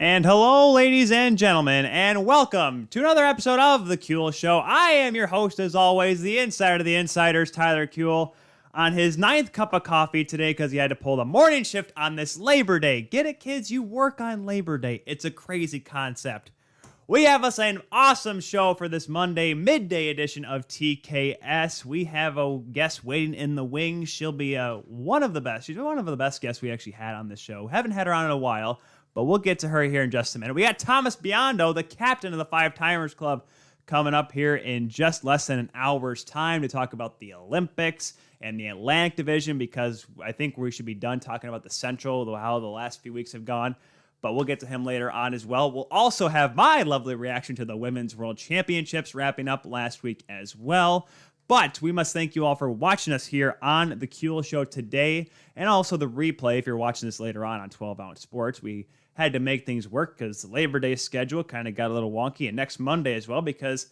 And hello, ladies and gentlemen, and welcome to another episode of The Kuehl Show. I am your host, as always, the insider of the insiders, Tyler Kuehl, on his 9th cup of coffee today because he had to pull the morning shift on this Labor Day. Get it, kids? You work on Labor Day. It's a crazy concept. We have us an awesome show for this Monday midday edition of TKS. We have a guest waiting in the wings. She'll be one of the best. She's one of the best guests we actually had on this show. Haven't had her on in a while, but we'll get to her here in just a minute. We got Thomas Biondo, the captain of the Five Timers Club, coming up here in just less than an hour's time to talk about the Olympics and the Atlantic Division, because I think we should be done talking about the Central, how the last few weeks have gone. But we'll get to him later on as well. We'll also have my lovely reaction to the Women's World Championships wrapping up last week as well. But we must thank you all for watching us here on The Kuehl Show today, and also the replay if you're watching this later on 12 Ounce Sports. We had to make things work because the Labor Day schedule kind of got a little wonky, and next Monday as well, because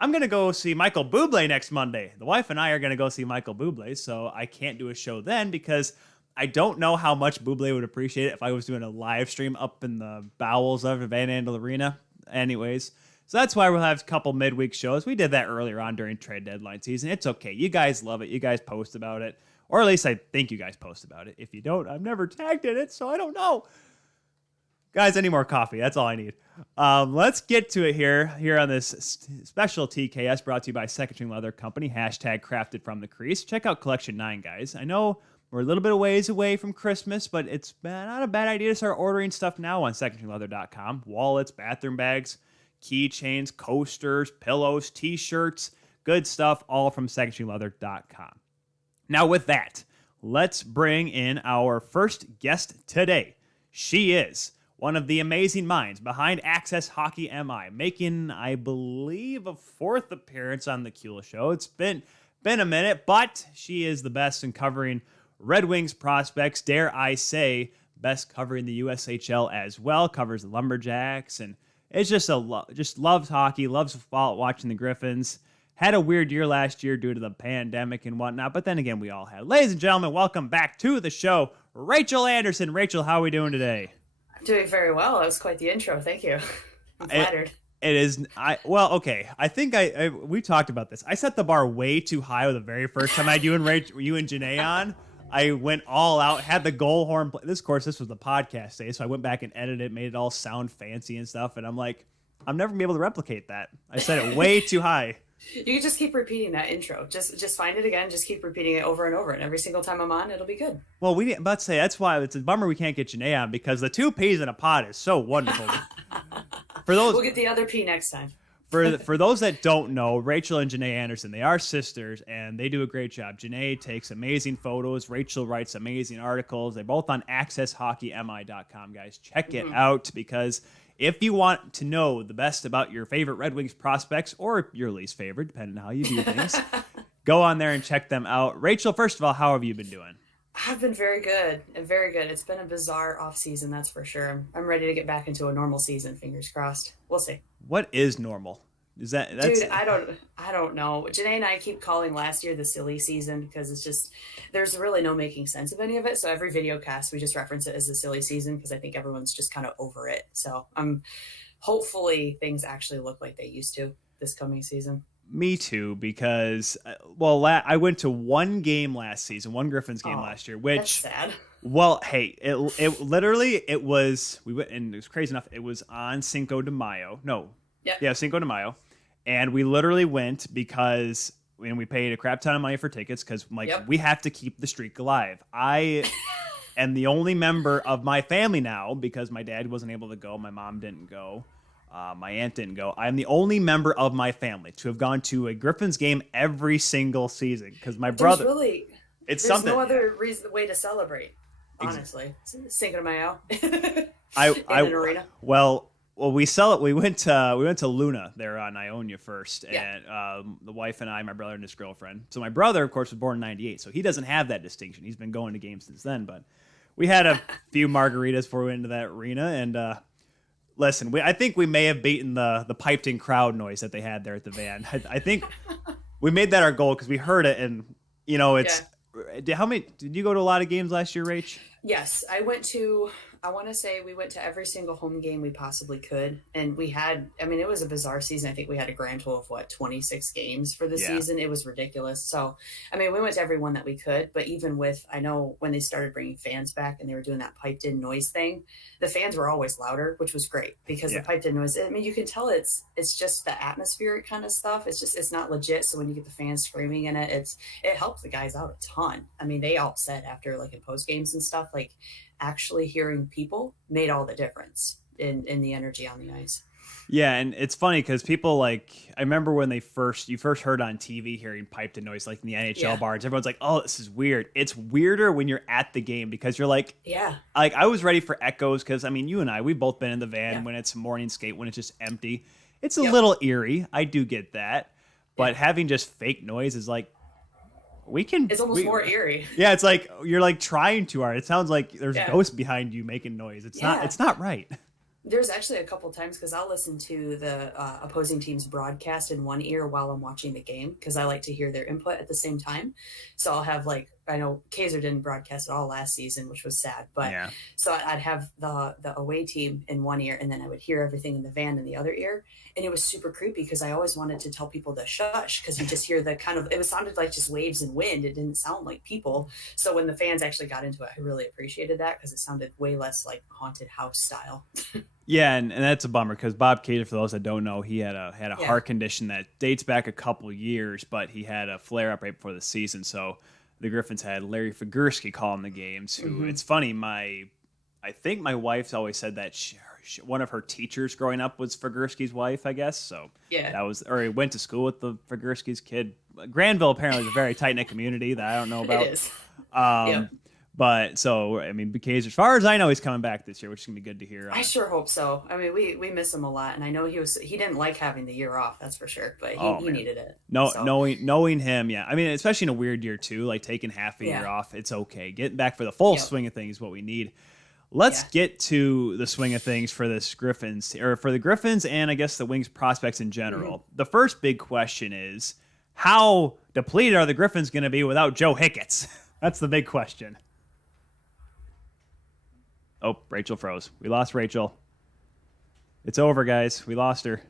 I'm going to go see Michael Bublé next Monday. The wife and I are going to go see Michael Bublé, so I can't do a show then because I don't know how much Bublé would appreciate it if I was doing a live stream up in the bowels of Van Andel Arena. Anyways, so that's why we'll have a couple midweek shows. We did that earlier on during trade deadline season. It's okay. You guys love it. You guys post about it. Or at least I think you guys post about it. If you don't, I've never tagged in it, so I don't know. Guys, I need more coffee. That's all I need. Let's get to it here on this special TKS brought to you by Second String Leather Company, #crafted from the crease. Check out Collection 9, guys. I know we're a little bit of ways away from Christmas, but it's not a bad idea to start ordering stuff now on secondstringleather.com. Wallets, bathroom bags, keychains, coasters, pillows, t-shirts, good stuff, all from secondstringleather.com. Now with that, let's bring in our first guest today. She is one of the amazing minds behind Access HockeyMI, making, I believe, a 4th appearance on The Kuehl Show. It's been a minute, but she is the best in covering Red Wings prospects, dare I say, best covering the USHL as well, covers the Lumberjacks, and it's just just loves hockey, loves watching the Griffins. Had a weird year last year due to the pandemic and whatnot, but then again, we all had. Ladies and gentlemen, welcome back to the show, Rachel Anderson. Rachel, how are we doing today? I'm doing very well. That was quite the intro. Thank you. I'm flattered. It is. Okay. I think we talked about this. I set the bar way too high with the very first time I had you and Janae on. I went all out, had the goal horn play. This was the podcast day, so I went back and edited it, made it all sound fancy and stuff, and I'm like, I'm never going to be able to replicate that. I set it way too high. You can just keep repeating that intro. Just find it again. Just keep repeating it over and over, and every single time I'm on, it'll be good. Well, that's why it's a bummer we can't get Janae on, because the 2 peas in a pod is so wonderful. We'll get the other P next time. For those that don't know, Rachel and Janae Anderson, they are sisters, and they do a great job. Janae takes amazing photos. Rachel writes amazing articles. They're both on accesshockeymi.com, guys. Check it out, because if you want to know the best about your favorite Red Wings prospects, or your least favorite, depending on how you view things, go on there and check them out. Rachel, first of all, how have you been doing? I've been very good. Very good. It's been a bizarre off season, that's for sure. I'm ready to get back into a normal season. Fingers crossed. We'll see. What is normal? Dude, I don't know. Janae and I keep calling last year the silly season because it's just, there's really no making sense of any of it. So every video cast, we just reference it as the silly season because I think everyone's just kind of over it. So hopefully things actually look like they used to this coming season. Me too, because, I went to one game last season, one Griffins game last year, which... That's sad. Well, hey, it literally, it was, we went, and it was crazy enough, it was on Cinco de Mayo. No. Yep. Yeah, Cinco de Mayo. And we literally went because, and we paid a crap ton of money for tickets because, we have to keep the streak alive. I am the only member of my family now, because my dad wasn't able to go, my mom didn't go. My aunt didn't go. I'm the only member of my family to have gone to a Griffins game every single season because my brother. There's no other way to celebrate. Honestly, Cinco de Mayo. in an arena. Well, we went to Luna there on Ionia first, and the wife and I, my brother and his girlfriend. So my brother, of course, was born in '98, so he doesn't have that distinction. He's been going to games since then, but we had a few margaritas before we went into that arena, and. Listen, I think we may have beaten the piped-in crowd noise that they had there at the van. I think we made that our goal because we heard it, and it's. How many? Did you go to a lot of games last year, Rach? Yes, I want to say we went to every single home game we possibly could. And we had, I mean, it was a bizarre season. I think we had a grand total of 26 games for the Yeah. season. It was ridiculous. So, I mean, we went to every one that we could. But even with, I know when they started bringing fans back and they were doing that piped in noise thing, the fans were always louder, which was great because the Yeah. piped in noise, I mean, you can tell it's just the atmospheric kind of stuff. It's not legit. So when you get the fans screaming in it, it helps the guys out a ton. I mean, they all said after like in post games and stuff, like actually hearing people made all the difference in the energy on the ice. Yeah, and it's funny because people I remember when you first heard on TV hearing piped in noise like in the NHL Yeah. bars. Everyone's like, "Oh, this is weird." It's weirder when you're at the game because you're Yeah. like I was ready for echoes because I mean, you and I, we've both been in the van Yeah. when it's morning skate when it's just empty. It's a Yep. little eerie. I do get that, but Yeah. having just fake noise is like we can. It's almost more eerie. Yeah, it's like you're like trying too hard. It sounds like there's Yeah. ghosts behind you making noise. It's not. Yeah. It's not right. There's actually a couple times because I'll listen to the opposing team's broadcast in one ear while I'm watching the game because I like to hear their input at the same time. So I'll have like I know Kaiser didn't broadcast at all last season, which was sad. But Yeah. so I'd have the away team in one ear, and then I would hear everything in the van in the other ear, and it was super creepy because I always wanted to tell people to shush because you just hear the kind of it sounded like just waves and wind. It didn't sound like people. So when the fans actually got into it, I really appreciated that because it sounded way less like haunted house style. Yeah, and that's a bummer because Bob Cater, for those that don't know, he had a Yeah. heart condition that dates back a couple years, but he had a flare up right before the season. So the Griffins had Larry Figurski calling the games. Who it's funny, I think my wife's always said that one of her teachers growing up was Figurski's wife, I guess. So Yeah. that was, or he went to school with the Figurski's kid. Granville apparently is a very tight knit community that I don't know about. It is. Um, But so I mean, because as far as I know, he's coming back this year, which is gonna be good to hear. I sure hope so. I mean, we miss him a lot, and I know he didn't like having the year off. That's for sure, but he Man. needed it. No, So, knowing him, yeah. I mean, especially in a weird year too, like taking half a year Yeah. off, it's okay. Getting back for the full Yep. swing of things is what we need. Let's Yeah. get to the swing of things for this Griffins, or for the Griffins, and I guess the Wings prospects in general. Mm-hmm. The first big question is, how depleted are the Griffins going to be without Joe Hicketts? That's the big question. Oh, Rachel froze. We lost Rachel. It's over, guys. We lost her.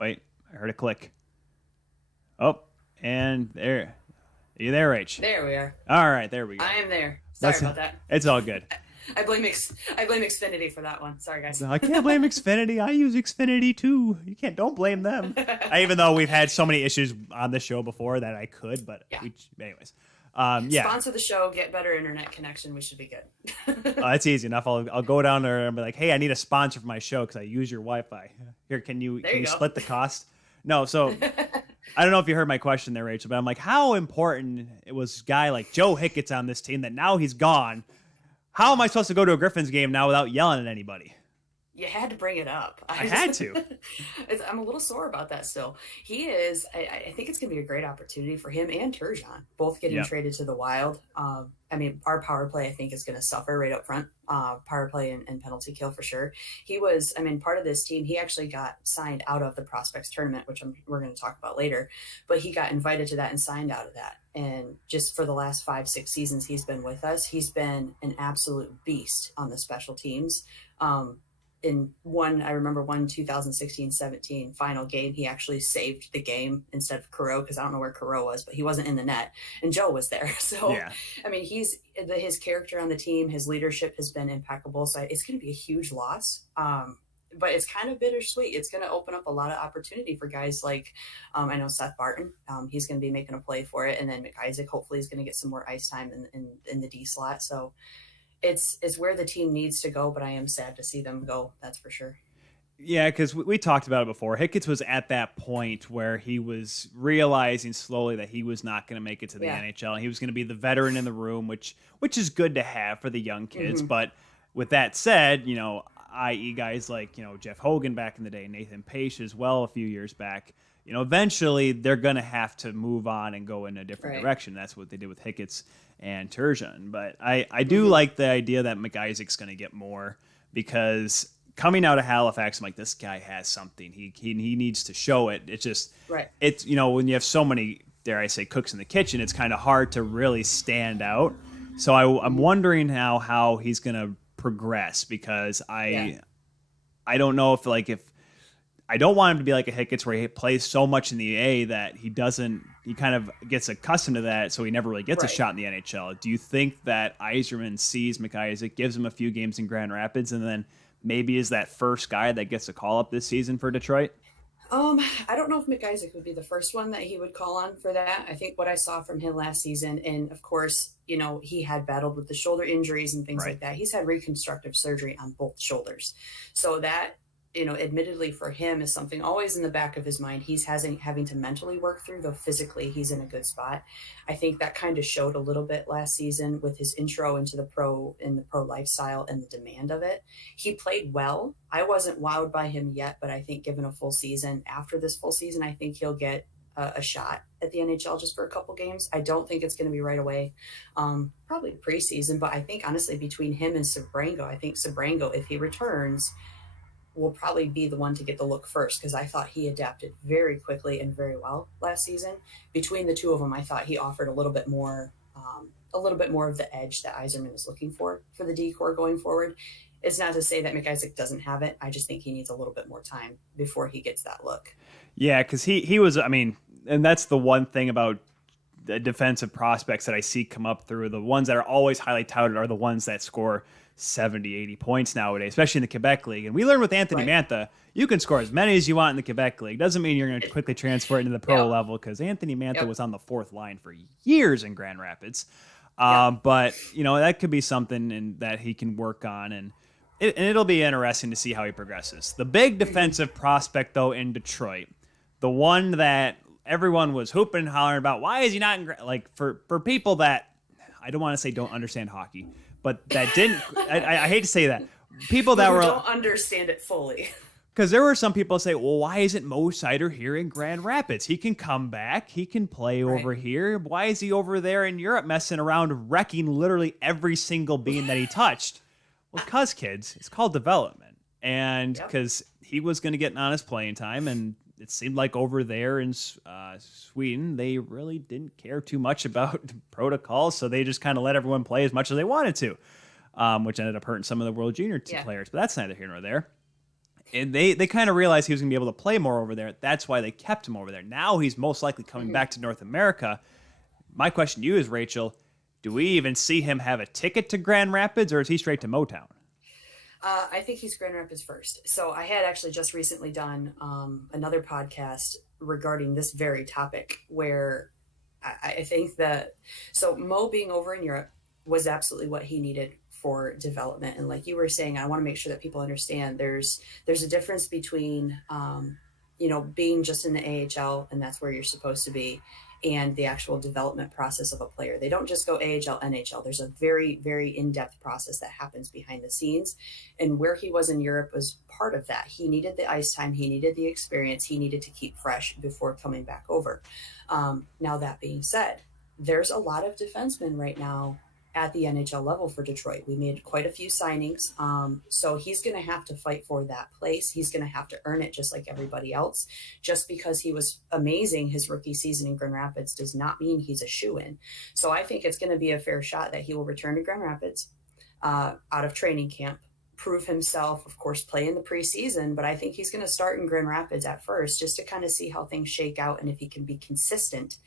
Wait, I heard a click. Oh, and there. Are you there, Rach? there we are. All right, there we go. I am there. Sorry That's- about that. It's all good. I blame Xfinity for that one. Sorry, guys. I can't blame Xfinity. I use Xfinity too. Don't blame them. Even though we've had so many issues on the show before that I could, but Yeah. anyways. Yeah, Sponsor the show. Get better internet connection. We should be good. that's easy enough. I'll go down there and be like, hey, I need a sponsor for my show because I use your Wi-Fi. Here, can you go. split the cost? No, so I don't know if you heard my question there, Rachel, but I'm like, how important it was a guy like Joe Hicketts on this team that now he's gone. How am I supposed to go to a Griffins game now without yelling at anybody? You had to bring it up. I had to. I'm a little sore about that still. He is. I think it's going to be a great opportunity for him and Turgeon, both getting Yep. traded to the Wild. I mean, our power play, I think, is going to suffer right up front. Power play and penalty kill for sure. He was, I mean, part of this team. He actually got signed out of the prospects tournament, which we're going to talk about later. But he got invited to that and signed out of that. And just for the last 5-6 seasons he's been with us, he's been an absolute beast on the special teams. I remember one 2016-17 final game, he actually saved the game instead of Carreau, because I don't know where Carreau was, but he wasn't in the net, and Joe was there. So, Yeah. I mean, his character on the team, his leadership has been impeccable. So it's going to be a huge loss. But it's kind of bittersweet. It's going to open up a lot of opportunity for guys like, I know Seth Barton. He's going to be making a play for it, and then McIsaac hopefully is going to get some more ice time in the D slot. So it's where the team needs to go, but I am sad to see them go. That's for sure. Yeah, because we talked about it before. Hicketts was at that point where he was realizing slowly that he was not going to make it to the Yeah. NHL. He was going to be the veteran in the room, which is good to have for the young kids. Mm-hmm. But with that said, i.e. guys like, Jeff Hogan back in the day, Nathan Pace as well a few years back, eventually they're going to have to move on and go in a different Right. direction. That's what they did with Hicketts and Turgeon. But I do like the idea that McIsaac's going to get more, because coming out of Halifax, I'm like, this guy has something. He needs to show it. It's just, Right. it's, when you have so many dare I say, cooks in the kitchen, it's kind of hard to really stand out. So I'm wondering how he's going to progress, because I don't know if I don't want him to be like a Hicketts where he plays so much in the A that he kind of gets accustomed to that, so he never really gets a shot in the NHL. Do you think that Yzerman sees McIsaac, gives him a few games in Grand Rapids, and then maybe is that first guy that gets a call up this season for Detroit? I don't know if McIsaac would be the first one that he would call on for that. I think what I saw from him last season, and of course, he had battled with the shoulder injuries and things like that. He's had reconstructive surgery on both shoulders. So that, admittedly for him is something always in the back of his mind. He's having to mentally work through, though physically he's in a good spot. I think that kind of showed a little bit last season with his intro into the pro lifestyle and the demand of it. He played well. I wasn't wowed by him yet, but I think given a full season, after this full season, I think he'll get a shot at the NHL just for a couple games. I don't think it's going to be right away. Probably preseason, but I think honestly between him and Sebrango, I think Sebrango, if he returns, will probably be the one to get the look first, because I thought he adapted very quickly and very well last season. Between the two of them, I thought he offered a little bit more of the edge that Yzerman is looking for the D-corps going forward. It's not to say that McIsaac doesn't have it. I just think he needs a little bit more time before he gets that look. Yeah, because he was, and that's the one thing about the defensive prospects that I see come up through. The ones that are always highly touted are the ones that score 70, 80 points nowadays, especially in the Quebec League. And we learned with Anthony Mantha, you can score as many as you want in the Quebec League. Doesn't mean you're going to quickly transfer it into the pro level, because Anthony Mantha was on the fourth line for years in Grand Rapids. But, that could be something that he can work on, and it'll be interesting to see how he progresses. The big defensive prospect, though, in Detroit, the one that everyone was hooping and hollering about, why is he not in, for people that, I don't want to say don't understand hockey, but that didn't, I hate to say that, people that don't understand it fully. Because there were some people say, well, why isn't Mo Seider here in Grand Rapids? He can come back. He can play over here. Why is he over there in Europe messing around, wrecking literally every single bean that he touched? Well, because, kids, it's called development. And because he was going to get an honest playing time, and it seemed like over there in Sweden, they really didn't care too much about protocols, so they just kind of let everyone play as much as they wanted to, which ended up hurting some of the World Junior players. But that's neither here nor there. And they kind of realized he was going to be able to play more over there. That's why they kept him over there. Now he's most likely coming back to North America. My question to you is, Rachel, do we even see him have a ticket to Grand Rapids, or is he straight to Motown? I think he's Grand Rapids first. So I had actually just recently done another podcast regarding this very topic, where I think that, so Mo being over in Europe was absolutely what he needed for development. And like you were saying, I want to make sure that people understand there's a difference between, being just in the AHL, and that's where you're supposed to be, and the actual development process of a player. They don't just go AHL, NHL. There's a very, very in-depth process that happens behind the scenes. And where he was in Europe was part of that. He needed the ice time. He needed the experience. He needed to keep fresh before coming back over. Now, that being said, there's a lot of defensemen right now at the NHL level for Detroit. We made quite a few signings. So he's going to have to fight for that place. He's going to have to earn it just like everybody else. Just because he was amazing his rookie season in Grand Rapids does not mean he's a shoo-in. So I think it's going to be a fair shot that he will return to Grand Rapids out of training camp, prove himself, of course, play in the preseason, but I think he's going to start in Grand Rapids at first just to kind of see how things shake out and if he can be consistent.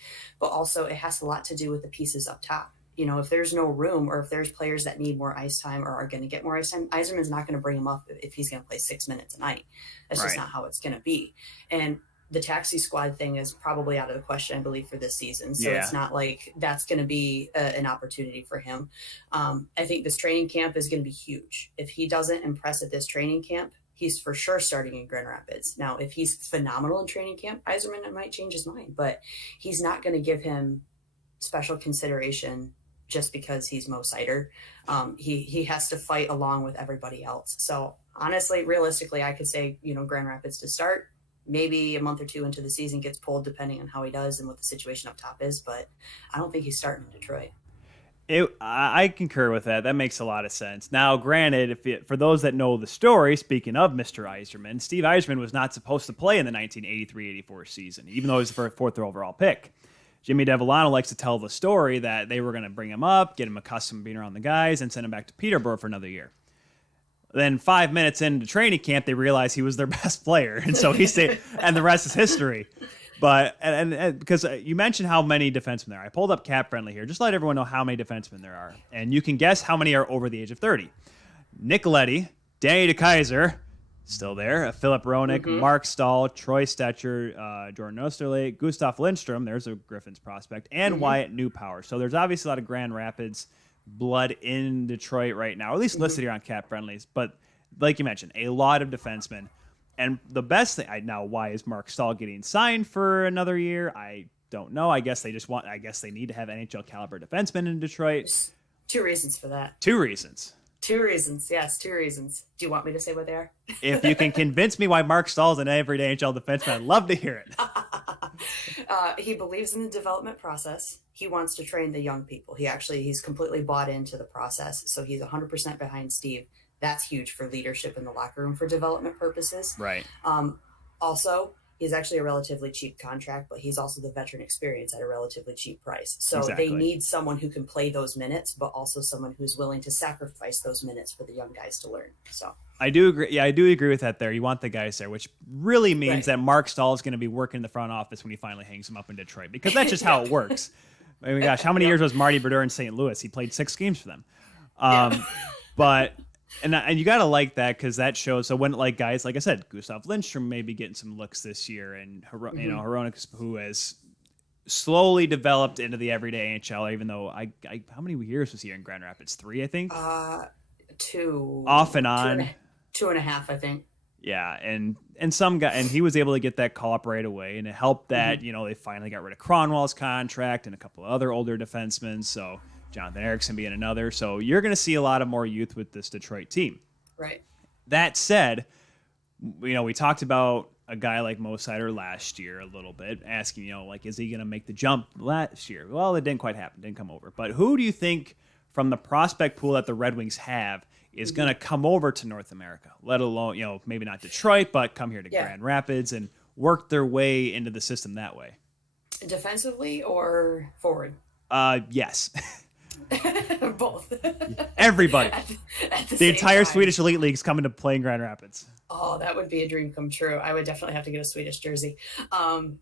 But also it has a lot to do with the pieces up top. If there's no room, or if there's players that need more ice time or are going to get more ice time, Yzerman's not going to bring him up if he's going to play 6 minutes a night. That's just not how it's going to be. And the taxi squad thing is probably out of the question, I believe, for this season. So it's not like that's going to be an opportunity for him. I think this training camp is going to be huge. If he doesn't impress at this training camp, he's for sure starting in Grand Rapids. Now, if he's phenomenal in training camp, Yzerman might change his mind, but he's not going to give him special consideration just because he's Mo Seider. He has to fight along with everybody else. So honestly, realistically, I could say, Grand Rapids to start, maybe a month or two into the season gets pulled depending on how he does and what the situation up top is, but I don't think he's starting in Detroit. I concur with that. That makes a lot of sense. Now, granted, for those that know the story, speaking of Mr. Yzerman, Steve Yzerman was not supposed to play in the 1983-84 season, even though he was the fourth overall pick. Jimmy Devellano likes to tell the story that they were going to bring him up, get him accustomed to being around the guys, and send him back to Peterborough for another year. Then 5 minutes into training camp, they realized he was their best player, and so he stayed, and the rest is history. But and because you mentioned how many defensemen there are, I pulled up Cap Friendly here, just to let everyone know how many defensemen there are, and you can guess how many are over the age of 30. Nick Leddy, Danny DeKaiser, still there, Philip Roenick, Mark Stahl, Troy Stetcher, Jordan Osterley, Gustav Lindstrom, there's a Griffins prospect, and Wyatt Newpower. So there's obviously a lot of Grand Rapids blood in Detroit right now, or at least listed here on Cap Friendlies. But like you mentioned, a lot of defensemen. And the best thing, now why is Mark Stahl getting signed for another year? I don't know. I guess they need to have NHL caliber defensemen in Detroit. There's 2 reasons for that. 2 reasons. 2 reasons. Yes, 2 reasons. Do you want me to say what they are? If you can convince me why Mark Stahl is an everyday NHL defenseman, I'd love to hear it. He believes in the development process. He wants to train the young people. He's completely bought into the process. So he's 100% behind Steve. That's huge for leadership in the locker room for development purposes. Right. Also, he's actually a relatively cheap contract, but he's also the veteran experience at a relatively cheap price. So Exactly. They need someone who can play those minutes, but also someone who's willing to sacrifice those minutes for the young guys to learn. So I do agree. Yeah, I do agree with that there. You want the guys there, which really means that Mark Stahl is going to be working in the front office when he finally hangs him up in Detroit, because that's just how it works. I mean, gosh, how many years was Marty Brodeur in St. Louis? He played 6 games for them. But and you got to like that, because that shows. So when like guys, like I said, Gustav Lindstrom may be getting some looks this year, and Hronek, who has slowly developed into the everyday NHL, even though how many years was he in Grand Rapids? 3, I think. 2. Off and on. 2.5, I think. Yeah, and some guy, and he was able to get that call up right away, and it helped that they finally got rid of Cronwall's contract and a couple of other older defensemen. So Jonathan Erickson being another. So you're going to see a lot of more youth with this Detroit team. Right. That said, we talked about a guy like Mo Seider last year a little bit, asking, is he going to make the jump last year? Well, it didn't quite happen. Didn't come over. But who do you think from the prospect pool that the Red Wings have is going to come over to North America, let alone, maybe not Detroit, but come here to Grand Rapids and work their way into the system that way? Defensively or forward? Yes. Both. Everybody. At the entire time. Swedish Elite League's coming to play in Grand Rapids. Oh, that would be a dream come true. I would definitely have to get a Swedish jersey. Man,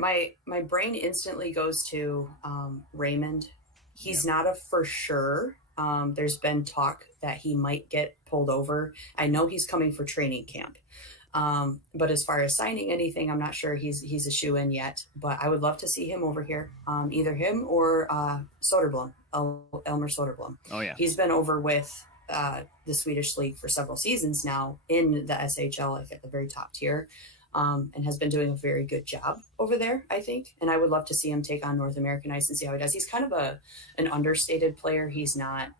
my brain instantly goes to Raymond. He's not a for sure. There's been talk that he might get pulled over. I know he's coming for training camp. But as far as signing anything, I'm not sure he's a shoe-in yet. But I would love to see him over here, either him or Soderblom, Elmer Soderblom. Oh, yeah. He's been over with the Swedish league for several seasons now in the SHL, like at the very top tier, and has been doing a very good job over there, I think. And I would love to see him take on North American ice and see how he does. He's kind of an understated player. He's not.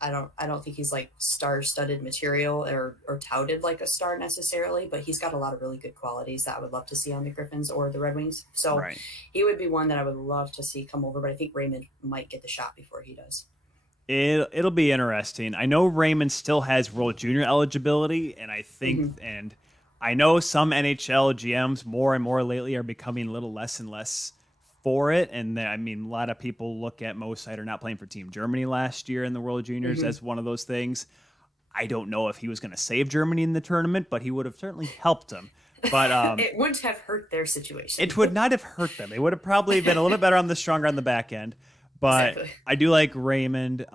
I don't think he's like star-studded material or touted like a star necessarily, but he's got a lot of really good qualities that I would love to see on the Griffins or the Red Wings. So he would be one that I would love to see come over, but I think Raymond might get the shot before he does. It'll be interesting. I know Raymond still has World Junior eligibility, and I think, and I know some NHL GMs more and more lately are becoming a little less and less for it. And a lot of people look at Mo Seider not playing for Team Germany last year in the World Juniors as one of those things. I don't know if he was going to save Germany in the tournament, but he would have certainly helped them. But it wouldn't have hurt their situation. It would not have hurt them. They would have probably been a little bit better stronger on the back end. But exactly. I do like Raymond.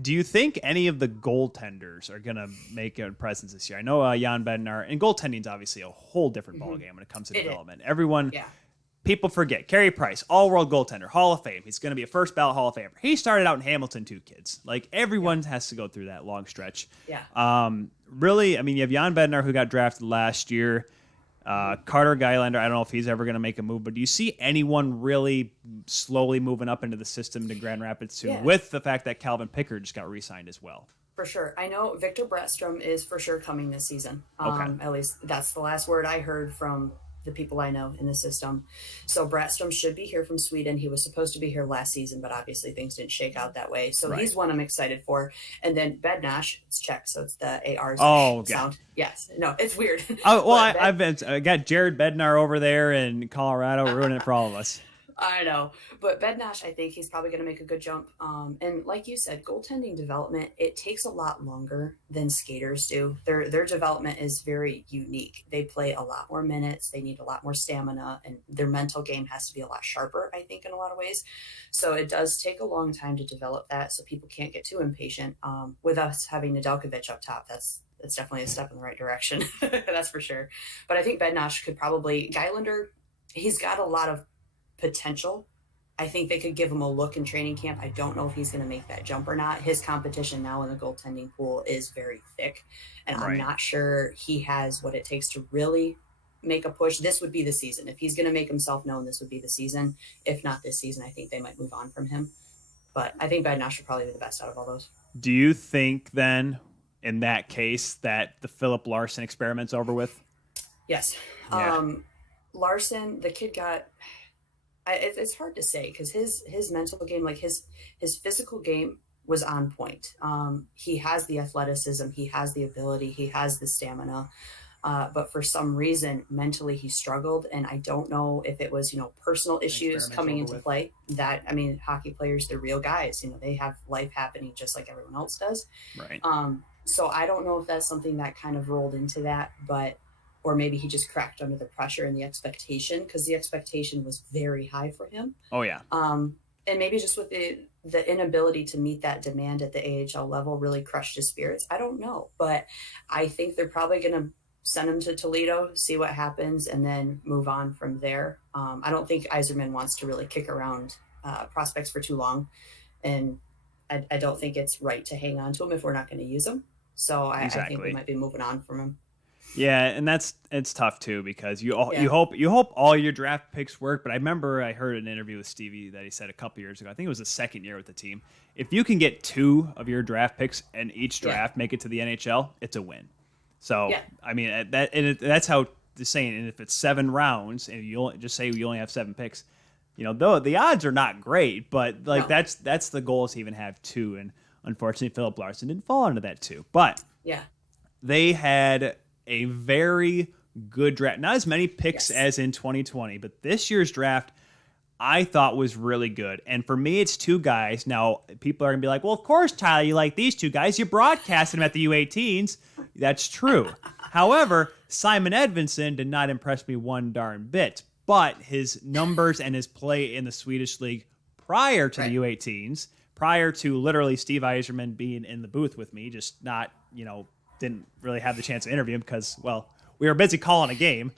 Do you think any of the goaltenders are going to make a presence this year? I know Jan Bednar, and goaltending is obviously a whole different ballgame when it comes to development. Everyone, people forget. Carey Price, all-world goaltender, Hall of Fame. He's going to be a first-ballot Hall of Famer. He started out in Hamilton too, kids. Like, everyone has to go through that long stretch. Yeah. Really, you have Jan Bednar, who got drafted last year. Carter Geilander, I don't know if he's ever going to make a move, but do you see anyone really slowly moving up into the system to Grand Rapids soon, with the fact that Calvin Pickard just got re-signed as well? For sure. I know Victor Brätström is for sure coming this season. At least that's the last word I heard from the people I know in the system. So Bratstrom should be here from Sweden. He was supposed to be here last season, but obviously things didn't shake out that way. So Right. he's one I'm excited for. And then Bednash, it's Czech, so it's the AR's Oh, yeah. sound. Yes. No, it's weird. Oh, well, I got Jared Bednar over there in Colorado ruining it for all of us. I know, but Bednash, I think he's probably going to make a good jump. And like you said, goaltending development, it takes a lot longer than skaters do. Their development is very unique. They play a lot more minutes. They need a lot more stamina, and their mental game has to be a lot sharper, I think, in a lot of ways. So it does take a long time to develop that. So people can't get too impatient. With us having Nedeljkovic up top, that's definitely a step in the right direction. That's for sure. But I think Bednash could probably Geilander. He's got a lot of potential. I think they could give him a look in training camp. I don't know if he's going to make that jump or not. His competition now in the goaltending pool is very thick, and I'm not sure he has what it takes to really make a push. This would be the season. If he's going to make himself known, this would be the season. If not this season, I think they might move on from him. But I think Bednash should probably be the best out of all those. Do you think then, in that case, that the Philip Larson experiment's over with? Yes. Yeah. Larson, the kid got... it's hard to say because his mental game, like his physical game was on point. He has the athleticism, he has the ability, he has the stamina, but for some reason mentally he struggled, and I don't know if it was personal issues coming into play. That, I mean, hockey players, they're real guys, they have life happening just like everyone else does. Right. So I don't know if that's something that kind of rolled into that, or maybe he just cracked under the pressure and the expectation, because the expectation was very high for him. Oh, yeah. And maybe just with the inability to meet that demand at the AHL level really crushed his spirits. I don't know, but I think they're probably going to send him to Toledo, see what happens, and then move on from there. I don't think Yzerman wants to really kick around prospects for too long, and I don't think it's right to hang on to him if we're not going to use him. So I think we might be moving on from him. Yeah, and it's tough too, because you hope all your draft picks work. But I remember I heard an interview with Stevie that he said a couple years ago. I think it was the second year with the team. If you can get 2 of your draft picks and each draft make it to the NHL, it's a win. So I mean that's how the saying. And if it's 7 rounds and you just say you only have 7 picks, though the odds are not great, but that's the goal, is to even have 2. And unfortunately, Philip Larson didn't fall into that 2. But they had a very good draft. Not as many picks as in 2020, but this year's draft I thought was really good. And for me, it's 2 guys. Now, people are going to be like, well, of course, Tyler, you like these 2 guys. You broadcasted them at the U18s. That's true. However, Simon Edvinsson did not impress me one darn bit. But his numbers and his play in the Swedish league prior to the U18s, prior to literally Steve Yzerman being in the booth with me, just not, didn't really have the chance to interview him because, well, we were busy calling a game.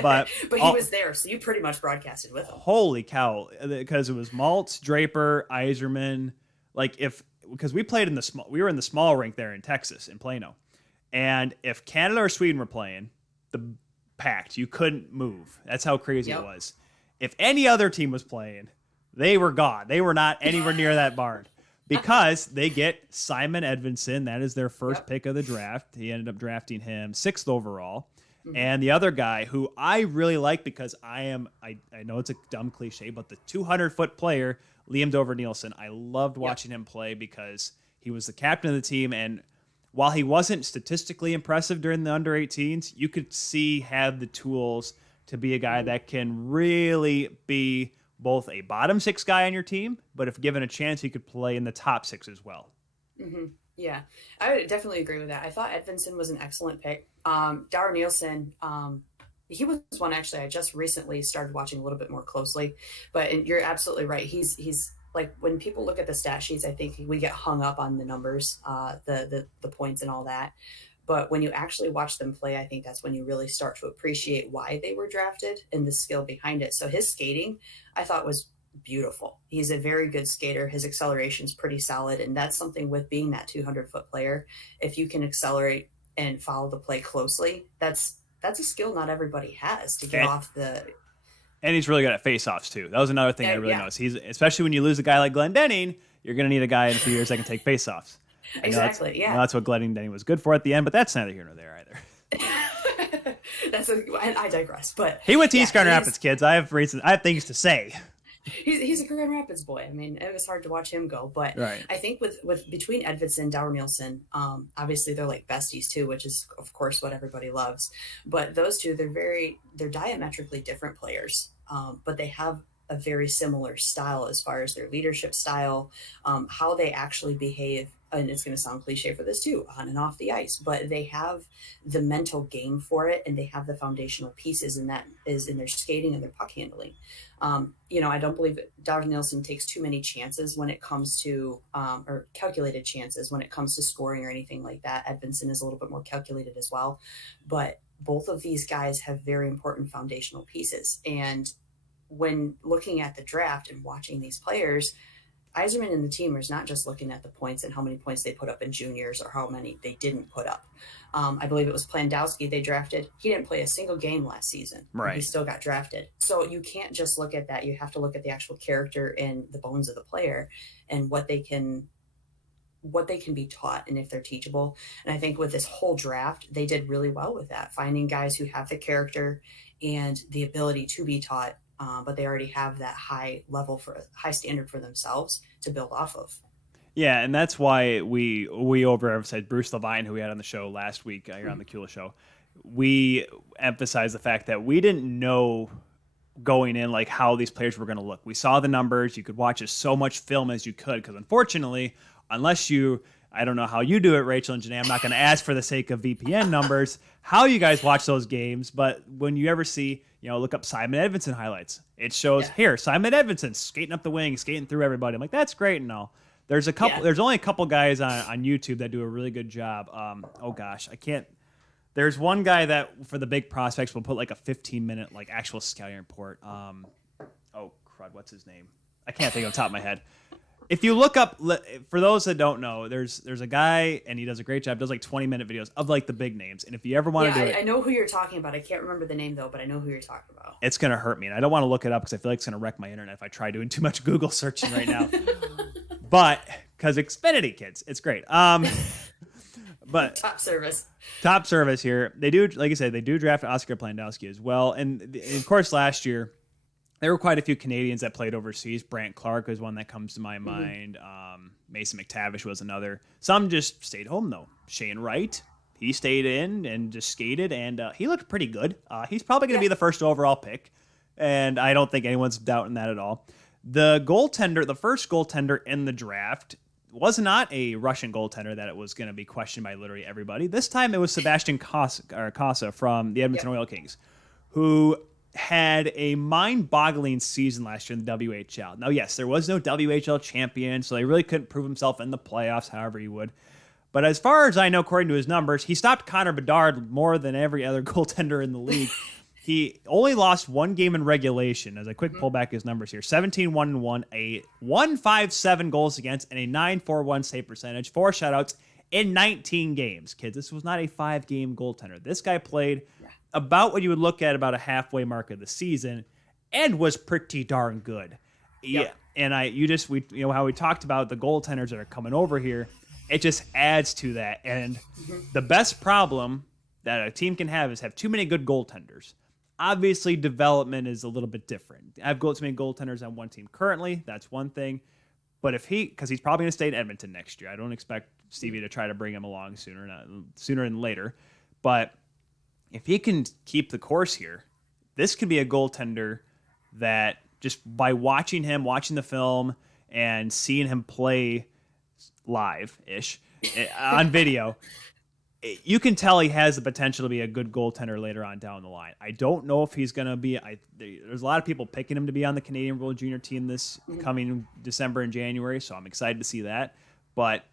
But he was there, so you pretty much broadcasted with him. Holy cow. Because it was Maltz, Draper, Yzerman. Because we played we were in the small rink there in Texas, in Plano. And if Canada or Sweden were playing, packed. You couldn't move. That's how crazy it was. If any other team was playing, they were gone. They were not anywhere near that barn. Because they get Simon Edvinsson. That is their first pick of the draft. He ended up drafting him 6th overall. Mm-hmm. And the other guy who I really like, because I know it's a dumb cliche, but the 200-foot player, Liam Dover-Nielsen, I loved watching him play because he was the captain of the team. And while he wasn't statistically impressive during the under-18s, you could see had the tools to be a guy that can really be both a bottom 6 guy on your team, but if given a chance, he could play in the top 6 as well. Mm-hmm. Yeah, I would definitely agree with that. I thought Edvinsson was an excellent pick. Dower Nielsen, he was one actually I just recently started watching a little bit more closely, but you're absolutely right. He's like, when people look at the stat sheets, I think we get hung up on the numbers, the points and all that. But when you actually watch them play, I think that's when you really start to appreciate why they were drafted and the skill behind it. So his skating, I thought, was beautiful. He's a very good skater. His acceleration is pretty solid. And that's something with being that 200-foot player. If you can accelerate and follow the play closely, that's a skill not everybody has to get off the... And he's really good at face-offs, too. That was another thing I really noticed. He's, especially when you lose a guy like Glenn Denning, you're going to need a guy in a few years that can take face-offs. Exactly, that's what Glenn Denning was good for at the end, but that's neither here nor there either. And I digress. But he went to yeah, East Grand Rapids, kids. I have things to say. He's a Grand Rapids boy. I mean, it was hard to watch him go, but Right. I think with between Edvidson and Dower Nielsen, obviously they're like besties too, which is of course what everybody loves. But those two, they're diametrically different players, but they have a very similar style as far as their leadership style, how they actually behave. And it's going to sound cliche for this too, on and off the ice, but they have the mental game for it, and they have the foundational pieces, and that is in their skating and their puck handling. I don't believe Dower Nielsen takes too many chances when it comes to, or calculated chances when it comes to scoring or anything like that. Edvinson is a little bit more calculated as well, but both of these guys have very important foundational pieces. And when looking at the draft and watching these players, Yzerman and the team is not just looking at the points and how many points they put up in juniors or how many they didn't put up. I believe it was Plandowski they drafted. He didn't play a single game last season. Right. He still got drafted. So you can't just look at that. You have to look at the actual character and the bones of the player and what they can be taught and if they're teachable. And I think with this whole draft, they did really well with that, finding guys who have the character and the ability to be taught, but they already have that high standard for themselves to build off of. Yeah, and that's why we overemphasize Bruce Levine, who we had on the show last week here on the Kula Show. We emphasize the fact that we didn't know going in like how these players were going to look. We saw the numbers. You could watch as so much film as you could because unfortunately, unless I don't know how you do it, Rachel and Janae, I'm not going to ask for the sake of VPN numbers how you guys watch those games, but when you ever see, look up Simon Edvinson highlights. It shows here, Simon Edvinson skating up the wing, skating through everybody. I'm like, that's great and all. There's only a couple guys on YouTube that do a really good job. There's one guy that for the big prospects will put like a 15-minute like actual scouting report. What's his name? I can't think on the top of my head. If you look up, for those that don't know, there's a guy and he does a great job. Does like 20-minute videos of like the big names. And if you ever want to do it, I know who you're talking about. I can't remember the name though, but I know who you're talking about. It's gonna hurt me, and I don't want to look it up because I feel like it's gonna wreck my internet if I try doing too much Google searching right now. But because Xfinity, kids, it's great. But top service here. They do, like I said, they do draft Oscar Plandowski as well, and of course last year there were quite a few Canadians that played overseas. Brant Clark is one that comes to my mind. Mason McTavish was another. Some just stayed home, though. Shane Wright, he stayed in and just skated, and he looked pretty good. He's probably going to be the first overall pick, and I don't think anyone's doubting that at all. The first goaltender in the draft was not a Russian goaltender that it was going to be questioned by literally everybody. This time it was Sebastian Casa from the Edmonton Oil Kings, who had a mind-boggling season last year in the WHL. Now, yes, there was no WHL champion, so they really couldn't prove himself in the playoffs however he would. But as far as I know, according to his numbers, he stopped Connor Bedard more than every other goaltender in the league. He only lost one game in regulation. As I quick pull back his numbers here, 17-1-1, a 1.57 goals against, and a 9.41 save percentage, 4 shutouts in 19 games. Kids, this was not a 5-game goaltender. This guy played about what you would look at about a halfway mark of the season, and was pretty darn good. Yeah, and how we talked about the goaltenders that are coming over here, it just adds to that. And the best problem that a team can have is have too many good goaltenders. Obviously, development is a little bit different. I have too many goaltenders on one team currently. That's one thing. But because he's probably going to stay in Edmonton next year. I don't expect Stevie to try to bring him along sooner than later. But if he can keep the course here, this could be a goaltender that just by watching the film and seeing him play live-ish on video, you can tell he has the potential to be a good goaltender later on down the line. I don't know if he's going to be. There's a lot of people picking him to be on the Canadian World Junior team this coming December and January, so I'm excited to see that. But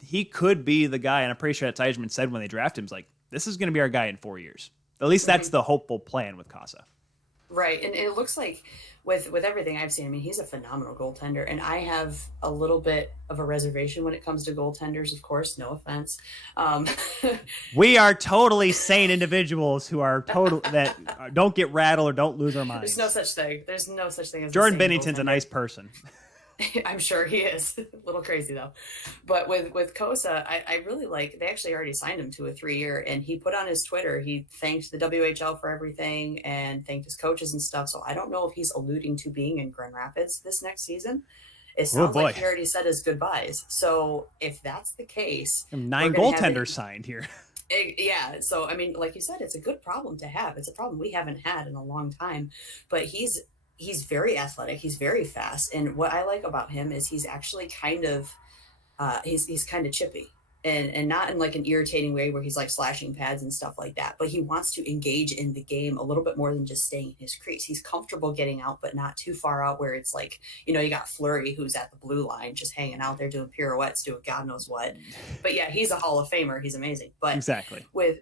he could be the guy, and I'm pretty sure that Yzerman said when they drafted him, he's like, this is going to be our guy in 4 years. At least that's the hopeful plan with Casa. Right, and it looks like with everything I've seen, I mean, he's a phenomenal goaltender, and I have a little bit of a reservation when it comes to goaltenders, of course, no offense. We are totally sane individuals who are that don't get rattled or don't lose our minds. There's no such thing. There's no such thing as Jordan Bennington's a nice person. I'm sure he is. A little crazy though. But with Kosa, I really like, they actually already signed him to a 3-year, and he put on his Twitter, he thanked the WHL for everything and thanked his coaches and stuff. So I don't know if he's alluding to being in Grand Rapids this next season. It Oh sounds boy, like he already said his goodbyes. So if that's the case, 9 goaltenders signed here. Yeah. So, I mean, like you said, it's a good problem to have. It's a problem we haven't had in a long time, but he's very athletic. He's very fast. And what I like about him is he's actually kind of, he's kind of chippy, and not in like an irritating way where he's like slashing pads and stuff like that, but he wants to engage in the game a little bit more than just staying in his crease. He's comfortable getting out, but not too far out where it's like, you got Fleury who's at the blue line just hanging out there doing pirouettes, doing God knows what. But yeah, he's a Hall of Famer. He's amazing. But Exactly. with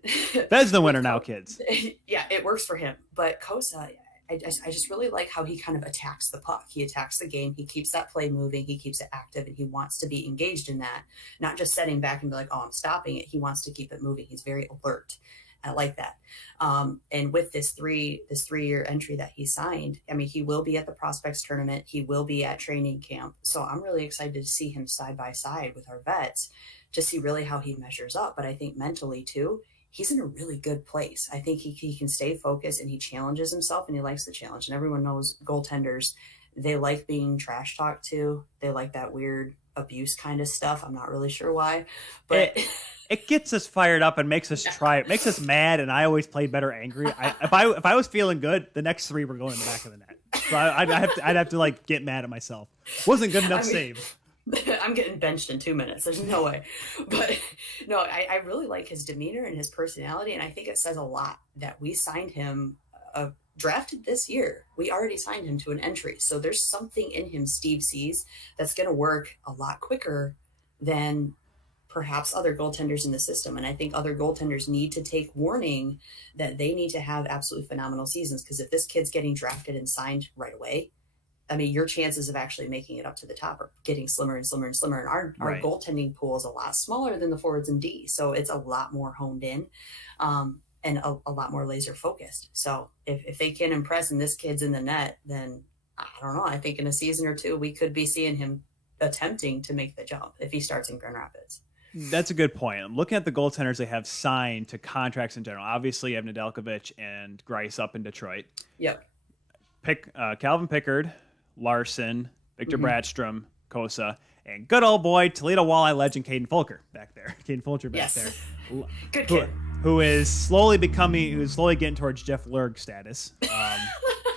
That's the winner now, kids. Yeah, it works for him. But Kosa, I just really like how he kind of attacks the puck. He attacks the game. He keeps that play moving. He keeps it active, and he wants to be engaged in that, not just setting back and be like, oh, I'm stopping it. He wants to keep it moving. He's very alert. I like that. And with this 3-year entry that he signed, I mean, he will be at the prospects tournament. He will be at training camp. So I'm really excited to see him side by side with our vets to see really how he measures up. But I think mentally too, he's in a really good place. I think he can stay focused, and he challenges himself, and he likes the challenge. And everyone knows goaltenders, they like being trash talked to. They like that weird abuse kind of stuff. I'm not really sure why, but it gets us fired up and makes us try. It makes us mad, and I always play better angry. If I was feeling good, the next 3 were going in the back of the net. So I'd have to like get mad at myself. Wasn't good enough save. I'm getting benched in 2 minutes. There's no way. But no, I really like his demeanor and his personality. And I think it says a lot that we signed him, drafted this year. We already signed him to an entry. So there's something in him Steve sees that's going to work a lot quicker than perhaps other goaltenders in the system. And I think other goaltenders need to take warning that they need to have absolutely phenomenal seasons. Because if this kid's getting drafted and signed right away, I mean, your chances of actually making it up to the top are getting slimmer and slimmer and slimmer. And our goaltending pool is a lot smaller than the forwards and D. So it's a lot more honed in, and a lot more laser focused. So if they can impress and this kid's in the net, then I don't know. I think in a season or 2, we could be seeing him attempting to make the jump if he starts in Grand Rapids. That's a good point. I'm looking at the goaltenders they have signed to contracts in general. Obviously, you have Nedeljkovic and Grice up in Detroit. Yep. Calvin Pickard, Larson, Victor Bradstrom, Kosa, and good old boy Toledo Walleye legend Caden Fulcher back there. There. Good kid. Who is slowly getting towards Jeff Lurg status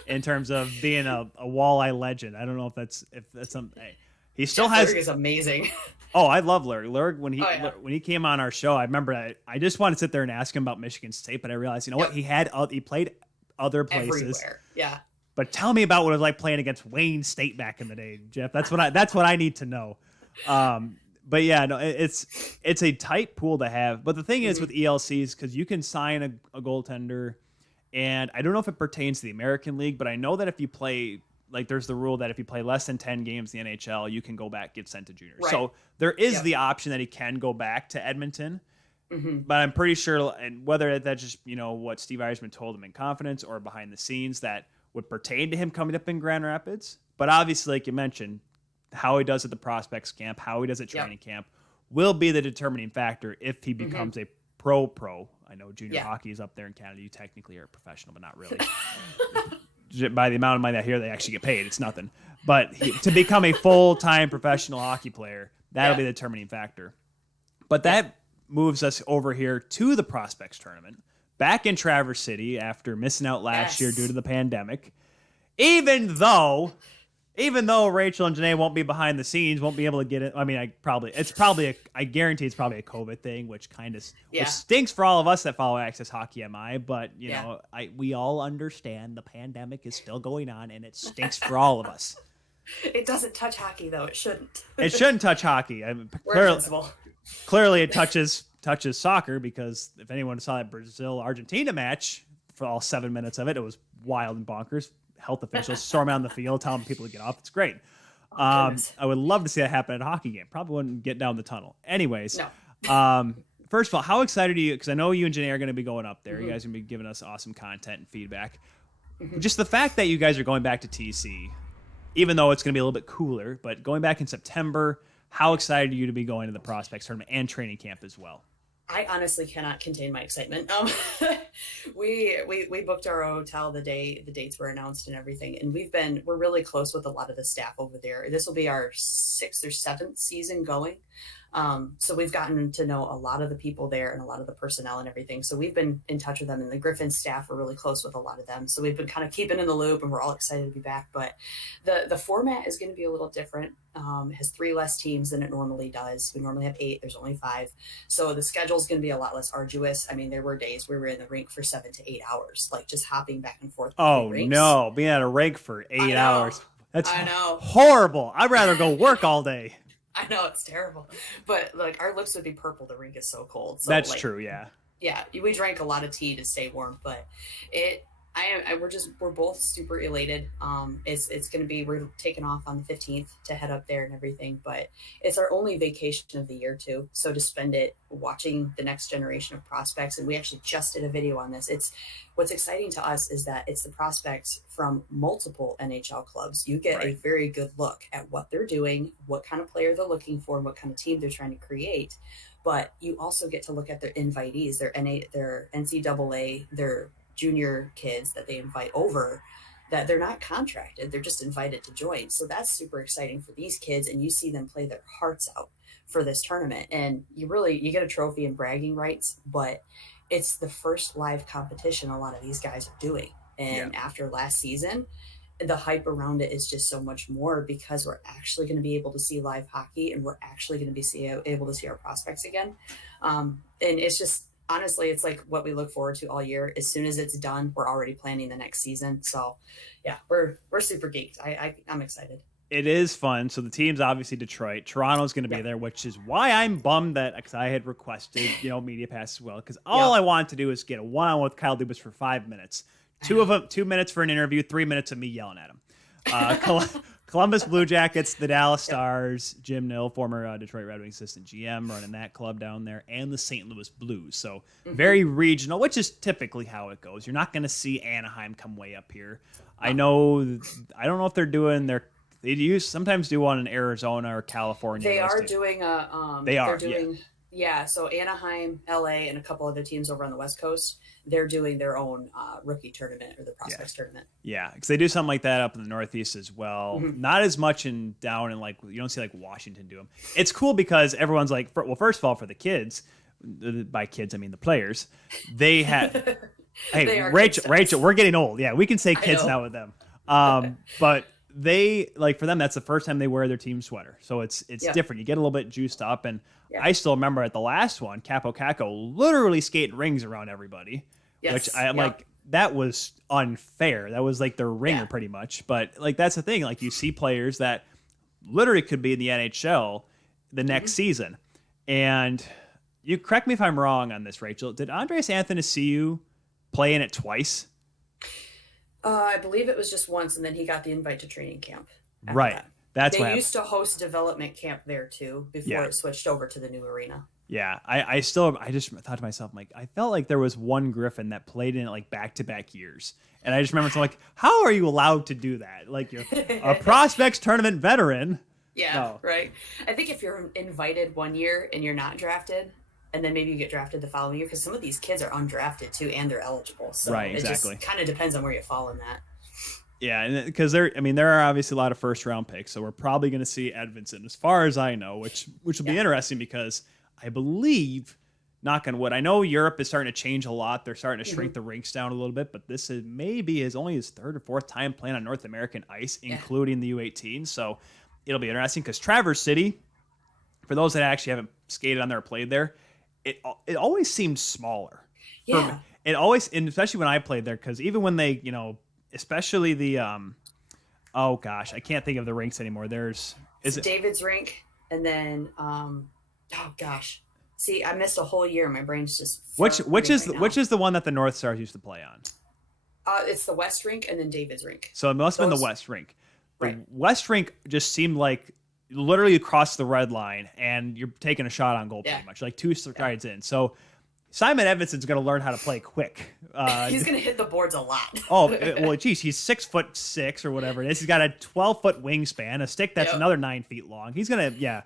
in terms of being a Walleye legend. I don't know if that's something. He still Jeff has. Lurg is amazing. Oh, I love Lurg. Lurg, when he came on our show, I remember I just wanted to sit there and ask him about Michigan State, but I realized, what, he played other places. Everywhere. Yeah. But tell me about what it was like playing against Wayne State back in the day, Jeff. That's what I need to know. But yeah, no, it's a tight pool to have. But the thing is with ELCs, because you can sign a goaltender, and I don't know if it pertains to the American League, but I know that if you play, like, there's the rule that if you play less than 10 games in the NHL, you can go back, get sent to juniors. Right. So there is the option that he can go back to Edmonton. But I'm pretty sure, and whether that's just what Steve Eisman told him in confidence or behind the scenes, that would pertain to him coming up in Grand Rapids. But obviously, like you mentioned, how he does at the prospects camp, how he does at training camp will be the determining factor if he becomes a pro. I know junior hockey is up there in Canada. You technically are a professional, but not really. By the amount of money I hear they actually get paid, it's nothing. But to become a full-time professional hockey player, that'll be the determining factor. But that moves us over here to the prospects tournament, back in Traverse City after missing out last year due to the pandemic. Even though Rachel and Janae won't be behind the scenes, won't be able to get it. I mean, I guarantee it's probably a COVID thing, which which stinks for all of us that follow Access HockeyMI. But we all understand the pandemic is still going on, and it stinks for all of us. It doesn't touch hockey, though. It shouldn't. It shouldn't touch hockey. Clearly, it touches soccer, because if anyone saw that Brazil-Argentina match for all 7 minutes of it, it was wild and bonkers. Health officials storm out on the field, telling people to get off. It's great. I would love to see that happen at a hockey game. Probably wouldn't get down the tunnel. Anyways, first of all, how excited are you? Because I know you and Janae are going to be going up there. You guys are going to be giving us awesome content and feedback. Just the fact that you guys are going back to TC, even though it's going to be a little bit cooler. But going back in September, how excited are you to be going to the Prospects Tournament and training camp as well? I honestly cannot contain my excitement. We booked our hotel the dates were announced and everything, and we're really close with a lot of the staff over there. This will be our 6th or 7th season going. So we've gotten to know a lot of the people there and a lot of the personnel and everything. So we've been in touch with them, and the Griffin staff are really close with a lot of them. So we've been kind of keeping in the loop, and we're all excited to be back. But the format is going to be a little different. It has 3 less teams than it normally does. We normally have 8. There's only 5. So the schedule is going to be a lot less arduous. I mean, there were days we were in the rink for 7 to 8 hours, like just hopping back and forth. Oh no, being at a rink for 8 hours. That's I know. Horrible. I'd rather go work all day. I know, it's terrible, but like our lips would be purple. The rink is so cold. So, that's true. Yeah. Yeah. We drank a lot of tea to stay warm, but we're both super elated. It's going to be, we're taking off on the 15th to head up there and everything, but it's our only vacation of the year too. So to spend it watching the next generation of prospects. And we actually just did a video on this. What's exciting to us is that it's the prospects from multiple NHL clubs. You get a very good look at what they're doing, what kind of player they're looking for, and what kind of team they're trying to create. But you also get to look at their invitees, their NCAA, their junior kids that they invite over, that they're not contracted. They're just invited to join. So that's super exciting for these kids. And you see them play their hearts out for this tournament. And you get a trophy and bragging rights, but it's the first live competition a lot of these guys are doing. And after last season, the hype around it is just so much more because we're actually going to be able to see live hockey, and we're actually going to be able to see our prospects again. And it's just, honestly, it's like what we look forward to all year. As soon as it's done, we're already planning the next season. So yeah, we're super geeked. I'm excited. It is fun. So the team's obviously Detroit. Toronto's going to be there, which is why I'm bummed that, because I had requested, media pass as well. Because all I wanted to do is get a one-on-one with Kyle Dubas for 5 minutes. 2 minutes for an interview, 3 minutes of me yelling at him. Columbus Blue Jackets, the Dallas Stars, Jim Nill, former Detroit Red Wings assistant GM, running that club down there, and the St. Louis Blues. So very regional, which is typically how it goes. You're not going to see Anaheim come way up here. I don't know if they're doing they sometimes do one in Arizona or California. They are doing they're doing so Anaheim, LA, and a couple other teams over on the West Coast, they're doing their own rookie tournament or the prospects tournament. Yeah, because they do something like that up in the Northeast as well. Not as much down in you don't see like Washington do them. It's cool because everyone's like, first of all, for the kids, by kids I mean the players, they had. Hey, Rachel, we're getting old. Yeah, we can say kids now with them. But they for them, that's the first time they wear their team sweater, so it's different. You get a little bit juiced up, and I still remember at the last one, Capo Caco literally skating rings around everybody, which I'm like, that was unfair. That was like their ringer pretty much. But that's the thing. You see players that literally could be in the NHL the next season, and you correct me if I'm wrong on this, Rachel. Did Andres Athanasiou play in it twice? I believe it was just once, and then he got the invite to training camp. Right. That's they used to host development camp there too before it switched over to the new arena. Yeah, I just thought to myself, I felt like there was one Griffin that played in it back-to-back years. And I just remember something how are you allowed to do that? You're a prospects tournament veteran. Yeah, right. I think if you're invited one year and you're not drafted, and then maybe you get drafted the following year, because some of these kids are undrafted too, and they're eligible. So it just kind of depends on where you fall in that. Yeah, because there are obviously a lot of first-round picks, so we're probably going to see Edvinsson, as far as I know, which will be interesting because I believe, knock on wood, I know Europe is starting to change a lot. They're starting to shrink the rinks down a little bit, but this is maybe only his 3rd or 4th time playing on North American ice, including the U18. So it'll be interesting because Traverse City, for those that actually haven't skated on there or played there, it always seemed smaller. Yeah. It always, and especially when I played there, because even when they, especially the, oh gosh, I can't think of the rinks anymore. David's rink, and then, oh gosh. See, I missed a whole year. My brain's just which is the one that the North Stars used to play on? It's the West rink and then David's rink. So it must have been the West rink. The West rink just seemed like literally across the red line, and you're taking a shot on goal pretty much, 2 strides in. So Simon Edvinson's going to learn how to play quick. He's going to hit the boards a lot. Well, geez, he's 6'6" or whatever it is. He's got a 12-foot wingspan, a stick that's another 9 feet long. He's going to,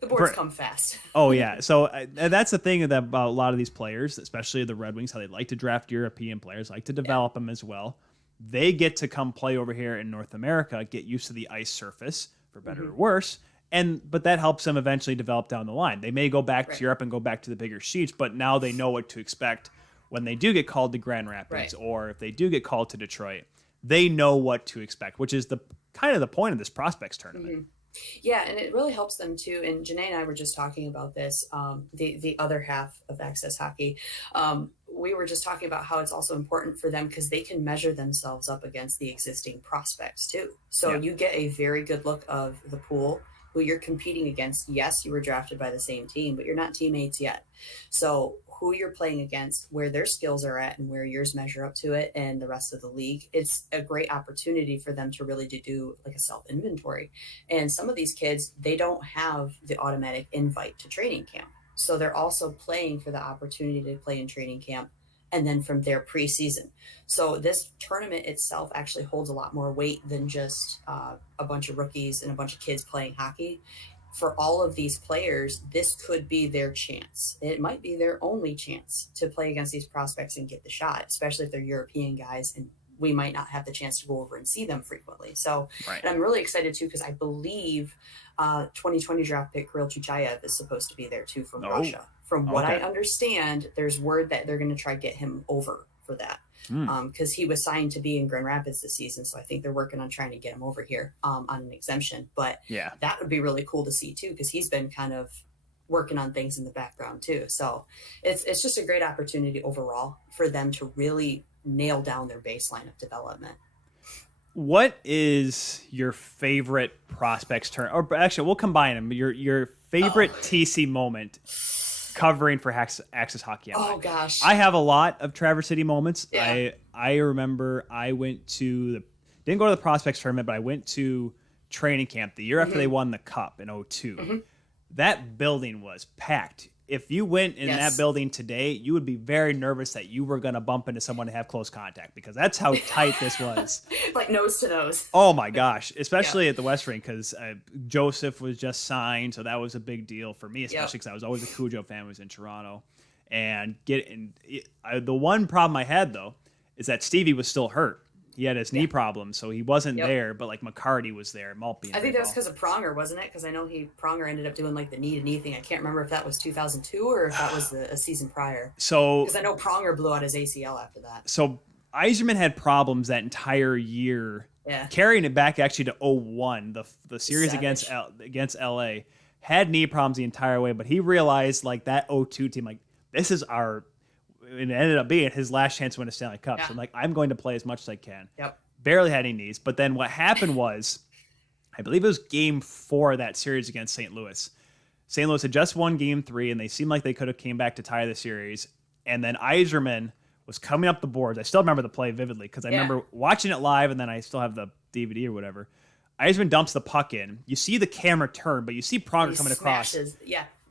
The boards come fast. Oh, yeah. So that's the thing about a lot of these players, especially the Red Wings, how they like to draft European players, like to develop them as well. They get to come play over here in North America, get used to the ice surface, for better or worse, but that helps them eventually develop down the line. They may go back to Europe and go back to the bigger sheets, but now they know what to expect when they do get called to Grand Rapids, or if they do get called to Detroit. They know what to expect, which is the kind of the point of this prospects tournament. Yeah, and it really helps them too. And Janae and I were just talking about this, the other half of Access Hockey. We were just talking about how it's also important for them because they can measure themselves up against the existing prospects too. So you get a very good look of the pool, who you're competing against. Yes, you were drafted by the same team, but you're not teammates yet. So who you're playing against, where their skills are at and where yours measure up to it and the rest of the league, it's a great opportunity for them to really do like a self-inventory. And some of these kids, they don't have the automatic invite to training camp. So they're also playing for the opportunity to play in training camp and then from their preseason. So this tournament itself actually holds a lot more weight than just a bunch of rookies and a bunch of kids playing hockey. For all of these players, this could be their chance. It might be their only chance to play against these prospects and get the shot, especially if they're European guys and we might not have the chance to go over and see them frequently. So and I'm really excited too, because I believe 2020 draft pick Kirill Chuchayev is supposed to be there too from Russia. From what I understand, there's word that they're going to try to get him over for that because he was signed to be in Grand Rapids this season. So I think they're working on trying to get him over here on an exemption. But that would be really cool to see too, because he's been kind of working on things in the background too. So it's just a great opportunity overall for them to really nail down their baseline of development. What is your favorite prospects turn? Or actually, we'll combine them. Your favorite TC moment covering for Access HockeyMI. Oh gosh, I have a lot of Traverse City moments. Yeah. I remember I went to didn't go to the prospects tournament, but I went to training camp the year after they won the cup in 2002. That building was packed. If you went in that building today, you would be very nervous that you were going to bump into someone and have close contact because that's how tight this was. Like nose to nose. Oh my gosh, especially at the West Rink because Joseph was just signed, so that was a big deal for me, especially because I was always a Cujo fan. I was in Toronto, and the one problem I had though is that Stevie was still hurt. He had his knee problem, so he wasn't there. But like McCarty was there, Maltby. I think that was because of Pronger, wasn't it? Because I know Pronger ended up doing like the knee-to-knee thing. I can't remember if that was 2002 or if that was a season prior. So because I know Pronger blew out his ACL after that. So Yzerman had problems that entire year, carrying it back actually to 2001, the series against LA. Had knee problems the entire way, but he realized like that 2002 team, like this is our. And it ended up being his last chance to win a Stanley Cup. So I'm like, I'm going to play as much as I can. Barely had any knees. But then what happened was, I believe it was game 4 of that series against St. Louis. St. Louis had just won game 3, and they seemed like they could have came back to tie the series. And then Yzerman was coming up the boards. I still remember the play vividly because I remember watching it live, and then I still have the DVD or whatever. Yzerman dumps the puck in. You see the camera turn, but you see Pronger coming across.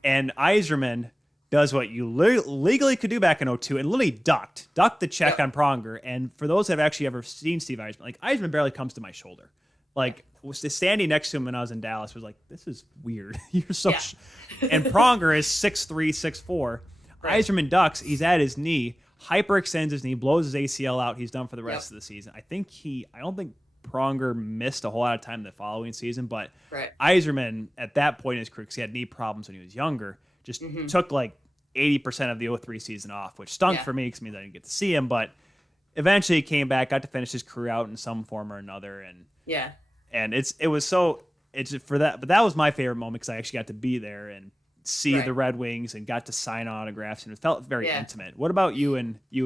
And Yzerman does what you legally could do back in 2002 and literally ducked the check on Pronger. And for those that have actually ever seen Steve Yzerman, like Yzerman barely comes to my shoulder. Like was standing next to him when I was in Dallas was like, this is weird. You're so and Pronger is 6'3", 6'4". Yzerman ducks. He's at his knee, hyperextends his knee, blows his ACL out. He's done for the rest of the season. I don't think Pronger missed a whole lot of time the following season, but Yzerman at that point in his career, because he had knee problems when he was younger, just took like 80% of the 2003 season off, which stunk for me because I didn't get to see him. But eventually he came back, got to finish his career out in some form or another, and it was for that. But that was my favorite moment because I actually got to be there and see the Red Wings and got to sign autographs, and it felt very intimate. What about you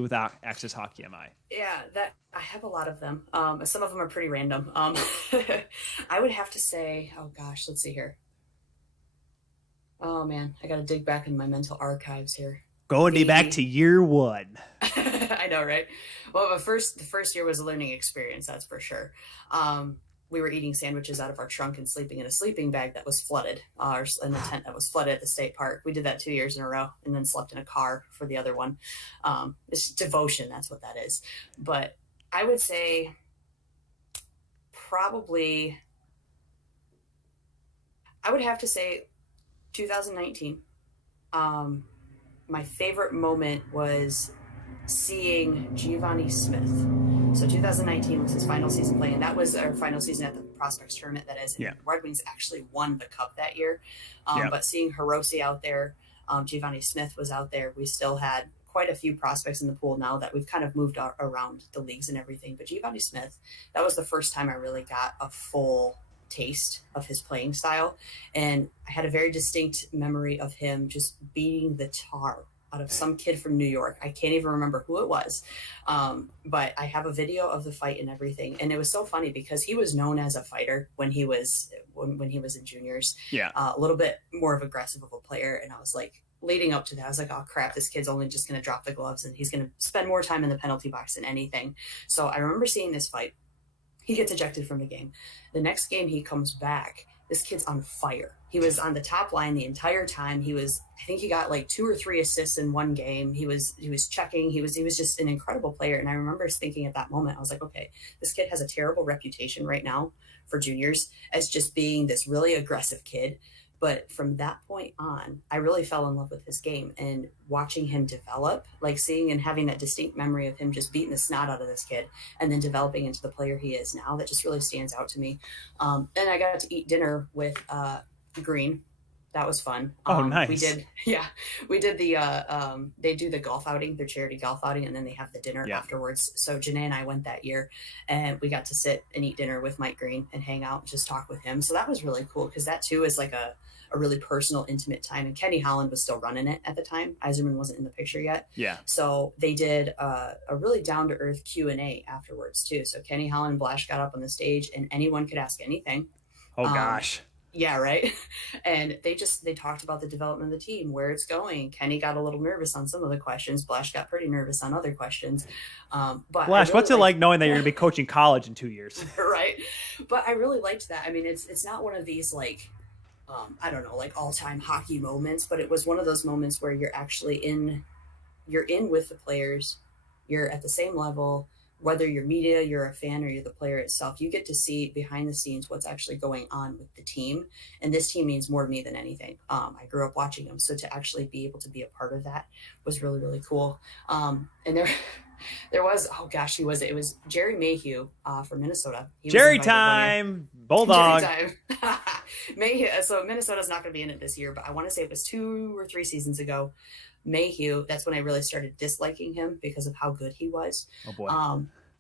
with Access HockeyMI? Yeah, that I have a lot of them. Some of them are pretty random. I would have to say, oh gosh, let's see here. Oh man, I got to dig back in my mental archives here. Going back to year 1. I know, right? Well, the first year was a learning experience, that's for sure. we were eating sandwiches out of our trunk and sleeping in a sleeping bag that was flooded, or in a tent that was flooded at the state park. We did that 2 years in a row, and then slept in a car for the other one. It's devotion. That's what that is. But I would say probably, I would have to say 2019. My favorite moment was seeing Giovanni Smith. So 2019 was his final season playing. That was our final season at the Prospects Tournament. That is, Red Wings actually won the Cup that year. But seeing Hirose out there, Giovanni Smith was out there. We still had quite a few prospects in the pool now that we've kind of moved around the leagues and everything. But Giovanni Smith, that was the first time I really got a full taste of his playing style. And I had a very distinct memory of him just beating the tar out of some kid from New York. I can't even remember who it was. But I have a video of the fight and everything. And it was so funny because he was known as a fighter when he was in juniors. Yeah. A little bit more of aggressive of a player. And I was like, leading up to that, I was like, oh crap, this kid's only just going to drop the gloves and he's going to spend more time in the penalty box than anything. So I remember seeing this fight. He gets ejected from the game. The next game he comes back, this kid's on fire. He was on the top line the entire time. I think he got like 2 or 3 assists in one game. He was checking. He was just an incredible player. And I remember thinking at that moment, I was like, okay, this kid has a terrible reputation right now for juniors as just being this really aggressive kid. But from that point on, I really fell in love with his game and watching him develop, like seeing and having that distinct memory of him just beating the snot out of this kid and then developing into the player he is now. That just really stands out to me. And I got to eat dinner with Green. That was fun. Oh, nice. We did the, they do the golf outing, their charity golf outing, and then they have the dinner afterwards. So Janae and I went that year and we got to sit and eat dinner with Mike Green and hang out and just talk with him. So that was really cool because that too is like a really personal, intimate time. And Kenny Holland was still running it at the time. Iserman wasn't in the picture yet. Yeah. So they did a really down-to-earth Q&A afterwards too. So Kenny Holland and Blash got up on the stage and anyone could ask anything. Oh, gosh. Yeah, right. And they talked about the development of the team, where it's going. Kenny got a little nervous on some of the questions. Blash got pretty nervous on other questions. But Blash, what's it like knowing that you're going to be coaching college in 2 years? Right. But I really liked that. I mean, it's not one of these like, I don't know, like all-time hockey moments, but it was one of those moments where you're actually you're in with the players. You're at the same level. Whether you're media, you're a fan, or you're the player itself, you get to see behind the scenes what's actually going on with the team. And this team means more to me than anything. I grew up watching them. So to actually be able to be a part of that was really, really cool. And there was, oh gosh, who was it? It was Jerry Mayhew from Minnesota. Jerry time, Bulldog. Jerry time. Mayhew. So Minnesota's not going to be in it this year, but I want to say it was 2 or 3 seasons ago. Mayhew, that's when I really started disliking him because of how good he was. Oh boy.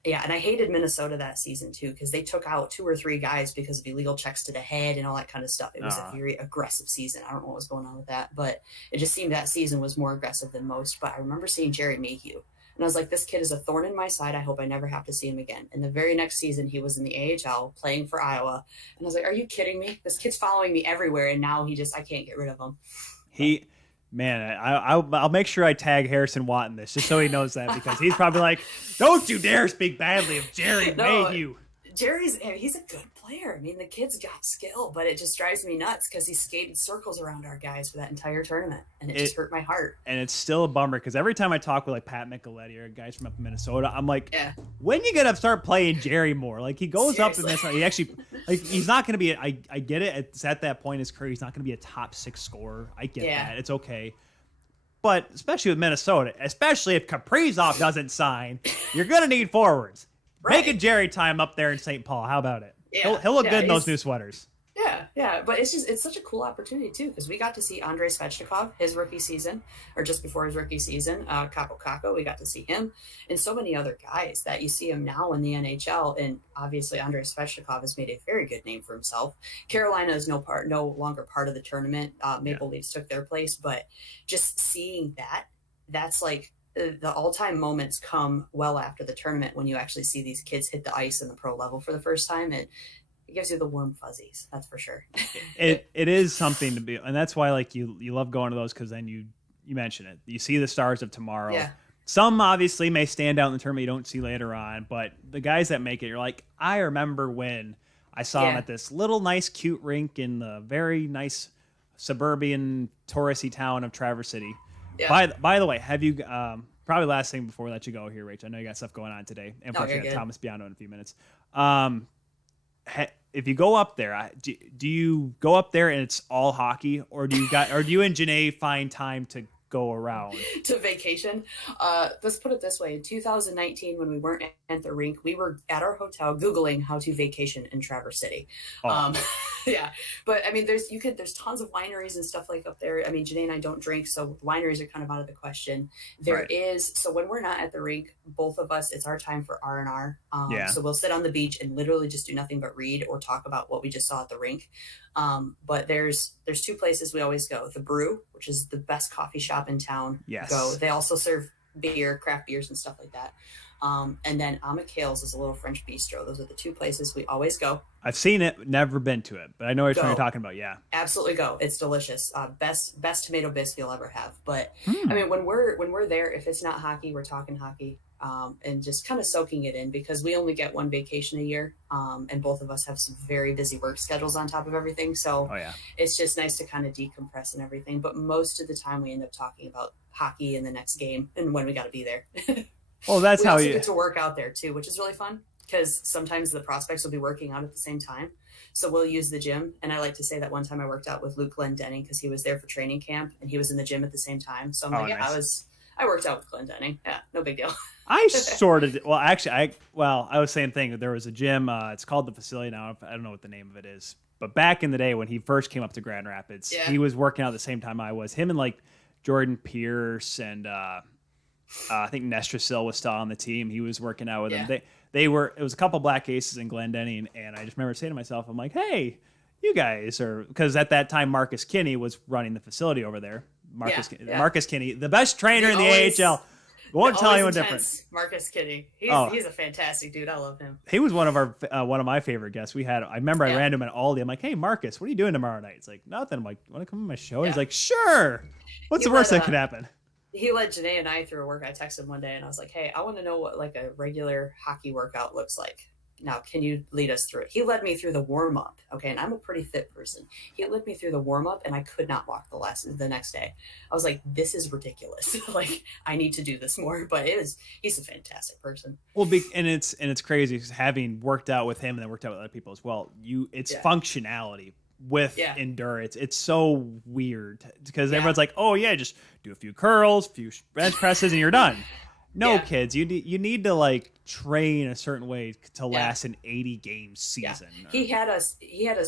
Yeah, and I hated Minnesota that season too because they took out 2 or 3 guys because of illegal checks to the head and all that kind of stuff. It was a very aggressive season. I don't know what was going on with that, but it just seemed that season was more aggressive than most. But I remember seeing Jerry Mayhew, and I was like, this kid is a thorn in my side. I hope I never have to see him again. And the very next season, he was in the AHL playing for Iowa, and I was like, are you kidding me? This kid's following me everywhere, and now I can't get rid of him. Man, I'll make sure I tag Harrison Watt in this just so he knows that because he's probably like, don't you dare speak badly of Jerry Mayhew. He's a good player. I mean, the kid's got skill, but it just drives me nuts because he skated circles around our guys for that entire tournament, and it just hurt my heart. And it's still a bummer because every time I talk with like Pat Micheletti or guys from up in Minnesota, I'm like, when you gonna start playing Jerry more? Like he goes up in this, he actually like he's not gonna be. I get it. It's at that point in his career, he's not gonna be a top 6 scorer. I get that. It's okay. But especially with Minnesota, especially if Kaprizov doesn't sign, you're gonna need forwards. Right. Make a Jerry time up there in St. Paul. How about it? Yeah. He'll look good in those new sweaters. Yeah. But it's such a cool opportunity, too, because we got to see Andrei Svechnikov, his rookie season, or just before his rookie season. Capo Caco, we got to see him, and so many other guys that you see him now in the NHL. And obviously, Andrei Svechnikov has made a very good name for himself. Carolina is no longer part of the tournament. Maple Leafs took their place, but just seeing that's like, the all-time moments come well after the tournament when you actually see these kids hit the ice in the pro level for the first time. It gives you the warm fuzzies, that's for sure. It is something to be, and that's why like you love going to those because then you mention it. You see the stars of tomorrow. Yeah. Some obviously may stand out in the tournament you don't see later on, but the guys that make it, you're like, I remember when I saw him at this little nice cute rink in the very nice suburban touristy town of Traverse City. Yeah. By the way, have you probably last thing before we let you go here, Rach? I know you got stuff going on today, and plus you got Thomas Biondo in a few minutes. If you go up there, do you go up there and it's all hockey, or do you and Janae find time to go around to vacation? Let's put it this way: in 2019, when we weren't at the rink, we were at our hotel Googling how to vacation in Traverse City. Yeah, but I mean, there's tons of wineries and stuff like up there. I mean, Janae and I don't drink, so wineries are kind of out of the question. There is, so when we're not at the rink, both of us, it's our time for R&R. So we'll sit on the beach and literally just do nothing but read or talk about what we just saw at the rink. But there's two places we always go: the Brew, which is the best coffee shop in town. Yes. They also serve beer, craft beers and stuff like that. And then Amikale's is a little French bistro. Those are the two places we always go. I've seen it, never been to it, but I know what you're talking about. Yeah, absolutely go. It's delicious. Best tomato bisque you'll ever have. But I mean, when we're there, if it's not hockey, we're talking hockey, and just kind of soaking it in, because we only get one vacation a year, and both of us have some very busy work schedules on top of everything. So it's just nice to kind of decompress and everything. But most of the time, we end up talking about hockey and the next game and when we got to be there. Well, that's we how also you get to work out there too, which is really fun, because sometimes the prospects will be working out at the same time. So we'll use the gym. And I like to say that one time I worked out with Luke Glendenning because he was there for training camp and he was in the gym at the same time. So I'm nice. I worked out with Glendenning. Yeah, no big deal. I sort of, well, actually, I was saying thing. There was a gym. It's called the Facility now. I don't know what the name of it is. But back in the day when he first came up to Grand Rapids, he was working out at the same time I was. Him and like Jordan Pierce and I think Nestrasil was still on the team. He was working out with them. They were. It was a couple black aces in Glendenning, and I just remember saying to myself, I'm like, hey, you guys are, because at that time Marcus Kinney was running the facility over there. Marcus Kinney, the best trainer in the AHL. Won't tell anyone different. Marcus Kinney. He's a fantastic dude. I love him. He was one of my favorite guests. We had. I remember I ran to him at Aldi. I'm like, hey Marcus, what are you doing tomorrow night? It's like nothing. I'm like, want to come on my show? He's like, sure. What's the worst that could happen? He led Janae and I through a workout. I texted him one day and I was like, hey, I want to know what like a regular hockey workout looks like. Now, can you lead us through it? He led me through the warm up. Okay. And I'm a pretty fit person. He led me through the warm up and I could not walk the next day. I was like, this is ridiculous. Like, I need to do this more, but he's a fantastic person. Well, and it's crazy because having worked out with him and then worked out with other people as well, it's functionality with endurance. It's so weird because everyone's like, oh yeah, just do a few curls, few bench presses and you're done. No, kids, you need to like train a certain way to last an 80 game season. He had us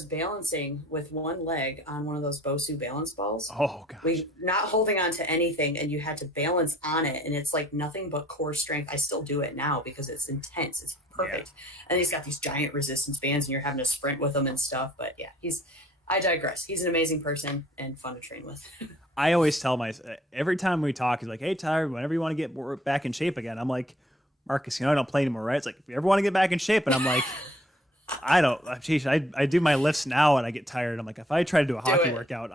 balancing with one leg on one of those Bosu balance balls. Oh gosh. We not holding on to anything and you had to balance on it, and it's like nothing but core strength. I still do it now because it's intense. It's perfect. And he's got these giant resistance bands and you're having to sprint with them and stuff, but I digress. He's an amazing person and fun to train with. I always tell every time we talk, he's like, hey, Tyler, whenever you want to get back in shape again, I'm like, Marcus, I don't play anymore, right? It's like, if you ever want to get back in shape, and I'm like, I do my lifts now and I get tired. I'm like, if I try to do a hockey workout,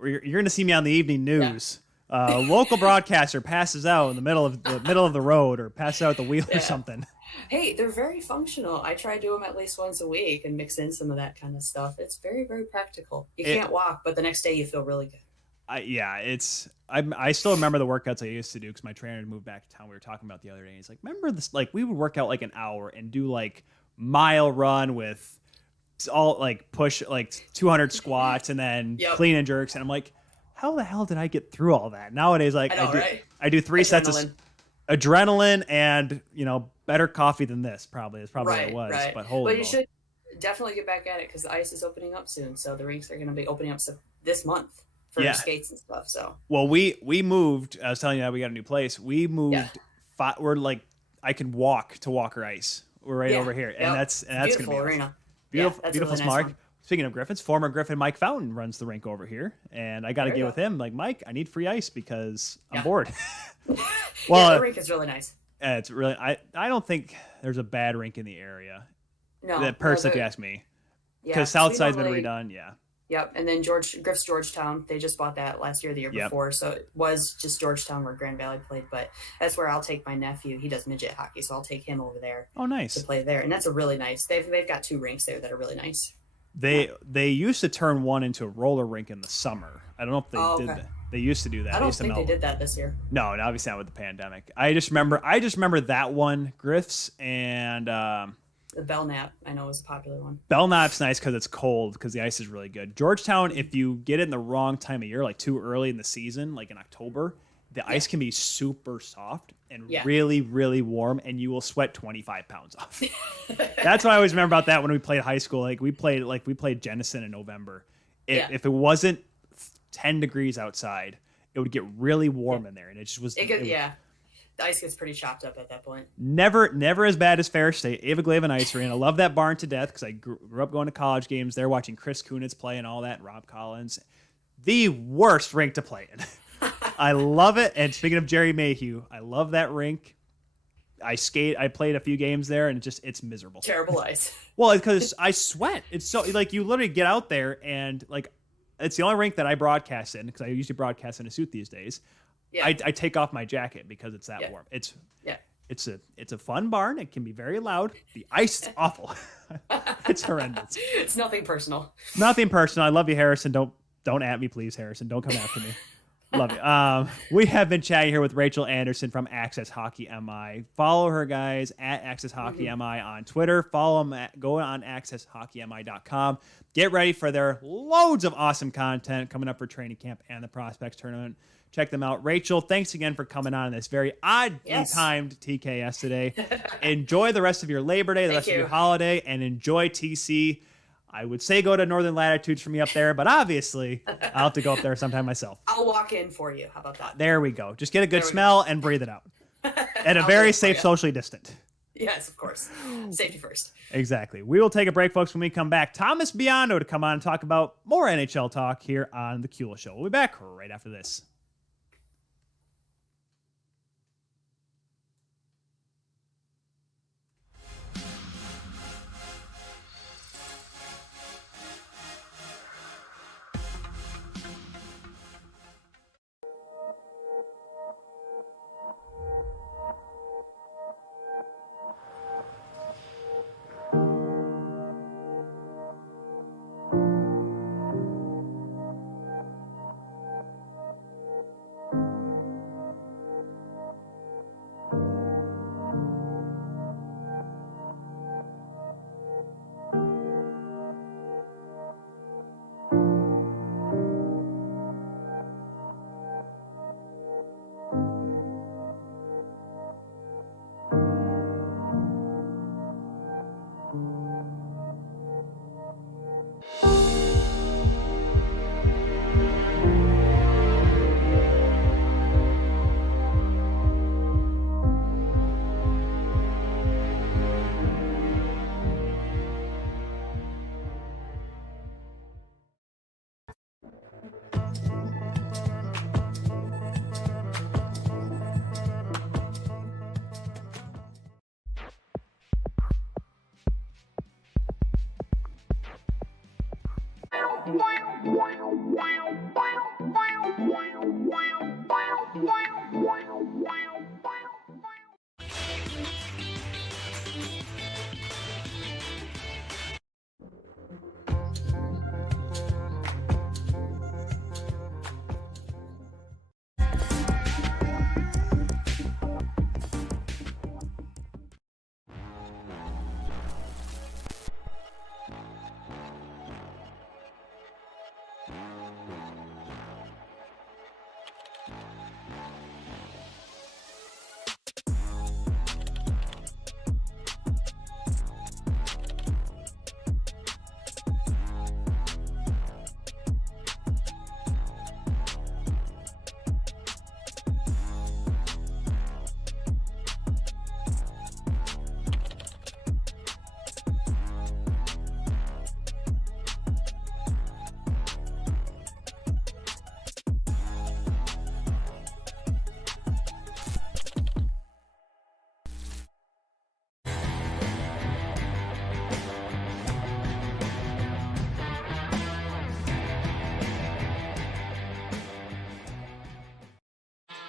you're going to see me on the evening news. Yeah. Local broadcaster passes out in the middle of the road or passes out at the wheel or something. Hey, they're very functional. I try to do them at least once a week and mix in some of that kind of stuff. It's very, very practical. You can't walk, but the next day you feel really good. I still remember the workouts I used to do because my trainer had moved back to town. We were talking about the other day. And he's like, remember this? Like, we would work out like an hour and do like mile run with all like push like 200 squats and then clean and jerks. And I'm like, how the hell did I get through all that? Nowadays, like I do 3 sets of adrenaline and better coffee than this. Probably is probably what it was. Right. But holy, you should definitely get back at it because the ice is opening up soon. So the rinks are going to be opening up this month for skates and stuff. So we moved. I was telling you that we got a new place. We moved. We're like I can walk to Walker Ice. We're right over here, and that's going to be arena. Beautiful, beautiful really smart. Nice. Speaking of Griffins, former Griffin Mike Fountain runs the rink over here, and I got to get with him. Like, Mike, I need free ice because I'm bored. Well, the rink is really nice. It's really. I don't think there's a bad rink in the area. No, if you ask me, because Southside's been redone. Yep. And then Griff's Georgetown, they just bought that last year, the year Yep. before. So it was just Georgetown where Grand Valley played, but that's where I'll take my nephew. He does midget hockey, so I'll take him over there. Oh, nice. To play there. And that's a really nice. They've got 2 rinks there that are really nice. They used to turn one into a roller rink in the summer. I don't know if they did that. They used to do that. I don't think they did that this year. No, obviously not with the pandemic. I just remember that one, Griff's, and the Belknap, I know, is a popular one. Belknap's nice because it's cold, because the ice is really good. Georgetown, if you get it in the wrong time of year, like too early in the season, like in October, the ice can be super soft and really, really warm, and you will sweat 25 pounds off. That's what I always remember about that when we played high school. We played Jenison in November. If it wasn't 10 degrees outside, it would get really warm in there, and it just was. The ice gets pretty chopped up at that point. Never as bad as Ferris State. Ava Glaven Ice Arena. I love that barn to death because I grew up going to college games there, watching Chris Kunitz play and all that, and Rob Collins. The worst rink to play in. I love it. And speaking of Jerry Mayhew, I love that rink. I played a few games there, and it's miserable. Terrible ice. Well, because I sweat. It's so, like, you literally get out there, and like, it's the only rink that I broadcast in, because I usually broadcast in a suit these days. Yeah. I take off my jacket because it's that warm. It's a fun barn. It can be very loud. The ice is awful. It's horrendous. It's nothing personal. Nothing personal. I love you, Harrison. Don't at me, please, Harrison. Don't come after me. Love you. We have been chatting here with Rachel Anderson from Access HockeyMI. Follow her, guys, at Access HockeyMI on Twitter. Follow them. Go on accesshockeymi.com. Get ready for their loads of awesome content coming up for training camp and the Prospects Tournament. Check them out. Rachel, thanks again for coming on this very oddly timed TKS today. Enjoy the rest of your Labor Day, the rest of your holiday, and enjoy TC. I would say go to Northern Latitudes for me up there, but obviously I'll have to go up there sometime myself. I'll walk in for you. How about that? There we go. Just get a good smell and breathe it out. And a very safe, socially distant. Yes, of course. Safety first. Exactly. We will take a break, folks. When we come back, Thomas Biondo to come on and talk about more NHL talk here on The Kuehl Show. We'll be back right after this.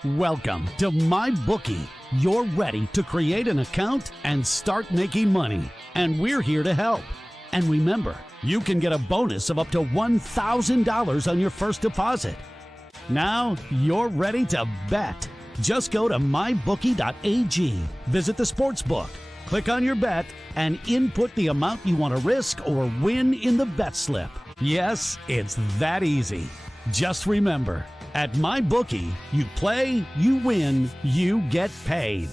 Welcome to MyBookie. You're ready to create an account and start making money. And we're here to help. And remember, you can get a bonus of up to $1,000 on your first deposit. Now you're ready to bet. Just go to mybookie.ag, visit the sportsbook, click on your bet, and input the amount you want to risk or win in the bet slip. Yes, it's that easy. Just remember, at MyBookie, you play, you win, you get paid.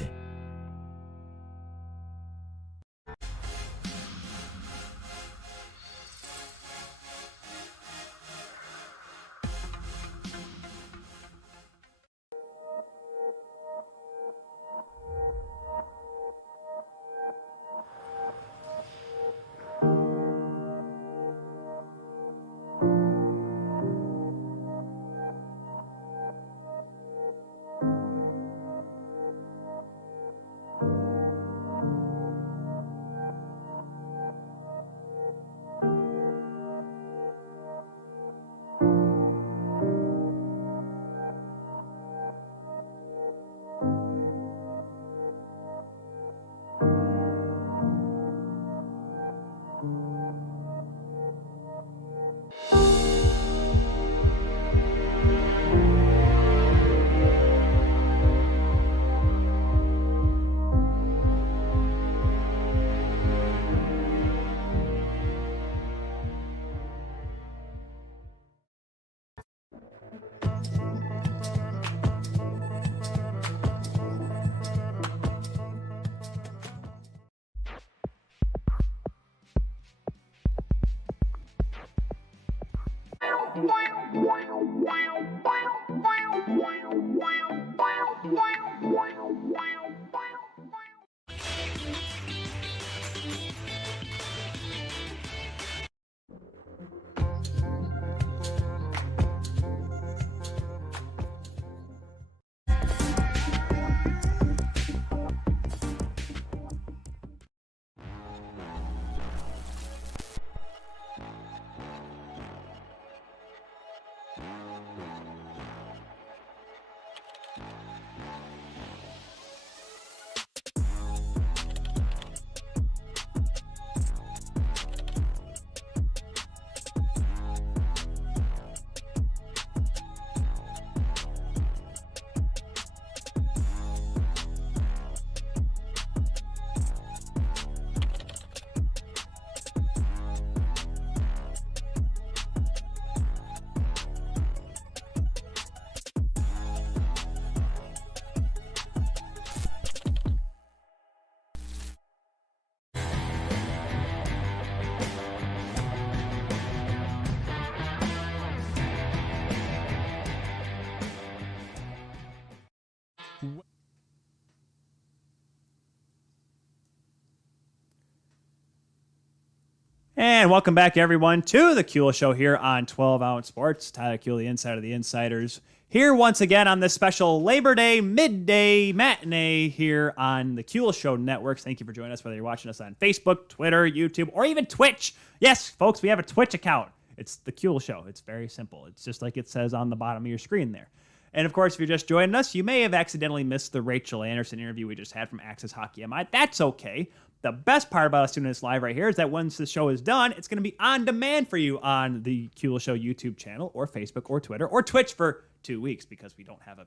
And welcome back, everyone, to the Kuehl Show here on 12 Ounce Sports. Tyler Kuehl, the insider of the insiders, here once again on this special Labor Day midday matinee here on the Kuehl Show Networks. Thank you for joining us, whether you're watching us on Facebook, Twitter, YouTube, or even Twitch. Yes, folks, we have a Twitch account. It's the Kuehl Show. It's very simple. It's just like it says on the bottom of your screen there. And, of course, if you're just joining us, you may have accidentally missed the Rachel Anderson interview we just had from Access HockeyMI. That's okay. The best part about us doing this live right here is that once the show is done, it's going to be on demand for you on the Kuehl Show YouTube channel or Facebook or Twitter or Twitch for 2 weeks because we don't have a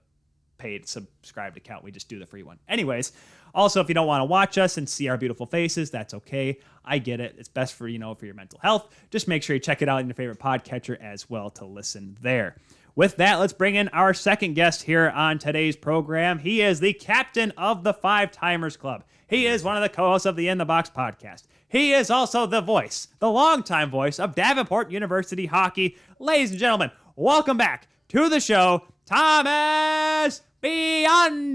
paid subscribed account. We just do the free one. Anyways, also, if you don't want to watch us and see our beautiful faces, that's okay. I get it. It's best for, for your mental health. Just make sure you check it out in your favorite podcatcher as well to listen there. With that, let's bring in our second guest here on today's program. He is the captain of the Five Timers Club. He is one of the co-hosts of the In the Box podcast. He is also the voice, the longtime voice of Davenport University hockey. Ladies and gentlemen, welcome back to the show, Thomas Biondo.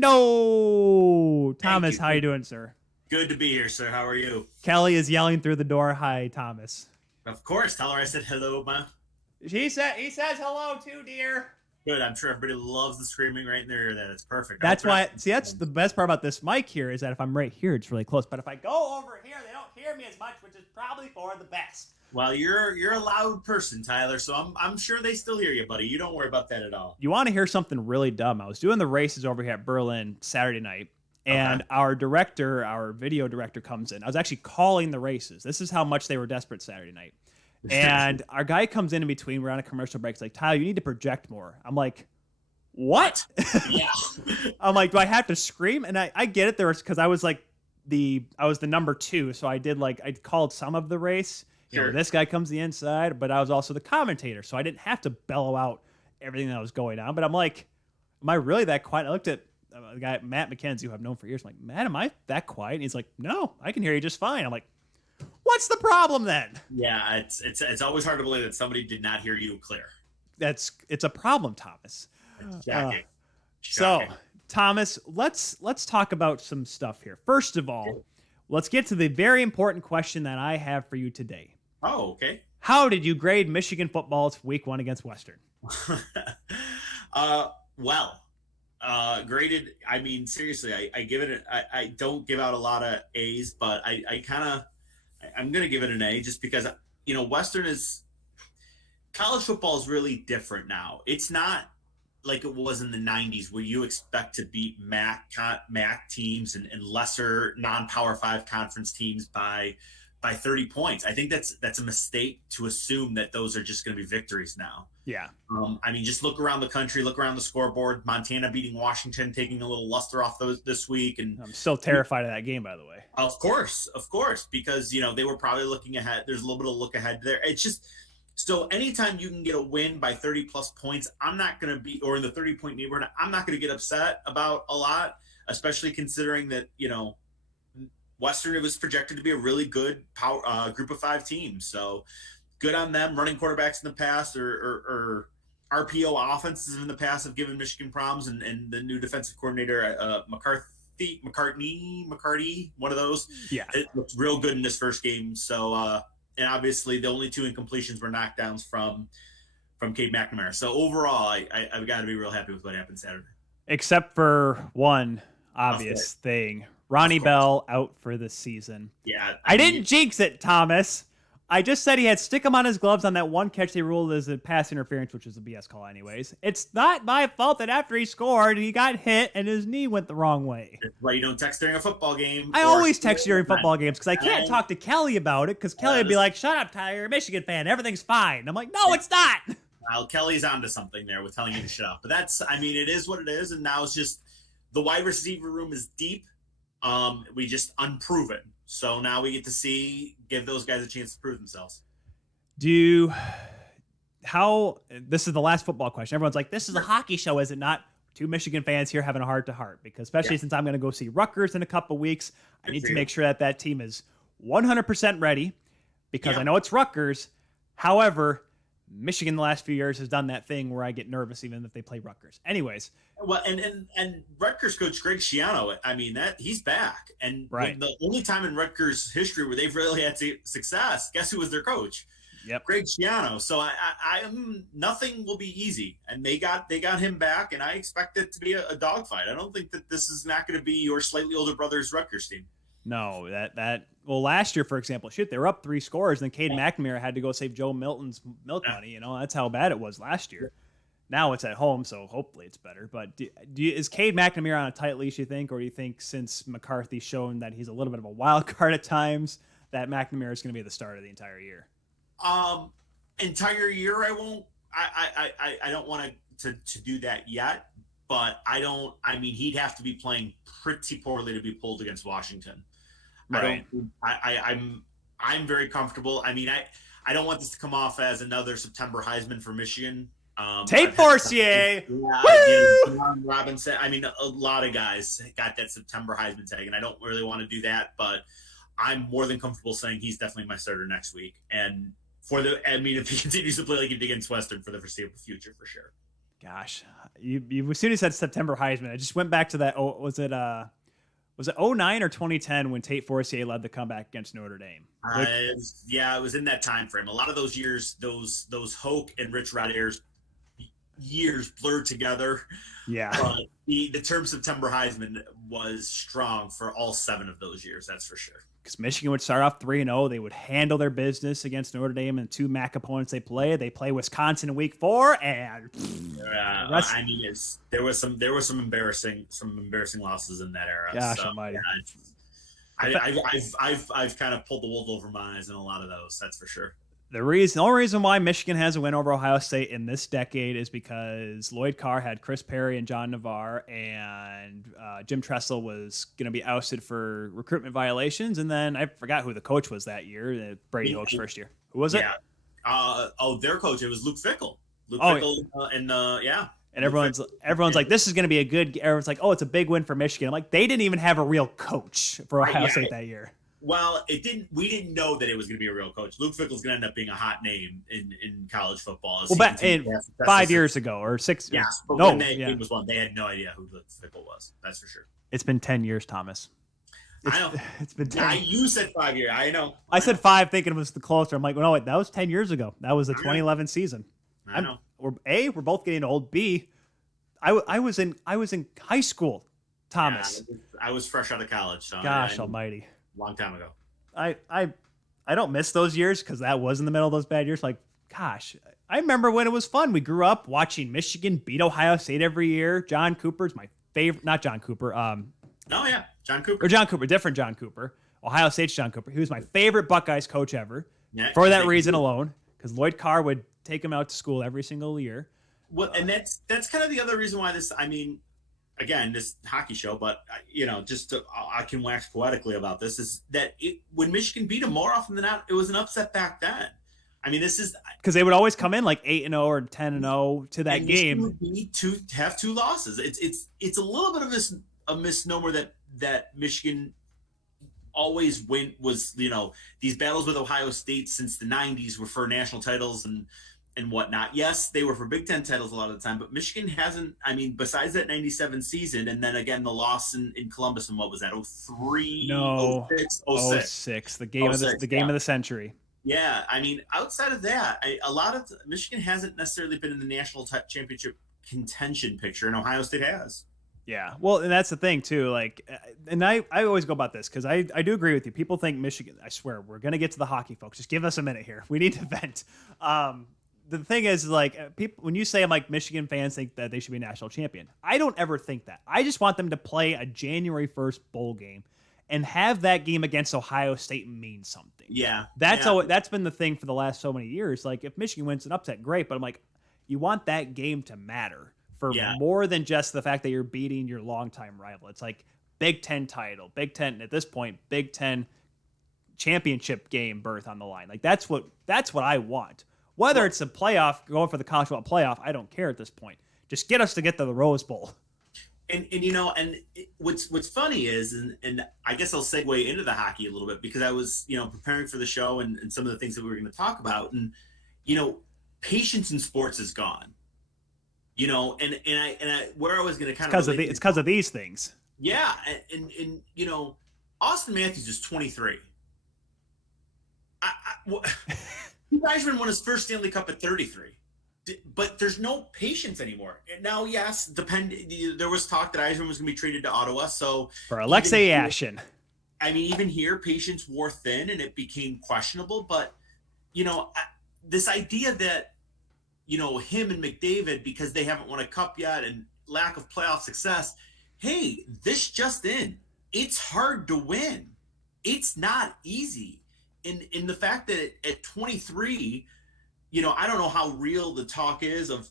Thomas, how you doing, sir? Good to be here, sir. How are you? Kelly is yelling through the door. Hi, Thomas. Of course. Tell her I said hello, ma. He says hello too, dear. Good. I'm sure everybody loves the screaming right in their ear. That it's perfect. That's why. See, that's the best part about this mic here is that if I'm right here, it's really close. But if I go over here, they don't hear me as much, which is probably for the best. Well, you're a loud person, Tyler, so I'm sure they still hear you, buddy. You don't worry about that at all. You want to hear something really dumb? I was doing the races over here at Berlin Saturday night, and Okay. our video director comes in. I was actually calling the races. This is how much they were desperate Saturday night. And our guy comes in between. We're on a commercial break. He's like, Tyler, you need to project more. I'm like, what? Yeah. I'm like, do I have to scream? And I get it. There was, because I was the number 2, so I called some of the race. You know, Sure. this guy comes the inside, but I was also the commentator, so I didn't have to bellow out everything that was going on. But I'm like, am I really that quiet? I looked at the guy, Matt McKenzie, who I've known for years. I'm like, Matt, am I that quiet? And he's like, no, I can hear you just fine. I'm like, what's the problem then? Yeah, it's always hard to believe that somebody did not hear you clear. It's a problem, Thomas. It's shocking. So, Shocking. Thomas, let's talk about some stuff here. First of all, let's get to the very important question that I have for you today. Oh, okay. How did you grade Michigan football's week 1 against Western? Well, graded. I mean, seriously, I give it. I don't give out a lot of A's, but I'm gonna give it an A just because Western is college football is really different now. It's not like it was in the 90s where you expect to beat MAC teams and lesser non-Power 5 conference teams by 30 points. I think that's a mistake to assume that those are just going to be victories now. Yeah. I mean, just look around the country, look around the scoreboard. Montana beating Washington, taking a little luster off those this week, and I'm still terrified of that game, by the way. of course, because they were probably looking ahead. There's a little bit of look ahead there. It's just so anytime you can get a win by 30 plus points, I'm not going to be, or in the 30-point neighborhood, I'm not going to get upset about a lot, especially considering that Western, it was projected to be a really good group of 5 team. So good on them. Running quarterbacks in the past or RPO offenses in the past have given Michigan problems, and the new defensive coordinator, McCarty, one of those. Yeah. It looked real good in this first game. So, and obviously the only 2 incompletions were knockdowns from Cade McNamara. So overall, I've got to be real happy with what happened Saturday. Except for one obvious thing. Ronnie Bell out for the season. Yeah. I didn't jinx it, Thomas. I just said he had stick him on his gloves on that one catch they ruled as a pass interference, which was a BS call anyways. It's not my fault that after he scored, he got hit and his knee went the wrong way. That's why you don't text during a football game. I always text during football games because I can't talk to Kelly about it because Kelly would be like, shut up, Tyler, you're a Michigan fan. Everything's fine. I'm like, no, it's not. Well, Kelly's onto something there with telling you to shut up. But it is what it is. And now it's just the wide receiver room is deep. We just unproven. So now we get to give those guys a chance to prove themselves. This is the last football question. Everyone's like, this is a hockey show, is it not? 2 Michigan fans here having a heart-to-heart because especially since I'm going to go see Rutgers in a couple weeks, I need to make sure that team is 100% ready because I know it's Rutgers. However, Michigan the last few years has done that thing where I get nervous even if they play Rutgers. Anyways. Well, and Rutgers coach Greg Schiano, I mean, that he's back. And the only time in Rutgers history where they've really had success, guess who was their coach? Yep. Greg Schiano. So I nothing will be easy. And they got him back, and I expect it to be a dogfight. I don't think that this is not going to be your slightly older brother's Rutgers team. No, well, last year, for example, they were up 3 scores, and Cade McNamara had to go save Joe Milton's milk money. That's how bad it was last year. Now it's at home, so hopefully it's better. But is Cade McNamara on a tight leash, you think, or do you think since McCarthy's shown that he's a little bit of a wild card at times, that McNamara is going to be the start of the entire year? Entire year, I won't. I don't want to do that yet. But he'd have to be playing pretty poorly to be pulled against Washington. Right. I'm very comfortable. I mean, I don't want this to come off as another September Heisman for Michigan. Tate Forcier. Robinson. I mean, a lot of guys got that September Heisman tag, and I don't really want to do that, but I'm more than comfortable saying he's definitely my starter next week. And if he continues to play like he did against Western for the foreseeable future, for sure. Gosh, you as soon as you said September Heisman, I just went back to that. Was it 2009 or 2010 when Tate Forcier led the comeback against Notre Dame? It was in that time frame. A lot of those years, those Hoke and Rich Rod Ayers years blurred together. Yeah. But the term September Heisman was strong for all 7 of those years. That's for sure. Because Michigan would start off 3-0. They would handle their business against Notre Dame and 2 MAC opponents they play. They play Wisconsin in week 4, and I mean, there was some embarrassing losses in that era. Gosh almighty. I've kind of pulled the wool over my eyes in a lot of those. That's for sure. The only reason why Michigan has a win over Ohio State in this decade is because Lloyd Carr had Chris Perry and John Navarre, and Jim Tressel was going to be ousted for recruitment violations. And then I forgot who the coach was that year, Brady Hoke's first year. Who was it? Their coach. It was Luke Fickell. And everyone's like, this is going to be a good. Everyone's like, oh, it's a big win for Michigan. I'm like, they didn't even have a real coach for Ohio State that year. Well, we didn't know that it was going to be a real coach. Luke Fickell's going to end up being a hot name in college football. Well, 5 years ago or 6. Yeah, but when that game was won, they had no idea who Luke Fickell was. That's for sure. It's been 10 years, Thomas. I know. It's been 10. You said 5 years. I know. I said 5 thinking it was the closer. I'm like, well, no, wait, that was 10 years ago. That was the 2011 season. I know. We're both getting old. B, I was in high school, Thomas. Yeah, I was fresh out of college. So Gosh almighty. Long time ago. I don't miss those years because that was in the middle of those bad years. Like, gosh, I remember when it was fun. We grew up watching Michigan beat Ohio State every year. John Cooper's my favorite. Not John Cooper. John Cooper. Or John Cooper, different John Cooper. Ohio State's John Cooper. He was my favorite Buckeyes coach ever. Yeah, for that reason alone, because Lloyd Carr would take him out to school every single year. Well, and that's kind of the other reason why this. I mean, again, this hockey show, but I can wax poetically about this. Is that when Michigan beat them more often than not, it was an upset back then. I mean, this is because they would always come in like 8-0 or 10-0 to that game. Would need to have 2 losses. It's a little bit of a misnomer that Michigan always was these battles with Ohio State since the 90s were for national titles and whatnot. Yes, they were for Big Ten titles a lot of the time, but Michigan hasn't. I mean, besides that 97 season, and then again the loss in Columbus, and what was that? 03? No, 06. The game of the century. Yeah, I mean, outside of that, a lot of Michigan hasn't necessarily been in the national championship contention picture, and Ohio State has. Yeah, well, and that's the thing too. Like, and I always go about this because I do agree with you. People think Michigan. I swear, we're gonna get to the hockey, folks. Just give us a minute here. We need to vent. The thing is, like, people, when you say, I'm like, Michigan fans think that they should be a national champion. I don't ever think that. I just want them to play a January 1st bowl game and have that game against Ohio State mean something. Yeah. That's been the thing for the last so many years. Like, if Michigan wins an upset, great. But I'm like, you want that game to matter for more than just the fact that you're beating your longtime rival. It's like Big Ten title, Big Ten, at this point, Big Ten championship game berth on the line. Like, that's what I want. Whether it's a playoff, going for the college football playoff, I don't care at this point. Just get us to get to the Rose Bowl. And what's funny is, and I guess I'll segue into the hockey a little bit because I was, preparing for the show and some of the things that we were going to talk about. And, patience in sports is gone. And I where I was going to kind of it's because of these things. Yeah, and Austin Matthews is 23. Eisman won his first Stanley Cup at 33, but there's no patience anymore. Now, yes, there was talk that Eisman was going to be traded to Ottawa, so for Alexei Yashin. I mean, even here, patience wore thin, and it became questionable. But this idea that him and McDavid, because they haven't won a cup yet and lack of playoff success, hey, this just in, it's hard to win. It's not easy. In the fact that at 23, I don't know how real the talk is of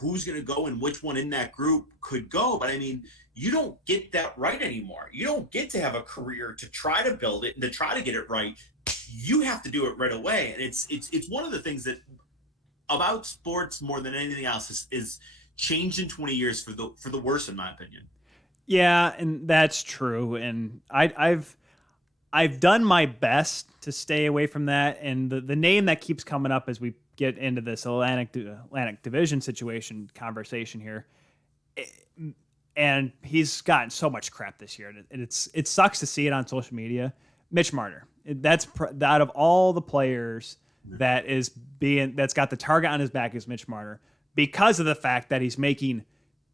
who's going to go and which one in that group could go. But I mean, you don't get that right anymore. You don't get to have a career to try to build it and to try to get it right. You have to do it right away. And it's one of the things that about sports more than anything else is changed in 20 years for the worse, in my opinion. Yeah, and that's true. And I've done my best to stay away from that. And the name that keeps coming up as we get into this Atlantic Division situation conversation here, and he's gotten so much crap this year, and it sucks to see it on social media. Mitch Marner, that's out of all the players that's got the target on his back is Mitch Marner. because of the fact that he's making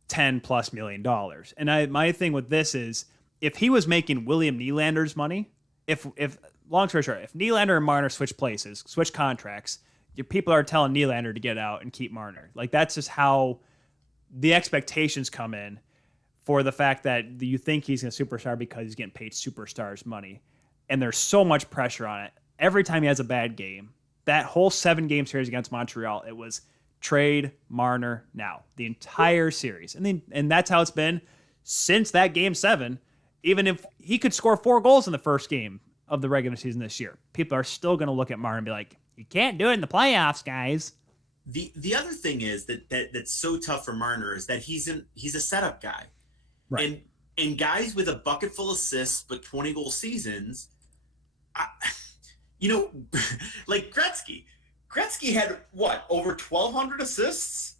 $10+ million. And my thing with this is, if he was making William Nylander's money, if long story short, if Nylander and Marner switch places, switch contracts, your people are telling Nylander to get out and keep Marner. Like, that's just how the expectations come in for the fact that you think he's a superstar because he's getting paid superstars money. And there's so much pressure on it. Every time he has a bad game, that whole 7-game series against Montreal, it was trade Marner now, the entire series. And that's how it's been since that game 7. Even if he could score 4 goals in the first game of the regular season this year, people are still going to look at Marner and be like, you can't do it in the playoffs, guys. The other thing is that's so tough for Marner is that he's a setup guy. Right. And guys with a bucket full of assists but 20-goal seasons, like Gretzky. Gretzky had over 1,200 assists,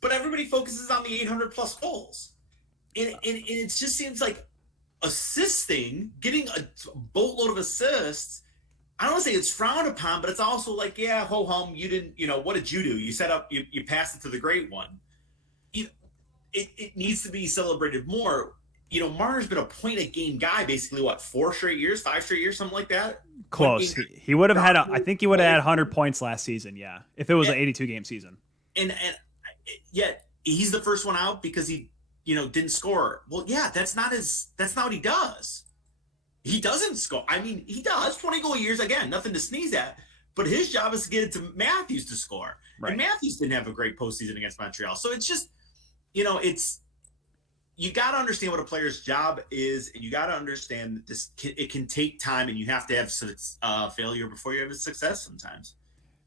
but everybody focuses on the 800+ goals. And it just seems like assisting, getting a boatload of assists, I don't want to say it's frowned upon, but it's also like, yeah, ho hum, you didn't, what did you do? You set up, you passed it to the great one. It needs to be celebrated more. Marner's been a point a game guy basically, 4 straight years, 5 straight years, something like that. Close. He would have had, I think he would have had 100 points last season, yeah, if it was an 82-game season. And yet he's the first one out because he, didn't score. Well, yeah, that's not what he does. He doesn't score. I mean, he does 20-goal years, again, nothing to sneeze at, but his job is to get it to Matthews to score. Right. And Matthews didn't have a great postseason against Montreal. So it's just, you got to understand what a player's job is, and you got to understand that it can take time, and you have to have failure before you have a success sometimes.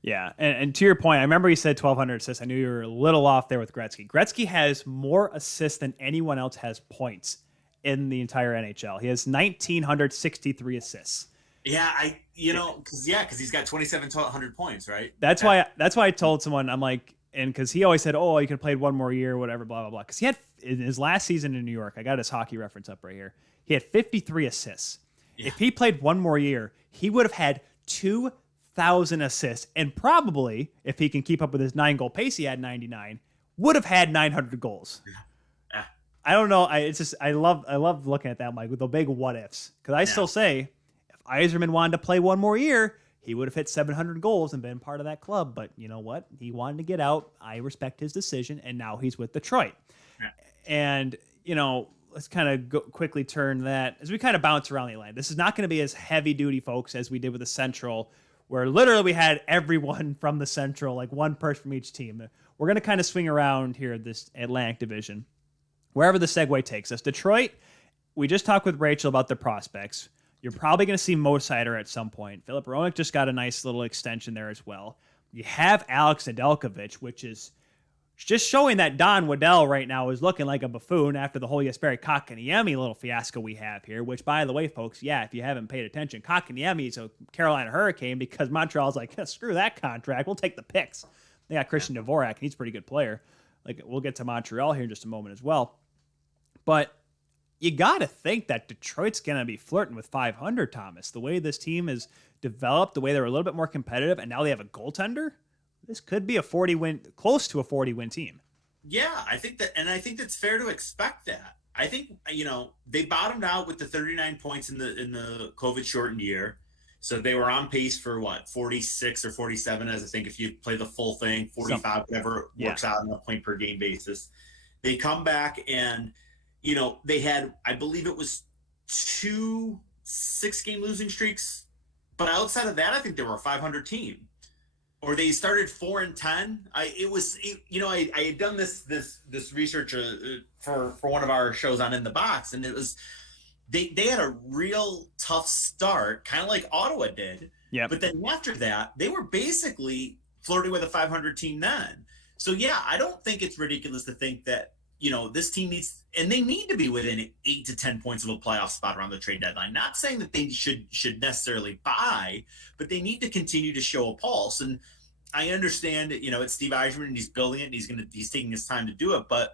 Yeah, and to your point, I remember you said 1,200 assists. I knew you were a little off there with Gretzky. Gretzky has more assists than anyone else has points in the entire NHL. He has 1,963 assists. Yeah, because he's got 2,700 points, right? That's why I told someone, I'm like, and because he always said, oh, you could have played one more year, whatever, blah, blah, blah. Because he had, in his last season in New York, I got his hockey reference up right here, he had 53 assists. Yeah. If he played one more year, he would have had 2,000 assists, and probably, if he can keep up with his 9-goal pace, he had 99, would have had 900 goals. Yeah. I don't know. I love looking at that, Mike, with the big what ifs. Because I still say, if Yzerman wanted to play one more year, he would have hit 700 goals and been part of that club. But you know what? He wanted to get out. I respect his decision, and now he's with Detroit. Yeah. And, let's kind of quickly turn that as we kind of bounce around the Atlantic. This is not going to be as heavy-duty, folks, as we did with the Central, where literally we had everyone from the Central, like one person from each team. We're going to kind of swing around here, this Atlantic division, wherever the segue takes us. Detroit, we just talked with Rachel about the prospects. You're probably going to see Mo Seider at some point. Philip Roenick just got a nice little extension there as well. You have Alex Nedeljkovic, which is just showing that Don Waddell right now is looking like a buffoon after the whole Jesperi Kotkaniemi little fiasco we have here, which, by the way, folks, if you haven't paid attention, Kotkaniemi is a Carolina Hurricane because Montreal's like, screw that contract. We'll take the picks. They got Christian Dvorak, and he's a pretty good player. Like, we'll get to Montreal here in just a moment as well. But you got to think that Detroit's going to be flirting with 500, Thomas. The way this team is developed, the way they're a little bit more competitive, and now they have a goaltender. This could be close to a 40-win team. Yeah, I think that's fair to expect that. I think, they bottomed out with the 39 points in the COVID shortened year. So they were on pace for 46 or 47, as I think if you play the full thing, 45, whatever works out on a point per game basis. They come back and, they had, I believe it was 2 6-game losing streaks. But outside of that, I think they were a 500 team. Or they started 4-10. I had done this research for one of our shows on In the Box, and it was they had a real tough start, kind of like Ottawa did. Yeah. But then after that, they were basically flirting with a 500 team then. So yeah, I don't think it's ridiculous to think that this team needs, and they need to be within 8 to 10 points of a playoff spot around the trade deadline. Not saying that they should necessarily buy, but they need to continue to show a pulse. And I understand, it's Steve Yzerman and he's building it and he's taking his time to do it. But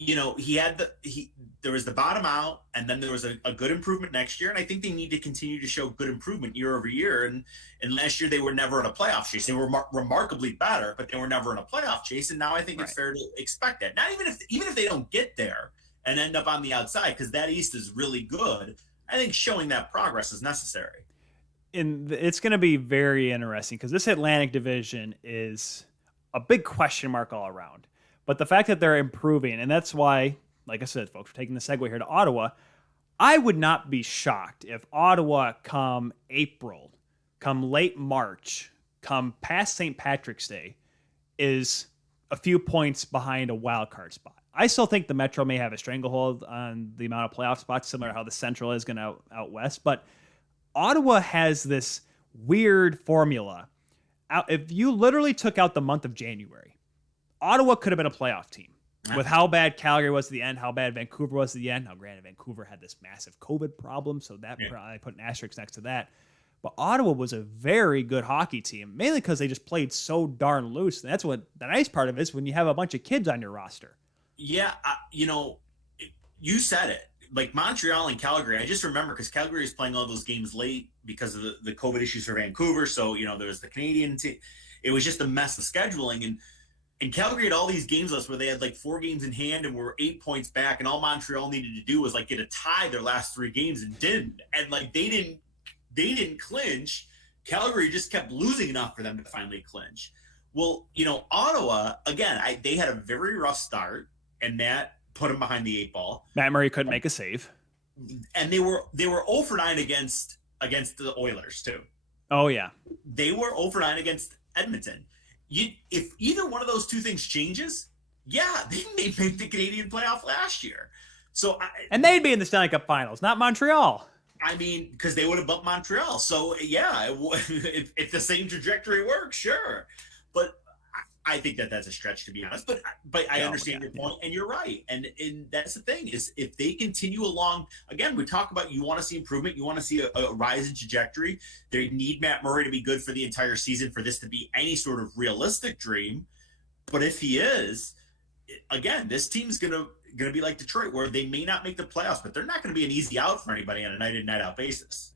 there was the bottom out, and then there was a good improvement next year, and I think they need to continue to show good improvement year over year. And last year they were never in a playoff chase. They were remarkably better, but they were never in a playoff chase. And now I think it's fair to expect that. Not even if they don't get there and end up on the outside, because that East is really good. I think showing that progress is necessary. And it's going to be very interesting because this Atlantic division is a big question mark all around. But the fact that they're improving, and that's why, like I said, folks, we're taking the segue here to Ottawa. I would not be shocked if Ottawa come April, come late March, come past St. Patrick's Day, is a few points behind a wild card spot. I still think the Metro may have a stranglehold on the amount of playoff spots, similar to how the Central is going to out west. But Ottawa has this weird formula. If you literally took out the month of January, Ottawa could have been a playoff team with how bad Calgary was at the end, how bad Vancouver was at the end. Now, granted, Vancouver had this massive COVID problem, so that I put an asterisk next to that. But Ottawa was a very good hockey team, mainly because they just played so darn loose. And that's what the nice part of it is when you have a bunch of kids on your roster. Yeah, you said it. Like Montreal and Calgary, I just remember because Calgary is playing all those games late because of the COVID issues for Vancouver. So, there was the Canadian team. It was just a mess of scheduling. And Calgary had all these games left where they had like 4 games in hand and were 8 points back. And all Montreal needed to do was like get a tie their last 3 games and didn't. And like they didn't clinch. Calgary just kept losing enough for them to finally clinch. Well, Ottawa, again, they had a very rough start, and that put them behind the 8 ball. Matt Murray couldn't make a save. And they were 0 for 9 against the Oilers too. Oh yeah. They were 0 for 9 against Edmonton. If either one of those 2 things changes, they may make the Canadian playoff last year. So and they'd be in the Stanley Cup Finals, not Montreal. I mean, because they would have bumped Montreal. So if the same trajectory works, sure. But I think that's a stretch, to be honest. But I understand your point, and you're right. And that's the thing is, if they continue along, again, we talk about you want to see improvement, you want to see a rise in trajectory. They need Matt Murray to be good for the entire season for this to be any sort of realistic dream. But if he is, again, this team's gonna be like Detroit, where they may not make the playoffs, but they're not going to be an easy out for anybody on a night-in, night-out basis.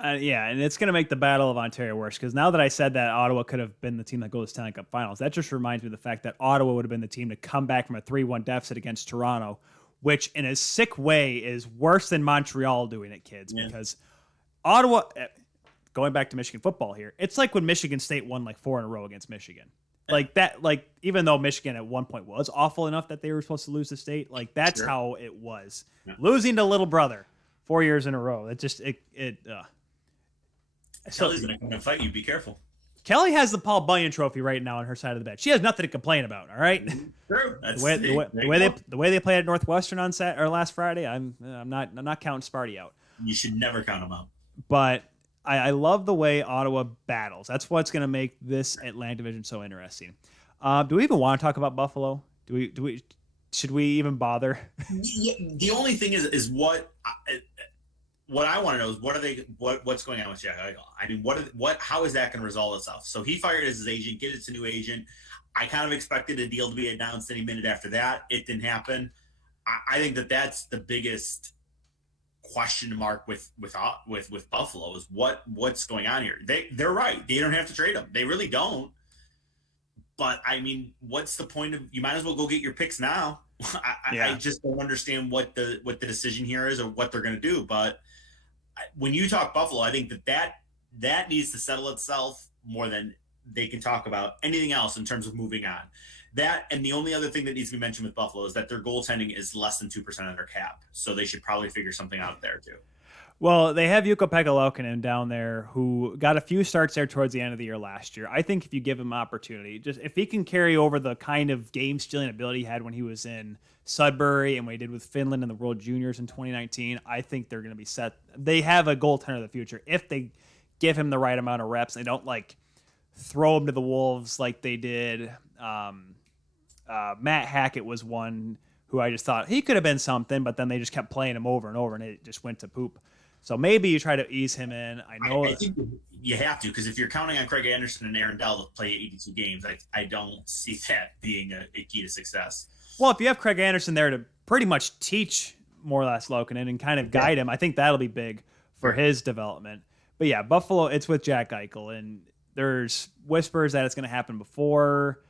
And it's going to make the Battle of Ontario worse, because now that I said that Ottawa could have been the team that goes to Stanley Cup Finals, that just reminds me of the fact that Ottawa would have been the team to come back from a 3-1 deficit against Toronto, which in a sick way is worse than Montreal doing it, kids, because Ottawa, going back to Michigan football here, it's like when Michigan State won like 4 in a row against Michigan. Like that, like even though Michigan at one point was awful enough that they were supposed to lose the state, like that's how it was. Losing to little brother 4 years in a row. It just Kelly's going to come and fight you. Be careful. Kelly has the Paul Bunyan Trophy right now on her side of the bed. She has nothing to complain about. All right. True. The way they played at Northwestern on last Friday, I'm not counting Sparty out. You should never count them out. But I love the way Ottawa battles. That's what's going to make this Atlantic division so interesting. Do we even want to talk about Buffalo? Should we even bother? The only thing is what I want to know is what's going on with Jack Eichel. I mean, how is that going to resolve itself? So he fired as his agent, get it to new agent. I kind of expected a deal to be announced any minute after that. It didn't happen. I think that's the biggest question mark with Buffalo is what's going on here. They're right. They don't have to trade him. They really don't. But I mean, what's the point of? You might as well go get your picks now. I just don't understand what the decision here is or what they're going to do. But when you talk Buffalo, I think that needs to settle itself more than they can talk about anything else in terms of moving on. That, and the only other thing that needs to be mentioned with Buffalo is that their goaltending is less than 2% of their cap. So they should probably figure something out there too. Well, they have Jukka-Pekka Laukkanen down there who got a few starts there towards the end of the year last year. I think if you give him opportunity, just if he can carry over the kind of game-stealing ability he had when he was in Sudbury and what he did with Finland in the World Juniors in 2019, I think they're going to be set. They have a goaltender of the future if they give him the right amount of reps. They don't like throw him to the wolves like they did. Matt Hackett was one who I just thought he could have been something, but then they just kept playing him over and over, and it just went to poop. So maybe you try to ease him in. I think you have to, because if you're counting on Craig Anderson and Aaron Dell to play 82 games, I don't see that being a key to success. Well, if you have Craig Anderson there to pretty much teach more or less Lokinen and kind of guide him, I think that'll be big for his development. But yeah, Buffalo, it's with Jack Eichel, and there's whispers that it's going to happen before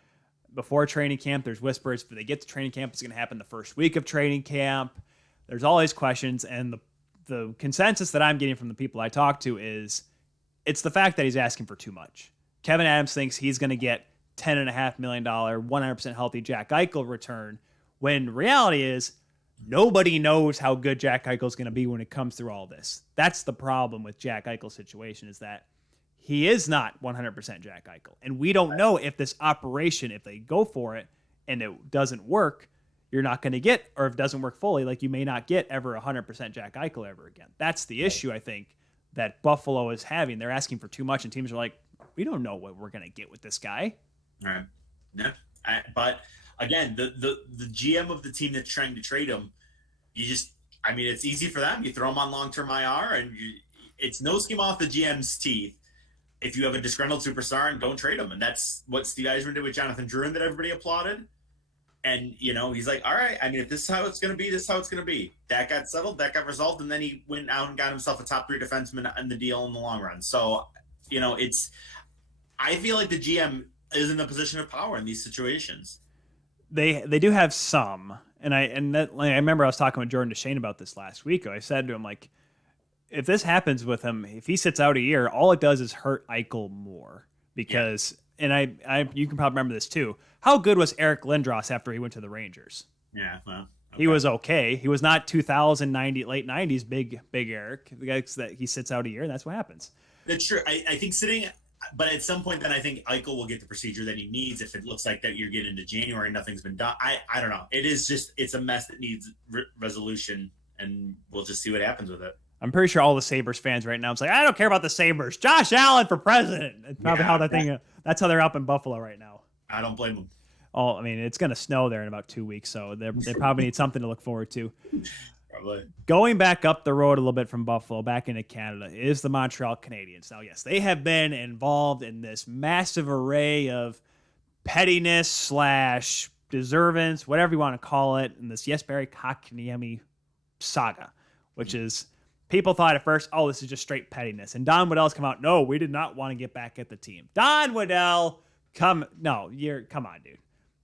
training camp. There's whispers if they get to training camp, it's going to happen the first week of training camp. There's all these questions, and the consensus that I'm getting from the people I talk to is it's the fact that he's asking for too much. Kevin Adams thinks he's going to get $10.5 million, 100% healthy Jack Eichel return, when reality is nobody knows how good Jack Eichel is going to be when it comes through all this. That's the problem with Jack Eichel's situation, is that he is not 100% Jack Eichel. And we don't know if this operation, if they go for it and it doesn't work, you're not going to get, or if it doesn't work fully, like you may not get ever 100% Jack Eichel ever again. That's the issue, I think, that Buffalo is having. They're asking for too much, and teams are like, we don't know what we're going to get with this guy. All right. Yeah. But again, the GM of the team that's trying to trade him, it's easy for them. You throw him on long-term IR, and it's no skin off the GM's teeth if you have a disgruntled superstar and don't trade him. And that's what Steve Yzerman did with Jonathan Drouin that everybody applauded. And, he's like, all right, if this is how it's going to be, this is how it's going to be. That got settled, that got resolved, and then he went out and got himself a top 3 defenseman in the deal in the long run. So, I feel like the GM is in a position of power in these situations. They do have some. And I remember I was talking with Jordan DeShane about this last week. I said to him, like, if this happens with him, if he sits out a year, all it does is hurt Eichel more. Because, and I you can probably remember this too, how good was Eric Lindros after he went to the Rangers? Yeah, well, okay. He was okay. He was not 2090, late 90s big Eric. The guy that he sits out a year, and that's what happens. That's true. I think but at some point, then I think Eichel will get the procedure that he needs if it looks like that you're getting into January and nothing's been done. I don't know. It's a mess that needs resolution, and we'll just see what happens with it. I'm pretty sure all the Sabres fans right now, it's like, I don't care about the Sabres. Josh Allen for president. It's probably that's how they're up in Buffalo right now. I don't blame them. Oh, it's going to snow there in about 2 weeks, so they probably need something to look forward to. Probably. Going back up the road a little bit from Buffalo, back into Canada, is the Montreal Canadiens. Now, yes, they have been involved in this massive array of pettiness / deservance, whatever you want to call it, in this Jesperi Kotkaniemi saga, which is, people thought at first, oh, this is just straight pettiness. And Don Waddell's come out, no, we did not want to get back at the team. Don Waddell, come on,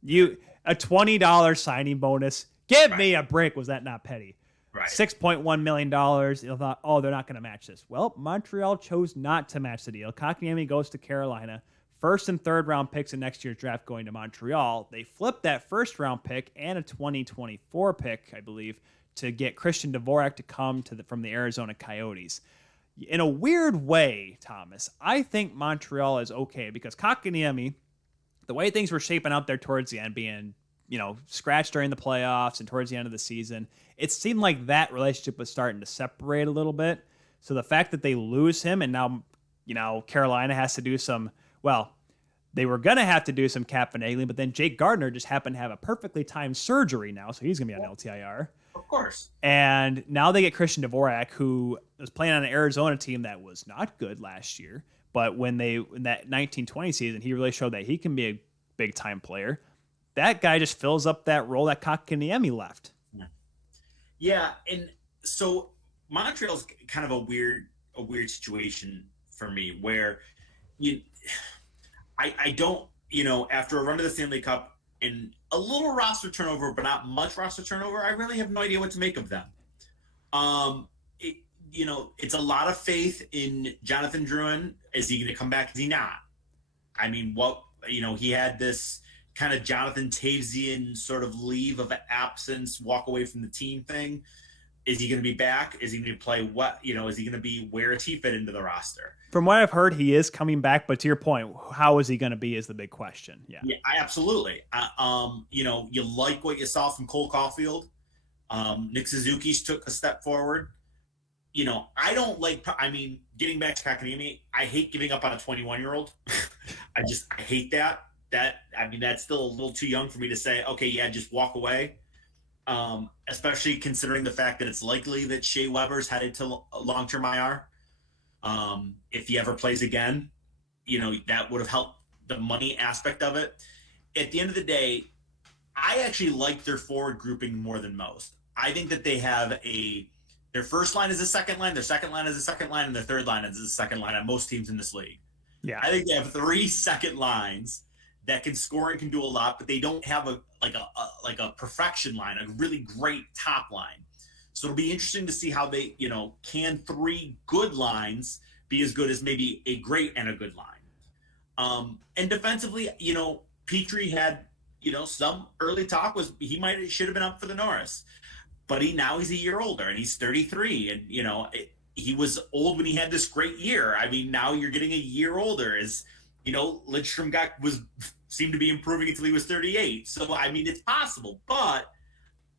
dude. A $20 signing bonus. Give me a break. Was that not petty? Right. $6.1 million. You thought, oh, they're not going to match this. Well, Montreal chose not to match the deal. Kotkaniemi goes to Carolina. First and third round picks in next year's draft going to Montreal. They flipped that first round pick and a 2024 pick, I believe, to get Christian Dvorak to come from the Arizona Coyotes. In a weird way, Thomas, I think Montreal is okay because Kotkaniemi, the way things were shaping out there towards the end, being scratched during the playoffs and towards the end of the season, it seemed like that relationship was starting to separate a little bit. So the fact that they lose him and now, Carolina has to do they were going to have to do some cap finagling, but then Jake Gardner just happened to have a perfectly timed surgery now, so he's going to be on LTIR. Of course. And now they get Christian Dvorak, who was playing on an Arizona team that was not good last year, but in that 1920 season, he really showed that he can be a big-time player. That guy just fills up that role that Kotkaniemi left. Yeah, and so Montreal's kind of a weird situation for me where I don't, after a run to the Stanley Cup and a little roster turnover, but not much roster turnover, I really have no idea what to make of them. It's a lot of faith in Jonathan Drouin. Is he going to come back? Is he not? He had this kind of Jonathan Tavesian sort of leave of absence, walk away from the team thing. Is he going to be back? Is he going to play what? Is he going to be where is he fit into the roster? From what I've heard, he is coming back. But to your point, how is he going to be is the big question. Yeah, absolutely. You like what you saw from Cole Caulfield. Nick Suzuki's took a step forward. I don't like. Getting back to Kotkaniemi, I hate giving up on a 21-year-old. I hate that. That's still a little too young for me to say, okay, yeah, just walk away. Especially considering the fact that it's likely that Shea Weber's headed to long-term IR. If he ever plays again, that would have helped the money aspect of it. At the end of the day, I actually like their forward grouping more than most. I think that they have their first line is a second line, their second line is a second line, and their third line is a second line on most teams in this league. Yeah. I think they have 3 second lines that can score and can do a lot, but they don't have a perfection line, a really great top line. So it'll be interesting to see how they, can 3 good lines be as good as maybe a great and a good line. And defensively, Petrie had, some early talk was he should have been up for the Norris, but he's a year older and he's 33, and he was old when he had this great year. I mean, now you're getting a year older. As Lidstrom seemed to be improving until he was 38. So I mean, it's possible, but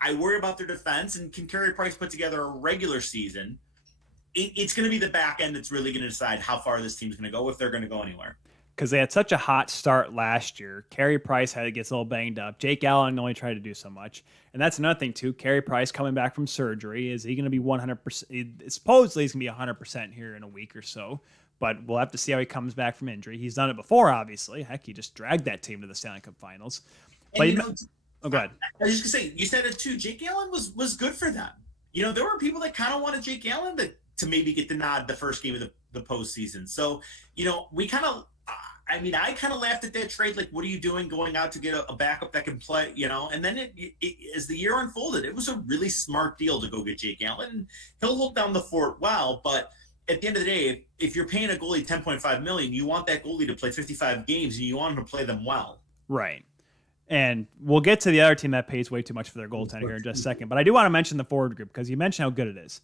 I worry about their defense. And can Carey Price put together a regular season? It's going to be the back end that's really going to decide how far this team's going to go, if they're going to go anywhere. Because they had such a hot start last year. Carey Price gets a little banged up. Jake Allen only tried to do so much. And that's another thing, too. Carey Price coming back from surgery. Is he going to be 100%? Supposedly, he's going to be 100% here in a week or so. But we'll have to see how he comes back from injury. He's done it before, obviously. Heck, he just dragged that team to the Stanley Cup Finals. But go ahead. I was just going to say, you said it, too. Jake Allen was good for them. There were people that kind of wanted Jake Allen to maybe get the nod the first game of the postseason. So, we kind of... I kind of laughed at that trade. Like, what are you doing going out to get a backup that can play, And then as the year unfolded, it was a really smart deal to go get Jake Allen. He'll hold down the fort well, but at the end of the day, if you're paying a goalie $10.5 million, you want that goalie to play 55 games and you want him to play them well. Right. And we'll get to the other team that pays way too much for their goaltender here in just a second. But I do want to mention the forward group because you mentioned how good it is.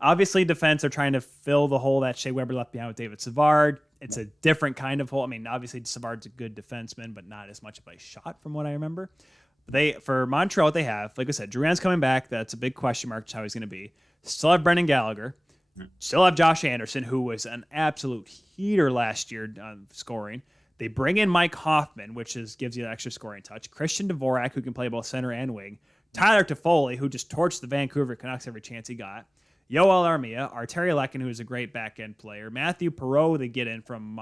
Obviously, defense are trying to fill the hole that Shea Weber left behind with David Savard. It's a different kind of hole. I mean, obviously, Savard's a good defenseman, but not as much of a shot from what I remember. For Montreal, what they have, like I said, Duran's coming back. That's a big question mark to how he's going to be. Still have Brendan Gallagher. Still have Josh Anderson, who was an absolute heater last year on scoring. They bring in Mike Hoffman, which gives you an extra scoring touch. Christian Dvorak, who can play both center and wing. Tyler Toffoli, who just torched the Vancouver Canucks every chance he got. Yoel Armia, Arturi Lekin, who is a great back-end player. Matthew Perreault, they get in from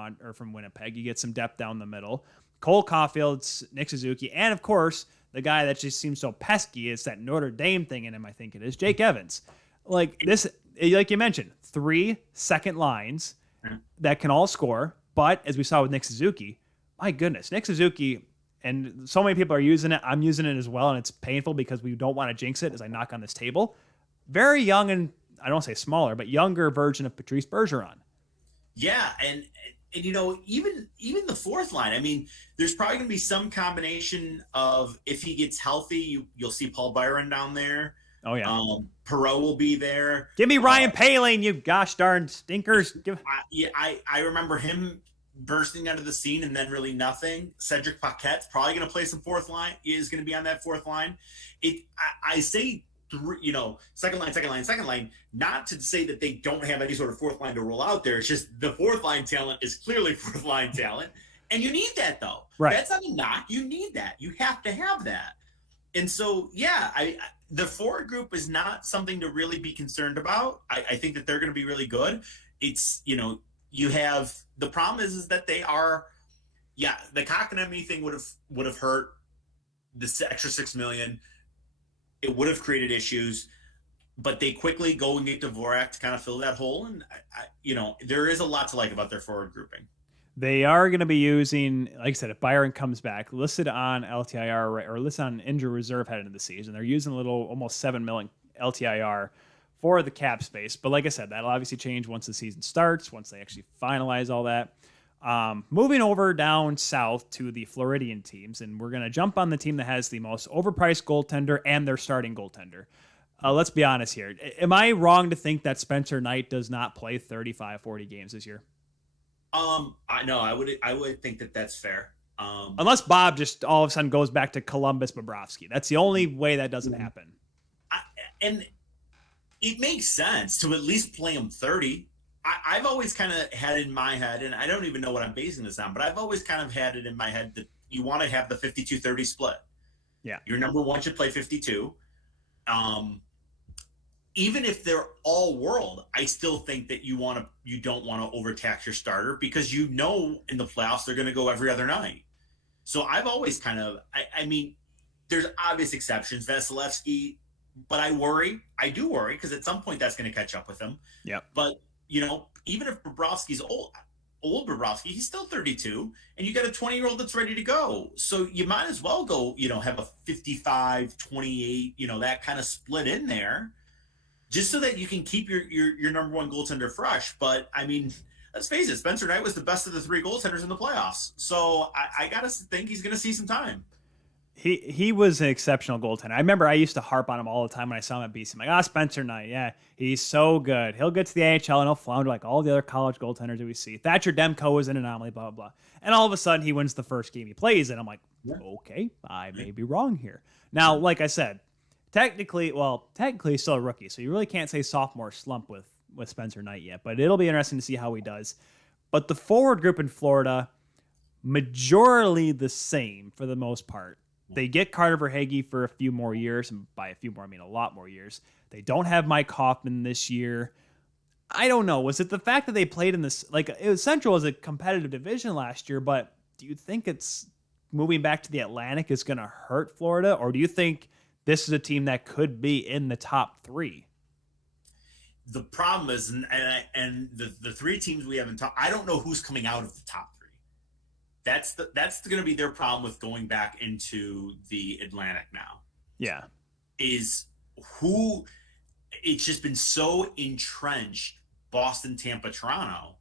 Winnipeg. You get some depth down the middle. Cole Caulfield, Nick Suzuki, and, of course, the guy that just seems so pesky is that Notre Dame thing in him, I think it is, Jake Evans. Like you mentioned, 3 second lines that can all score. But, as we saw with Nick Suzuki, my goodness, Nick Suzuki, and so many people are using it. I'm using it as well, and it's painful because we don't want to jinx it as I knock on this table. Very young and I don't say smaller, but younger version of Patrice Bergeron. Yeah, and even the fourth line. I mean, there's probably going to be some combination of, if he gets healthy, you'll see Paul Byron down there. Oh yeah, Perreault will be there. Give me Ryan Poehling, you gosh darn stinkers. I remember him bursting out of the scene and then really nothing. Cedric Paquette's probably going to play some fourth line. Is going to be on that fourth line. I say. Second line, not to say that they don't have any sort of fourth line to roll out there. It's just the fourth line talent is clearly fourth line talent. And you need that, though. Right. That's not a knock. You need that. You have to have that. And so, yeah, the forward group is not something to really be concerned about. I think that they're going to be really good. It's, you have, the problem is that they are, the HockeyMI thing would have hurt this extra $6 million. It would have created issues, but they quickly go and get Dvorak to kind of fill that hole. And, there is a lot to like about their forward grouping. They are going to be using, like I said, if Byron comes back, listed on LTIR or listed on injury reserve heading into the season. They're using a little, almost $7 million LTIR for the cap space. But like I said, that'll obviously change once the season starts, once they actually finalize all that. Moving over down south to the Floridian teams, and we're going to jump on the team that has the most overpriced goaltender and their starting goaltender. Let's be honest here. Am I wrong to think that Spencer Knight does not play 35, 40 games this year? I would think that that's fair. Unless Bob just all of a sudden goes back to Columbus Bobrovsky. That's the only way that doesn't happen. And it makes sense to at least play him 30. I've always kind of had in my head, and I don't even know what I'm basing this on, but I've always kind of had it in my head that you want to have the 52-30 split. Yeah. Your number one should play 52. Even if they're all world, I still think that you don't want to overtax your starter because in the playoffs they're going to go every other night. So I've always kind of, there's obvious exceptions. Vasilevsky, but I do worry because at some point that's going to catch up with him. Yep. But, even if Bobrovsky's old Bobrovsky, he's still 32, and you got a 20-year-old that's ready to go. So you might as well go, have a 55, 28, that kind of split in there, just so that you can keep your number one goaltender fresh. But I mean, let's face it, Spencer Knight was the best of the three goaltenders in the playoffs. So I gotta think he's gonna see some time. He was an exceptional goaltender. I remember I used to harp on him all the time when I saw him at BC. I'm like, Spencer Knight, yeah, he's so good. He'll get to the AHL and he'll flounder like all the other college goaltenders that we see. Thatcher Demko is an anomaly, blah, blah, blah. And all of a sudden, he wins the first game he plays, and I'm like, okay, I may be wrong here. Now, like I said, technically he's still a rookie, so you really can't say sophomore slump with Spencer Knight yet, but it'll be interesting to see how he does. But the forward group in Florida, majority the same for the most part. They get Carter Verhaeghe for a few more years, and by a few more, I mean a lot more years. They don't have Mike Hoffman this year. I don't know. Was it the fact that they played in this, Central was a competitive division last year, but do you think it's moving back to the Atlantic is going to hurt Florida, or do you think this is a team that could be in the top three? The problem is, and the three teams we haven't talked, I don't know who's coming out of the top three. That's going to be their problem with going back into the Atlantic now. Yeah. Is who it's just been so entrenched. Boston, Tampa, Toronto.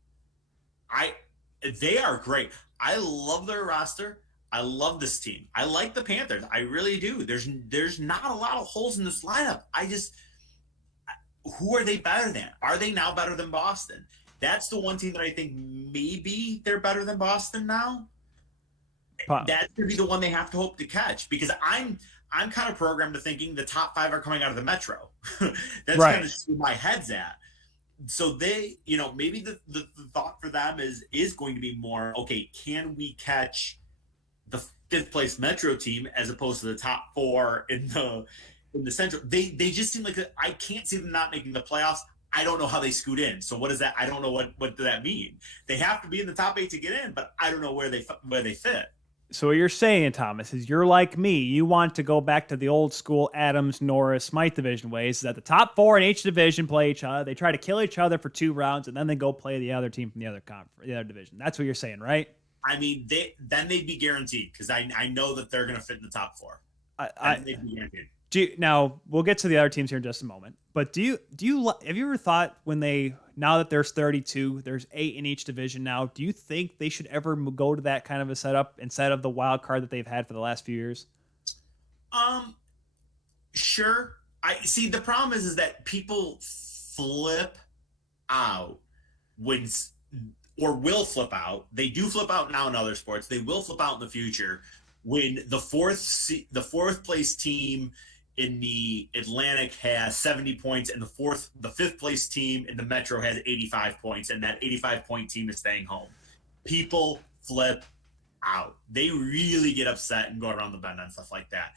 They are great. I love their roster. I love this team. I like the Panthers. I really do. There's not a lot of holes in this lineup. Who are they better than? Are they now better than Boston? That's the one team that I think maybe they're better than Boston now. That's going to be the one they have to hope to catch, because I'm kind of programmed to thinking the top five are coming out of the Metro. That's right. Kind of where my head's at. So they, maybe the thought for them is going to be more, okay, can we catch the fifth place Metro team as opposed to the top four in the Central? They just seem like I can't see them not making the playoffs. I don't know how they scoot in. So what is that? I don't know what does that mean. They have to be in the top 8 to get in, but I don't know where they fit. So what you're saying, Thomas, is you're like me. You want to go back to the old school Adams, Norris, Smythe division ways, that the top four in each division play each other. They try to kill each other for 2 rounds, and then they go play the other team from the other division. That's what you're saying, right? I mean, they'd be guaranteed, because I know that they're going to fit in the top 4. They'd be guaranteed. Now we'll get to the other teams here in just a moment. But have you ever thought, now that there's 32, there's 8 in each division now, do you think they should ever go to that kind of a setup instead of the wild card that they've had for the last few years? Sure. I see. The problem is that people flip out will flip out. They do flip out now in other sports. They will flip out in the future when the fourth place team in the Atlantic has 70 points, and the fifth place team in the Metro has 85 points, and that 85-point team is staying home. People flip out. They really get upset and go around the bend and stuff like that.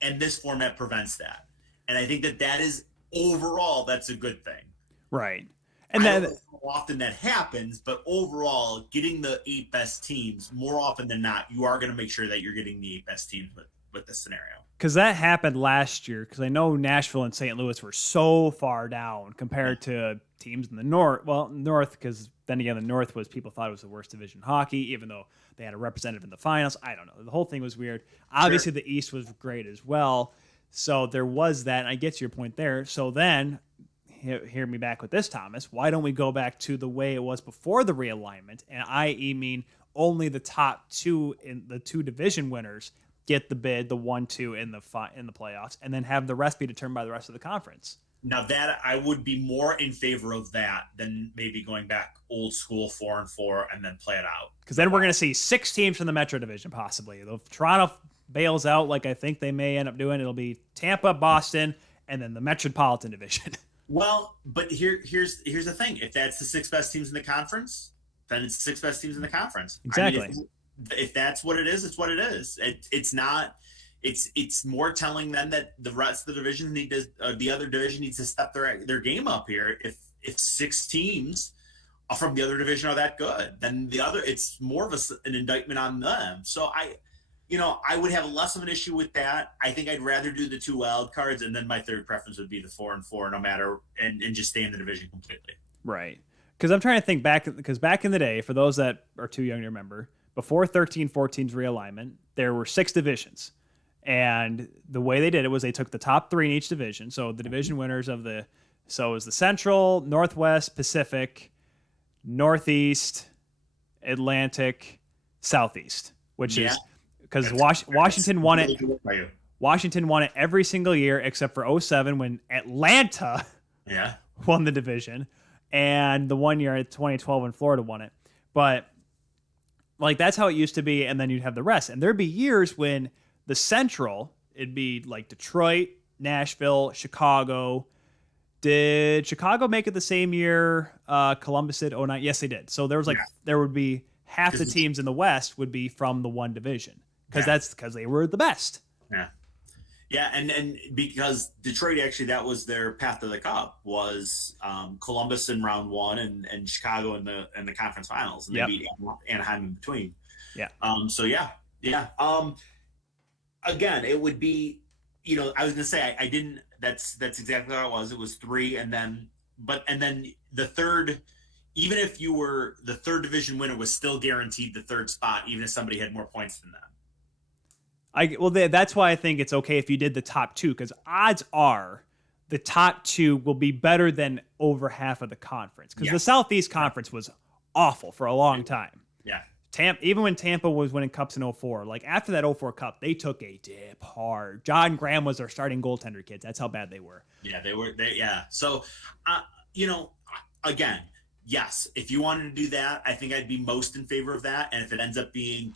And this format prevents that. And I think that is overall, that's a good thing. Right. And I don't know how often that happens, but overall, getting the 8 best teams, more often than not, you are going to make sure that you're getting the 8 best teams with this scenario. Because that happened last year, because I know Nashville and St. Louis were so far down compared to teams in the North. Well, North, because then again, the North people thought it was the worst division in hockey, even though they had a representative in the finals. I don't know. The whole thing was weird. Obviously, The East was great as well. So there was that, and I get to your point there. So then, hear me back with this, Thomas. Why don't we go back to the way it was before the realignment, and i.e. mean only the top 2 in the 2 division winners get the bid, the 1-2 in the playoffs, and then have the rest be determined by the rest of the conference. Now that I would be more in favor of that than maybe going back old school 4-4 and then play it out. Because then we're going to see 6 teams from the Metro Division possibly. If Toronto bails out, like I think they may end up doing, it'll be Tampa, Boston, and then the Metropolitan Division. Well, but here's the thing. If that's the 6 best teams in the conference, then it's the 6 best teams in the conference. Exactly. I mean, if that's what it is, it's what it is. It's not. It's more telling them that the rest of the division the other division needs to step their game up here. If 6 teams from the other division are that good, then it's more of an indictment on them. So I would have less of an issue with that. I think I'd rather do the 2 wild cards, and then my third preference would be the 4 and 4, no matter, and just stay in the division completely. Right. Because I'm trying to think back, because back in the day, for those that are too young to remember, before 13-14's realignment, there were 6 divisions. And the way they did it was they took the top 3 in each division. So the division winners of so it was the Central, Northwest, Pacific, Northeast, Atlantic, Southeast, which is because Washington won it. Washington won it every single year except for 07 when Atlanta won the division. And the one year at 2012 when Florida won it. But like that's how it used to be, and then you'd have the rest. And there'd be years when the Central, it'd be like Detroit, Nashville, Chicago. Did Chicago make it the same year Columbus did 09? Yes, they did. So there was there would be half the teams in the West would be from the one division because they were the best. Yeah. Yeah, and because Detroit, actually, that was their path to the Cup, was Columbus in round 1 and Chicago in the conference finals, and they beat Anaheim in between. Yeah. Again, it would be, I was gonna say I didn't. That's exactly how it was. It was 3, and then the third. Even if you were the third division winner, was still guaranteed the third spot, even if somebody had more points than them. That's why I think it's okay if you did the top 2, because odds are the top 2 will be better than over half of the conference, because the Southeast Conference was awful for a long time. Yeah. Even when Tampa was winning cups in 04, like after that 04 Cup, they took a dip hard. John Graham was their starting goaltender, kids. That's how bad they were. Yeah, they were. So, again, yes, if you wanted to do that, I think I'd be most in favor of that. And if it ends up being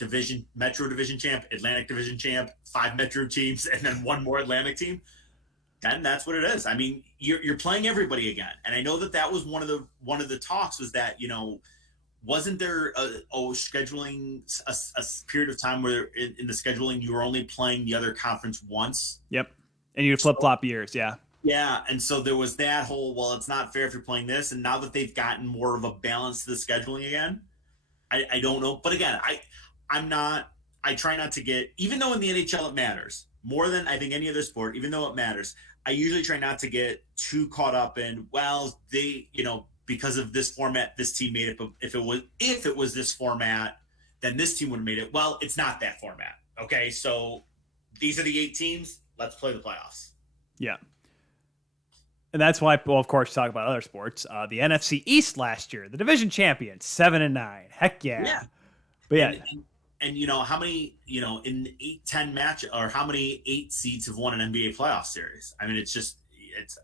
Metro Division champ, Atlantic Division champ, 5 Metro teams, and then 1 more Atlantic team, then that's what it is. I mean, you're playing everybody again. And I know that was one of the talks was that, wasn't there scheduling a period of time where in the scheduling you were only playing the other conference once? Yep. And you flip-flop years, yeah. Yeah, and so there was that whole, well, it's not fair if you're playing this, and now that they've gotten more of a balance to the scheduling again, I don't know. But again, I try not to get, even though in the NHL it matters, more than I think any other sport, even though it matters, I usually try not to get too caught up in, well, they, because of this format, this team made it, but if it was this format, then this team would have made it. Well, it's not that format. Okay, so these are the 8 teams. Let's play the playoffs. Yeah. And that's why, well, of course, talk about other sports. The NFC East last year, the division champion, 7-9. Heck yeah. But yeah. And how many, in 8-10 match, or how many 8 seeds have won an NBA playoff series? I mean,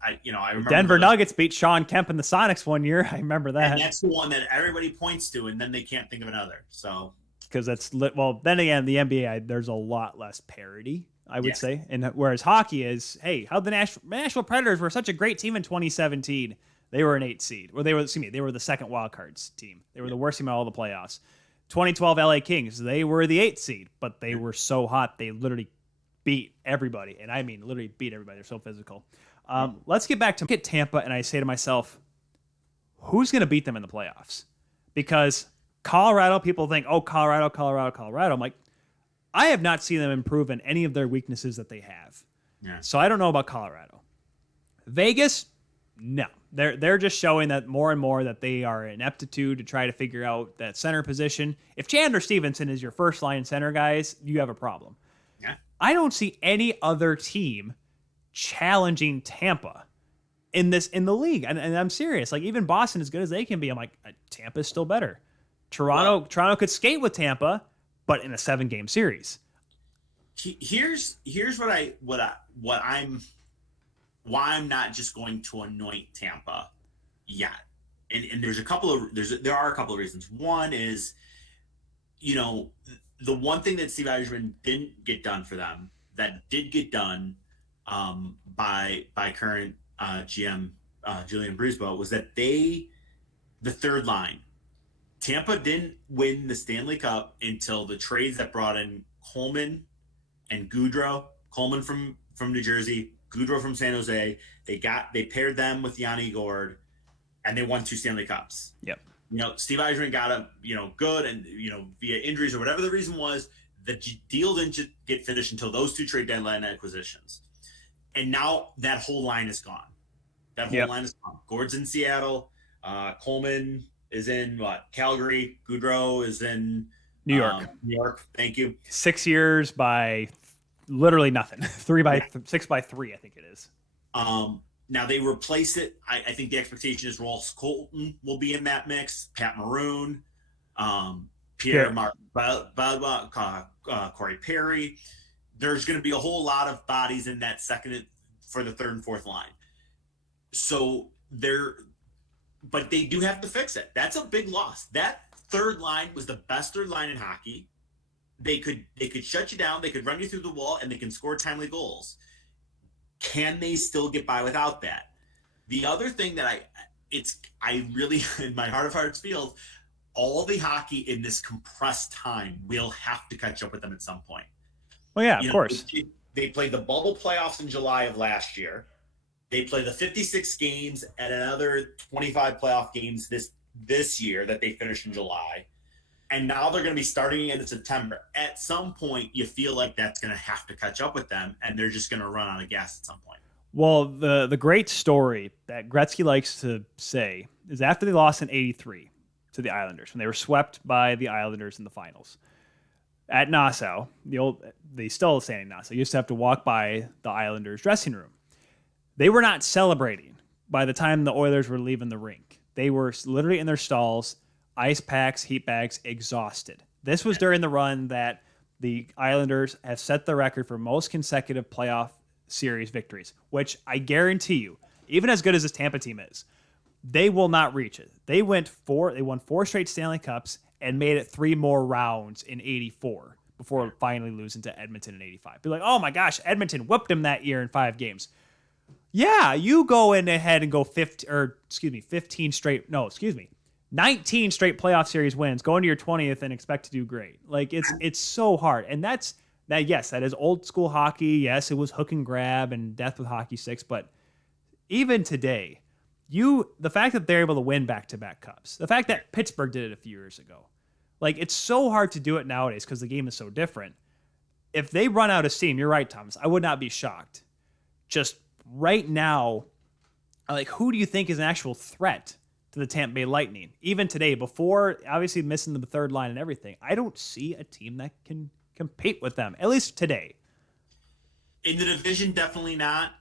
I remember Denver Nuggets beat Sean Kemp and the Sonics one year. I remember that. And that's the one that everybody points to, and then they can't think of another. So because then again, the NBA, there's a lot less parity, I would say. And whereas hockey is, hey, how the Nashville Predators were such a great team in 2017. They were an 8 seed. Or they were the second wild cards team. They were the worst team in all the playoffs. 2012 LA Kings, they were the 8th seed, but they were so hot they literally beat everybody. And I mean literally beat everybody. They're so physical. Let's get back to Tampa, and I say to myself, who's going to beat them in the playoffs? Because Colorado, people think, oh, Colorado. I'm like, I have not seen them improve in any of their weaknesses that they have. Yeah. So I don't know about Colorado. Vegas, no. They're just showing that more and more that they are an aptitude to try to figure out that center position. If Chandler Stevenson is your first line center, guys, you have a problem. Yeah. I don't see any other team challenging Tampa in the league. And I'm serious. Like, even Boston, as good as they can be, I'm like, Tampa's still better. Toronto could skate with Tampa, but in a 7-game series. Here's why I'm not just going to anoint Tampa yet. And there are a couple of reasons. One is, the one thing that Steve Yzerman didn't get done for them that did get done by current GM Julian Brisebois was that the third line, Tampa didn't win the Stanley Cup until the trades that brought in Coleman and Goudreau. Coleman from New Jersey, Goudreau from San Jose. They paired them with Yanni Gourde, and they won 2 Stanley Cups. Yep. Steve Yzerman got good, and via injuries or whatever the reason was, the deal didn't get finished until those 2 trade deadline acquisitions. And now that whole line is gone. That whole line is gone. Gord's in Seattle. Coleman is in Calgary. Goudreau is in New York. New York. Thank you. 6 years by literally nothing. 6 by 3, I think it is. Now they replace it. I think the expectation is Ross Colton will be in that mix. Pat Maroon, Pierre Martin, Corey Perry. There's going to be a whole lot of bodies in that second for the third and fourth line. So but they do have to fix it. That's a big loss. That third line was the best third line in hockey. They could shut you down. They could run you through the wall, and they can score timely goals. Can they still get by without that? The other thing that I really, in my heart of hearts, feels all the hockey in this compressed time will have to catch up with them at some point. Well, yeah, of course. They played the bubble playoffs in July of last year. They played the 56 games and another 25 playoff games this year that they finished in July. And now they're going to be starting again in September. At some point, you feel like that's going to have to catch up with them, and they're just going to run out of gas at some point. Well, the great story that Gretzky likes to say is after they lost in '83 to the Islanders, when they were swept by the Islanders in the finals, at Nassau, they still stand in Nassau. You used to have to walk by the Islanders dressing room. They were not celebrating by the time the Oilers were leaving the rink. They were literally in their stalls, ice packs, heat bags, exhausted. This was during the run that the Islanders have set the record for most consecutive playoff series victories, which I guarantee you, even as good as this Tampa team is, they will not reach it. They won 4 straight Stanley Cups and made it 3 more rounds in '84 before finally losing to Edmonton in '85. Be like, oh my gosh, Edmonton whipped them that year in 5 games. Yeah, you go in ahead and go 19 straight playoff series wins, go into your 20th and expect to do great. Like it's so hard. And that is old school hockey. Yes, it was hook and grab and death with hockey sticks, but even today, the fact that they're able to win back-to-back cups, the fact that Pittsburgh did it a few years ago, like it's so hard to do it nowadays because the game is so different. If they run out of steam, you're right, Thomas, I would not be shocked. Just right now, like who do you think is an actual threat to the Tampa Bay Lightning? Even today, before obviously missing the third line and everything, I don't see a team that can compete with them, at least today. In the division, definitely not.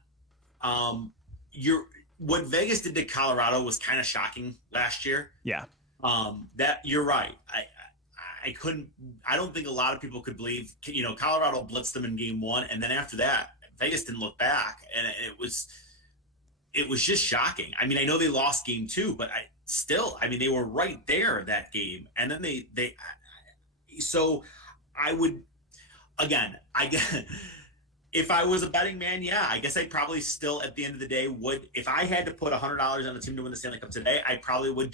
What Vegas did to Colorado was kind of shocking last year. Yeah. That you're right. I don't think a lot of people could believe, Colorado blitzed them in game 1. And then after that, Vegas didn't look back. And it was just shocking. I mean, I know they lost game 2, but they were right there that game. And then so I would, again, if I was a betting man, I guess I probably still, at the end of the day, would, if I had to put $100 on a team to win the Stanley Cup today, I probably would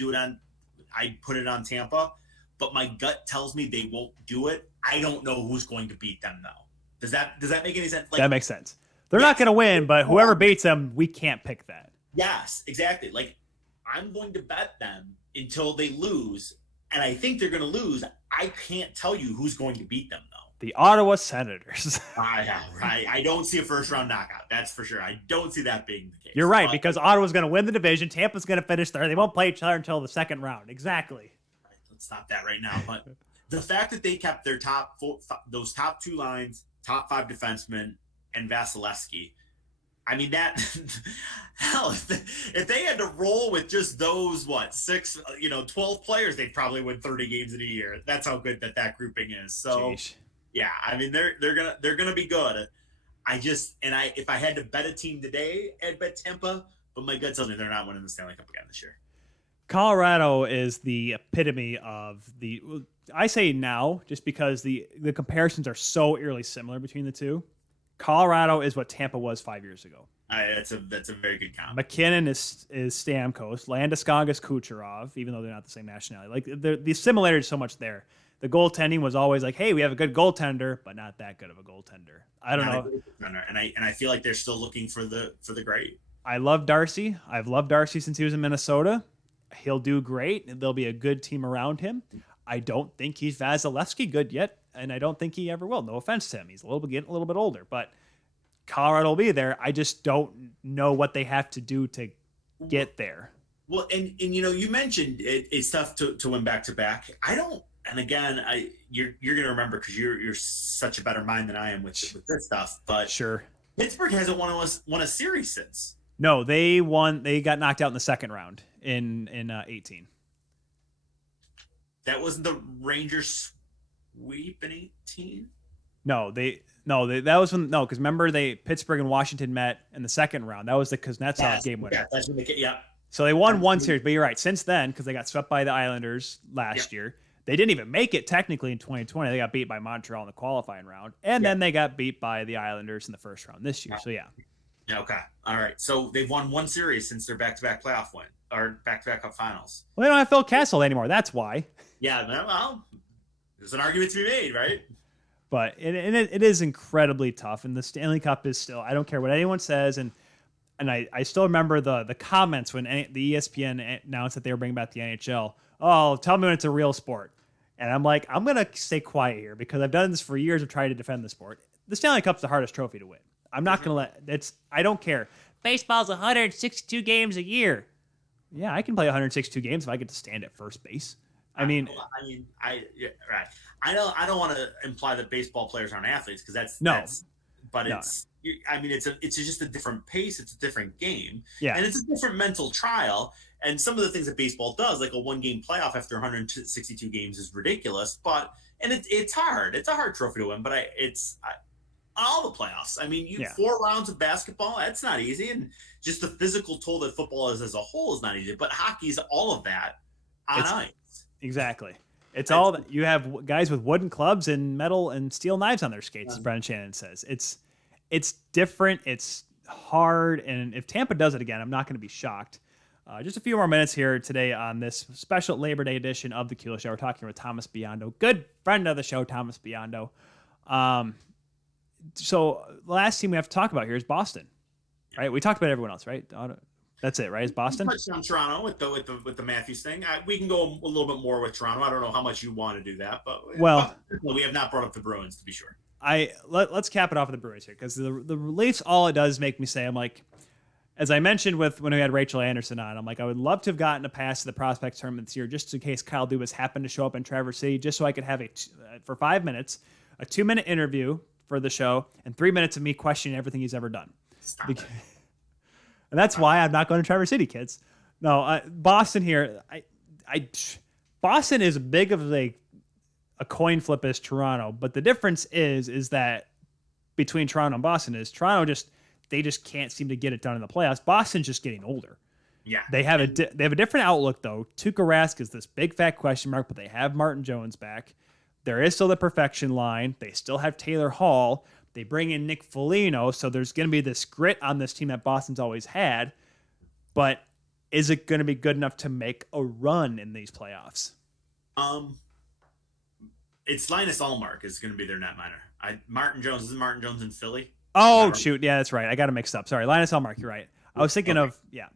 I'd put it on Tampa, but my gut tells me they won't do it. I don't know who's going to beat them, though. Does that make any sense? That makes sense. They're not going to win, but whoever beats them, we can't pick that. Yes, exactly. Like, I'm going to bet them until they lose, and I think they're going to lose. I can't tell you who's going to beat them, though. The Ottawa Senators. I don't see a first-round knockout. That's for sure. I don't see that being the case. You're right, because Ottawa's going to win the division. Tampa's going to finish third. They won't play each other until the second round. Exactly. Right, let's stop that right now. But the fact that they kept their those top 2 lines, top 5 defensemen, and Vasilevsky, I mean, that hell, if they had to roll with just those 12 players, they'd probably win 30 games in a year. That's how good that grouping is. So. Jeez. Yeah, I mean they're gonna be good. If I had to bet a team today, I'd bet Tampa, but my gut tells me they're not winning the Stanley Cup again this year. Colorado is the epitome of I say now, just because the comparisons are so eerily similar between the two. Colorado is what Tampa was 5 years ago. That's a very good count. McKinnon is Stamkos, Landeskog is Kucherov, even though they're not the same nationality. Like the similarity is so much there. The goaltending was always like, hey, we have a good goaltender, but not that good of a goaltender. I don't know. And I feel like they're still looking for the great. I love Darcy. I've loved Darcy since he was in Minnesota. He'll do great, and there'll be a good team around him. I don't think he's Vasilevsky good yet. and I don't think he ever will. No offense to him. He's getting a little bit older, but Colorado will be there. I just don't know what they have to do to get there. Well, and you mentioned it's tough to win back-to-back. I don't, and again, you're going to remember because you're such a better mind than I am with this stuff, but sure. Pittsburgh hasn't won a series since. No, they won. They got knocked out in the second round in 18. That wasn't the Rangers sweep in 18. That was when because remember Pittsburgh and Washington met in the second round. That was the Kuznetsov game winner. Yeah, that's when yeah. So they won one series, but you're right. Since then, because they got swept by the Islanders last year, they didn't even make it technically in 2020. They got beat by Montreal in the qualifying round, and then they got beat by the Islanders in the first round this year. So yeah. Okay. All right. So they've won one series since their back-to-back playoff win or back-to-back cup finals. Well, they don't have Phil Kessel anymore. That's why. Yeah. Well, there's an argument to be made, right? But it is incredibly tough, and the Stanley Cup is still. I don't care what anyone says, and I still remember the comments when the ESPN announced that they were bringing back the NHL. Oh, tell me when it's a real sport. And I'm like, I'm going to stay quiet here because I've done this for years of trying to defend the sport. The Stanley Cup's the hardest trophy to win. I'm not going to I don't care. Baseball's 162 games a year. Yeah, I can play 162 games if I get to stand at first base. Right. I don't want to imply that baseball players aren't athletes because it's just a different pace. It's a different game. Yeah. And it's a different mental trial. And some of the things that baseball does, like a 1-game playoff after 162 games is ridiculous, it's hard. It's a hard trophy to win, but all the playoffs. I mean, 4 rounds of basketball, that's not easy. And just the physical toll that football is as a whole is not easy, but hockey's all of that on ice. Exactly. It's all that you have guys with wooden clubs and metal and steel knives on their skates, as Brendan Shannon says. It's different. It's hard. And if Tampa does it again, I'm not going to be shocked. Just a few more minutes here today on this special Labor Day edition of the Keel Show. We're talking with Thomas Biondo, good friend of the show, Thomas Biondo. So the last team we have to talk about here is Boston, right? We talked about everyone else, right? That's it, right? Is Boston? Touched on Toronto with the Matthews thing. We can go a little bit more with Toronto. I don't know how much you want to do that, but we have not brought up the Bruins to be sure. Let's cap it off with the Bruins here because the Leafs. All it does is make me say, I'm like, as I mentioned when we had Rachel Anderson on, I'm like, I would love to have gotten a pass to the prospect tournament this year just in case Kyle Dubas happened to show up in Traverse City, just so I could have for 5 minutes, a 2-minute interview for the show and 3 minutes of me questioning everything he's ever done. And that's why I'm not going to Traverse City, kids. No, Boston here. Boston is big of a coin flip as Toronto, but the difference is that between Toronto and Boston is Toronto they just can't seem to get it done in the playoffs. Boston's just getting older. Yeah, they have a different outlook though. Tuukka Rask is this big fat question mark, but they have Martin Jones back. There is still the perfection line. They still have Taylor Hall. They bring in Nick Foligno, so there's going to be this grit on this team that Boston's always had. But is it going to be good enough to make a run in these playoffs? It's Linus Ullmark is going to be their netminder. Martin Jones, isn't Martin Jones in Philly? Oh, shoot. Yeah, that's right. I got it mixed up. Sorry. Linus Ullmark, you're right. I was thinking of, yeah.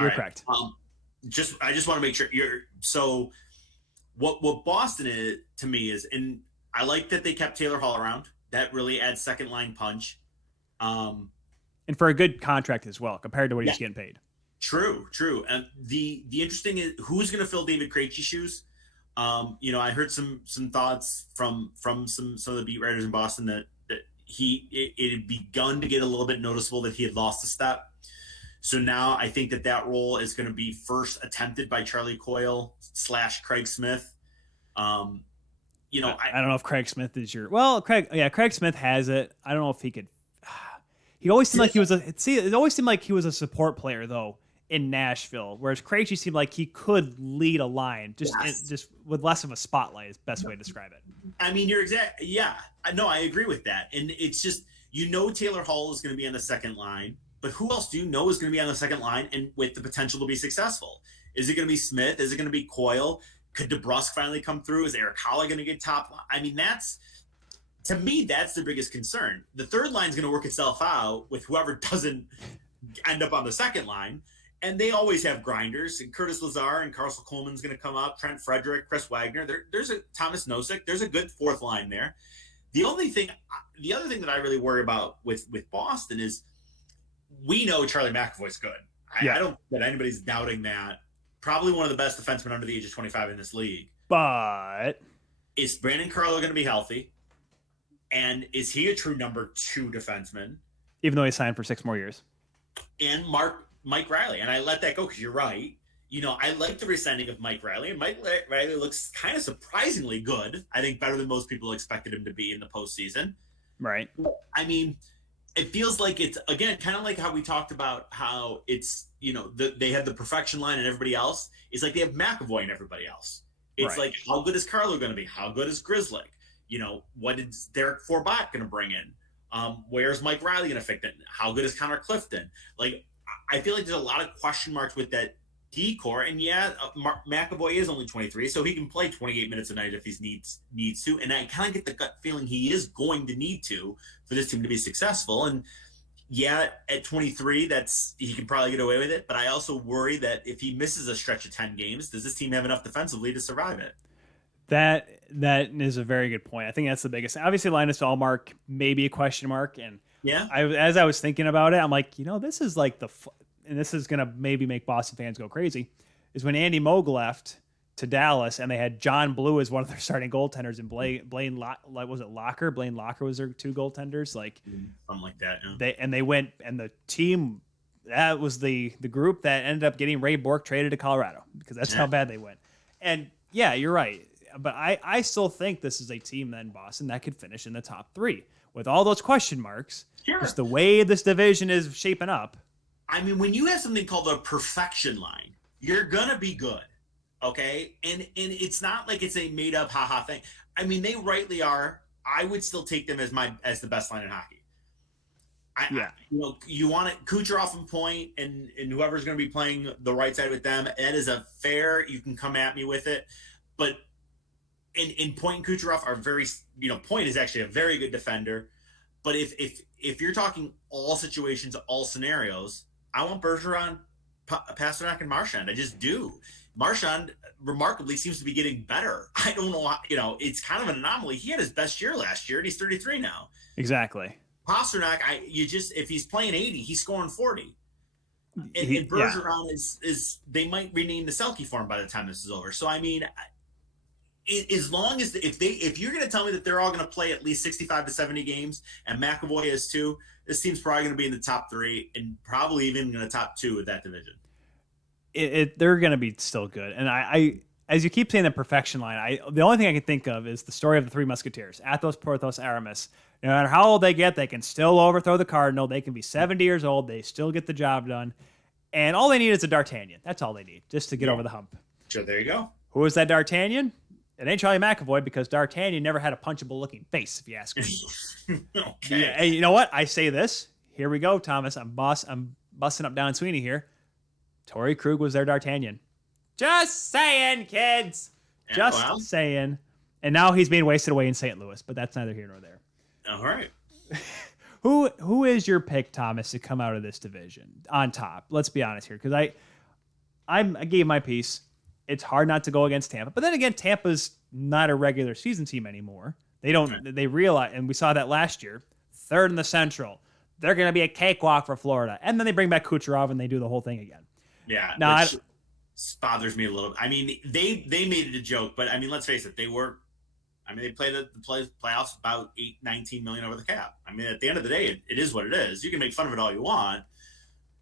You're correct. I just want to make sure so what Boston is to me is, and I like that they kept Taylor Hall around. That really adds second line punch. And for a good contract as well, compared to what he's getting paid. True. And the interesting is who's going to fill David Krejci's shoes. I heard some thoughts from some of the beat writers in Boston that it had begun to get a little bit noticeable that he had lost a step. So now I think that role is going to be first attempted by Charlie Coyle / Craig Smith. I don't know if Craig Smith is Craig Smith has it. I don't know if he could. He always seemed like he was it always seemed like he was a support player though in Nashville, whereas Krejci seemed like he could lead a line just with less of a spotlight is the best way to describe it. I mean, you're exact. Yeah, no, I agree with that. And it's just, Taylor Hall is going to be on the second line, but who else do you know is going to be on the second line and with the potential to be successful? Is it going to be Smith? Is it going to be Coyle? Could DeBrusque finally come through? Is Eric Haula going to get top line? I mean, to me, that's the biggest concern. The third line is going to work itself out with whoever doesn't end up on the second line. and they always have grinders. And Curtis Lazar and Carson Coleman's going to come up. Trent Frederick, Chris Wagner. There's a Thomas Nosek. There's a good fourth line there. The other thing that I really worry about with Boston is we know Charlie McAvoy's good. I don't think that anybody's doubting that. Probably one of the best defensemen under the age of 25 in this league. But is Brandon Carlo going to be healthy? And is he a true number 2 defenseman? Even though he signed for 6 more years. And Mike Riley. And I let that go because you're right. I like the resending of Mike Riley. And Mike Riley looks kind of surprisingly good. I think better than most people expected him to be in the postseason. Right. I mean, it feels like it's, again, kind of like how we talked about how it's, they have the perfection line and everybody else. It's like they have McAvoy and everybody else. It's like, how good is Carlo going to be? How good is Grizzly? What is Derek Forbach going to bring in? Where's Mike Riley going to fit in? How good is Connor Clifton? Like, I feel like there's a lot of question marks with that decor. And McAvoy is only 23, so he can play 28 minutes a night if he needs to. And I kind of get the gut feeling he is going to need to for this team to be successful. And at 23, he can probably get away with it. But I also worry that if he misses a stretch of 10 games, does this team have enough defensively to survive it? That is a very good point. I think that's the biggest. Obviously, Linus Ullmark may be a question mark, and as I was thinking about it, I'm like, this is like and this is gonna maybe make Boston fans go crazy. Is when Andy Moog left to Dallas, and they had John Blue as one of their starting goaltenders, and Blaine Locker? Blaine Locker was their 2 goaltenders, like something like that. Yeah. They went, and the team that was the group that ended up getting Ray Bourque traded to Colorado because that's how bad they went. And you're right. But I still think this is a team then, Boston, that could finish in the top 3 with all those question marks. Sure. Just the way this division is shaping up. I mean, when you have something called a perfection line, you're going to be good. Okay. And it's not like it's a made up haha thing. I mean, they rightly are. I would still take them as the best line in hockey. You want it Kucherov and point and whoever's going to be playing the right side with them. That is a fair, you can come at me with it. But in Point and Kucherov are very, Point is actually a very good defender. But if you're talking all situations, all scenarios, I want Bergeron, Pasternak, and Marchand. I just do. Marchand remarkably seems to be getting better. I don't know how, it's kind of an anomaly. He had his best year last year, and he's 33 now. Exactly. Pasternak, if he's playing 80, he's scoring 40. And Bergeron is they might rename the Selke for him by the time this is over. So I mean, as long as if you're going to tell me that they're all going to play at least 65 to 70 games and McAvoy is 2, this team's probably going to be in the top 3 and probably even in the top 2 of that division. They're going to be still good. And I as you keep saying the perfection line, the only thing I can think of is the story of the 3 Musketeers, Athos, Porthos, Aramis. No matter how old they get, they can still overthrow the Cardinal. They can be 70 years old. They still get the job done. And all they need is a D'Artagnan. That's all they need, just to get over the hump. Sure, there you go. Who is that D'Artagnan? It ain't Charlie McAvoy, because D'Artagnan never had a punchable-looking face, if you ask me. Okay. Yeah, and you know what? I say this. Here we go, Thomas. I'm busting up Don Sweeney here. Torrey Krug was their D'Artagnan. Just saying, kids. Just saying. And now he's being wasted away in St. Louis, but that's neither here nor there. All right. Who is your pick, Thomas, to come out of this division on top? Let's be honest here, because I gave my piece. It's hard not to go against Tampa, but then again, Tampa's not a regular season team anymore. They realize, and we saw that last year. 3rd in the Central. They're going to be a cakewalk for Florida, and then they bring back Kucherov and they do the whole thing again. Yeah. Now bothers me a little. I mean, they made it a joke, but I mean, let's face it, they played the playoffs about $19 million over the cap. I mean, at the end of the day, it is what it is. You can make fun of it all you want,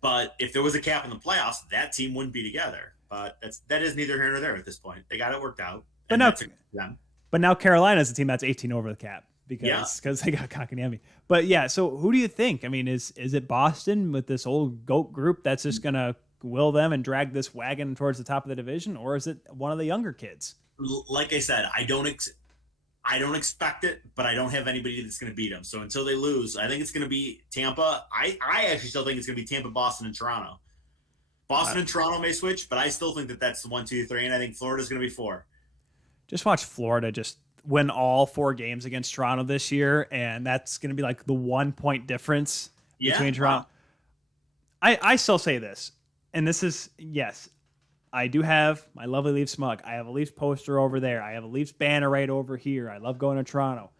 but if there was a cap in the playoffs, that team wouldn't be together. But that is neither here nor there at this point. They got it worked out. But now Carolina's a team that's 18 over the cap because they got Kotkaniemi. But yeah, so who do you think? I mean, is it Boston with this old GOAT group that's just gonna will them and drag this wagon towards the top of the division, or is it one of the younger kids? Like I said, I don't expect it, but I don't have anybody that's going to beat them. So until they lose, I think it's going to be Tampa. I actually still think it's going to be Tampa, Boston, and Toronto. Boston and Toronto may switch, but I still think that's the 1, 2, 3, and I think Florida's going to be 4. Just watch Florida just win all 4 games against Toronto this year, and that's going to be like the 1 point difference between Toronto. I still say this, and this is, yes, I do have my lovely Leafs mug. I have a Leafs poster over there. I have a Leafs banner right over here. I love going to Toronto.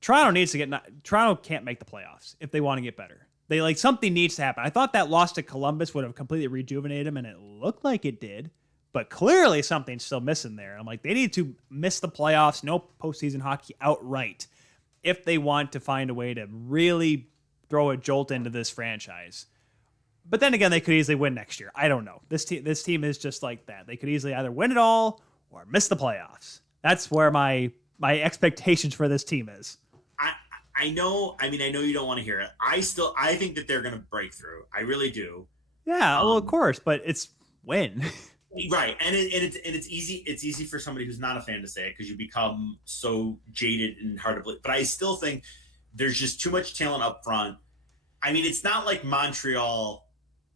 Toronto can't make the playoffs if they want to get better. Something needs to happen. I thought that loss to Columbus would have completely rejuvenated them, and it looked like it did. But clearly something's still missing there. I'm like, they need to miss the playoffs, no postseason hockey outright, if they want to find a way to really throw a jolt into this franchise. But then again, they could easily win next year. I don't know. This team is just like that. They could easily either win it all or miss the playoffs. That's where my expectations for this team is. I know you don't want to hear it. I think that they're going to break through. I really do. Yeah, well, of course, but it's win. Right, and it's easy. It's easy for somebody who's not a fan to say it because you become so jaded and hard to believe. But I still think there's just too much talent up front. I mean, it's not like Montreal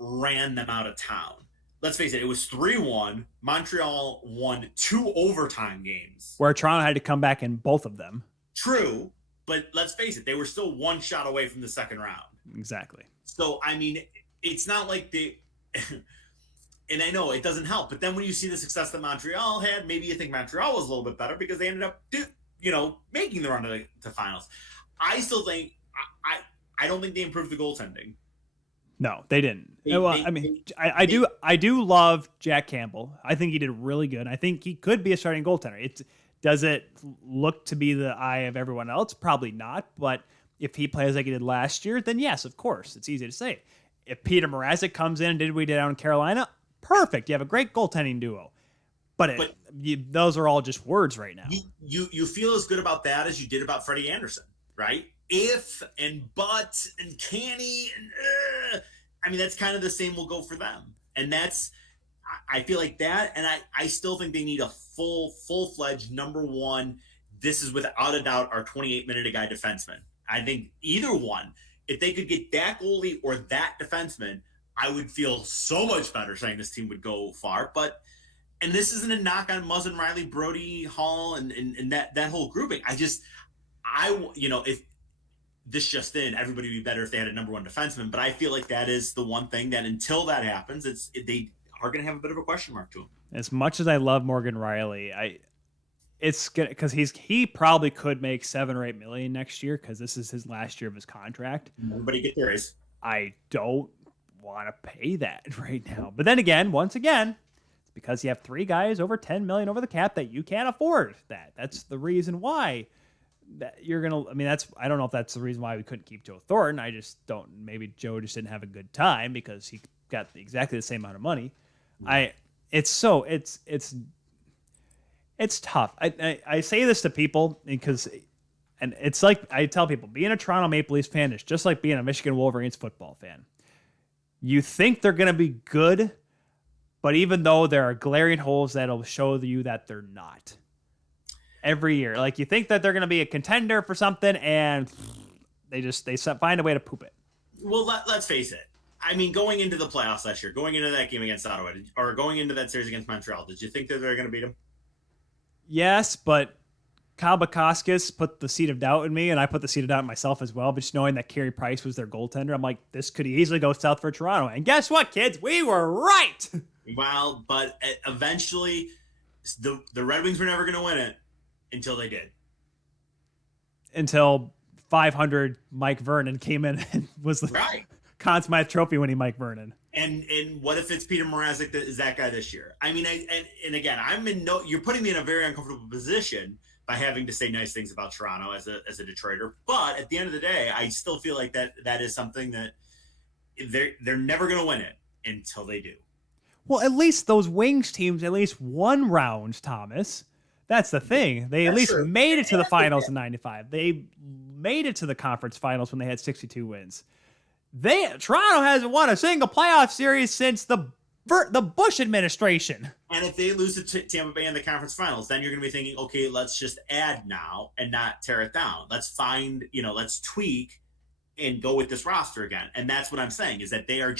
ran them out of town. Let's face it, it was 3-1. Montreal won 2 overtime games. Where Toronto had to come back in both of them. True, but let's face it, they were still 1 shot away from the second round. Exactly. So, I mean, it's not like they... And I know it doesn't help, but then when you see the success that Montreal had, maybe you think Montreal was a little bit better because they ended up, making the run to the finals. I still think I don't think they improved the goaltending. No, they didn't. I do love Jack Campbell. I think he did really good. I think he could be a starting goaltender. Does it look to be the eye of everyone else? Probably not. But if he plays like he did last year, then yes, of course, it's easy to say. If Peter Mrazek comes in and did what he did out in Carolina, perfect. You have a great goaltending duo. But those are all just words right now. You feel as good about that as you did about Freddie Anderson, right? If and but and canny and that's kind of the same will go for them. And I feel like that, and I still think they need a full-fledged number one. This is without a doubt our 28-minute-a-guy defenseman. I think either one, if they could get that goalie or that defenseman, I would feel so much better saying this team would go far. And this isn't a knock on Muzzin, Riley, Brody, Hall, and that whole grouping. If this just in, everybody would be better if they had a number one defenseman. But I feel like that is the one thing that until that happens, they are going to have a bit of a question mark to them. As much as I love Morgan Riley, it's good because he probably could make $7 or $8 million next year because this is his last year of his contract. Everybody get their raise. I don't want to pay that right now. But then again, once again, it's because you have 3 guys over $10 million over the cap that you can't afford that. That's the reason why that you're gonna. I don't know if that's the reason why we couldn't keep Joe Thornton. I just don't. Maybe Joe just didn't have a good time because he got exactly the same amount of money. It's tough. I say this to people because, and it's like I tell people, being a Toronto Maple Leafs fan is just like being a Michigan Wolverines football fan. You think they're going to be good, but even though there are glaring holes that'll show you that they're not. Every year, like you think that they're going to be a contender for something, and they find a way to poop it. Well, let's face it. I mean, going into the playoffs last year, going into that game against Ottawa, or going into that series against Montreal, did you think that they're going to beat them? Yes, but Kyle Bukauskas put the seed of doubt in me, and I put the seed of doubt in myself as well. But just knowing that Carey Price was their goaltender, I'm like, this could easily go south for Toronto. And guess what, kids? We were right. Well, but eventually, the Red Wings were never going to win it until they did. Until 500 Mike Vernon came in and was the Conn Smythe Trophy winning Mike Vernon. And what if it's Peter Mrazek that is that guy this year? I mean, and again, you're putting me in a very uncomfortable position by having to say nice things about Toronto as a Detroiter. But at the end of the day, I still feel like that is something that they're never going to win it until they do. Well, at least those Wings teams at least won rounds, Thomas. That's the thing. They at least made it to the finals in '95. They made it to the conference finals when they had 62 wins. Toronto hasn't won a single playoff series since the Bush administration. And if they lose to Tampa Bay in the conference finals, then you're going to be thinking, okay, let's just add now and not tear it down. Let's let's tweak and go with this roster again. And that's what I'm saying is that they are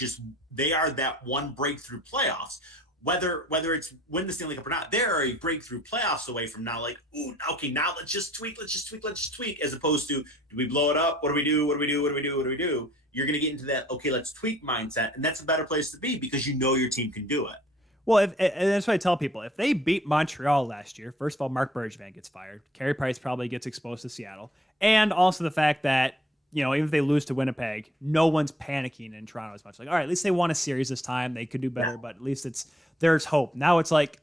that one breakthrough playoffs. Whether it's win the Stanley Cup or not, they're a breakthrough playoffs away from now. Like, ooh, okay, now let's just tweak, as opposed to, do we blow it up? What do we do? you're going to get into that, okay, let's tweak mindset. And that's a better place to be because you know your team can do it. Well, and that's what I tell people. If they beat Montreal last year, first of all, Mark Bergevin gets fired. Carey Price probably gets exposed to Seattle. And also the fact that, even if they lose to Winnipeg, no one's panicking in Toronto as much. Like, all right, at least they won a series this time. They could do better, but at least there's hope. Now it's like,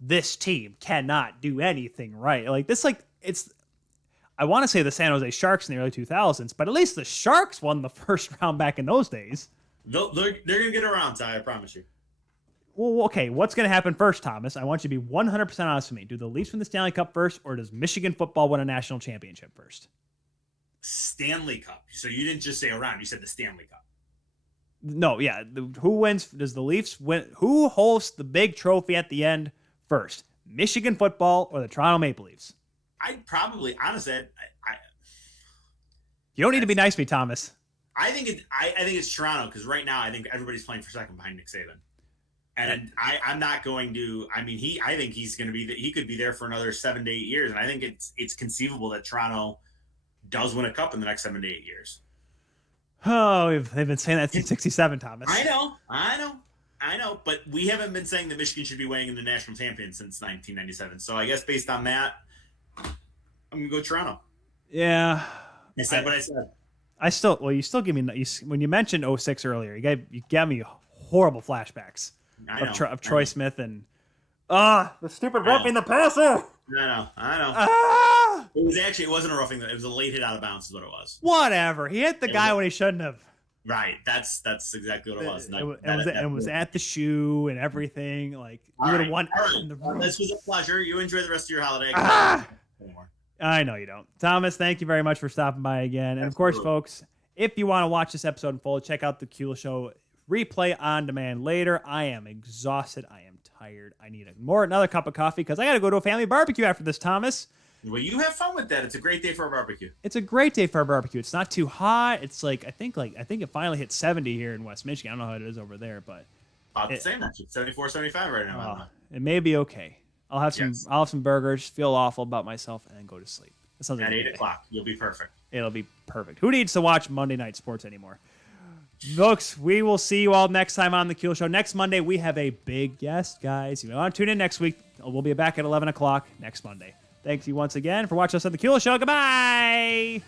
this team cannot do anything right. Like, I want to say the San Jose Sharks in the early 2000s, but at least the Sharks won the first round back in those days. They're going to get around, Ty, I promise you. Well, okay, what's going to happen first, Thomas? I want you to be 100% honest with me. Do the Leafs win the Stanley Cup first, or does Michigan football win a national championship first? Stanley Cup. So you didn't just say around. You said the Stanley Cup. No, yeah. Who wins? Does the Leafs win? Who hosts the big trophy at the end first? Michigan football or the Toronto Maple Leafs? I'd probably, honestly, You don't need to be nice to me, Thomas. I think it's Toronto because right now I think everybody's playing for second behind Nick Saban. And I'm not going to. I mean, I think he's going to be. He could be there for another 7 to 8 years, and I think it's conceivable that Toronto does win a cup in the next 7 to 8 years. Oh, they've been saying that since '67, Thomas. I know. But we haven't been saying that Michigan should be weighing in the national champion since 1997. So I guess based on that, I'm going to go Toronto. Yeah, I said what I said. You still give me when you mentioned 06 earlier. You gave me horrible flashbacks. Of Troy Smith and the stupid roughing the passer. I know. It wasn't a roughing. It was a late hit out of bounds, is what it was. Whatever. He hit the guy when he shouldn't have. Right. That's exactly what it was. It was at the shoe and everything. Like you would have won. This was a pleasure. You enjoy the rest of your holiday. I know you don't. Thomas, thank you very much for stopping by again. And of course, folks, if you want to watch this episode in full, check out the Kuehl Show replay on demand later. I am exhausted. I am tired. I need another cup of coffee because I got to go to a family barbecue after this, Thomas. Well, you have fun with that. It's a great day for a barbecue. It's a great day for a barbecue. It's not too hot. It's I think it finally hit 70 here in West Michigan. I don't know how it is over there, but about the same. Actually, 74, 75 right now. It may be okay. I'll have some burgers, feel awful about myself, and then go to sleep. That sounds like at 8 o'clock. You'll be perfect. It'll be perfect. Who needs to watch Monday Night Sports anymore? Folks, we will see you all next time on the Kuehl Show. Next Monday, we have a big guest, guys. You want to tune in next week? We'll be back at 11 o'clock next Monday. Thank you once again for watching us on the Kuehl Show. Goodbye.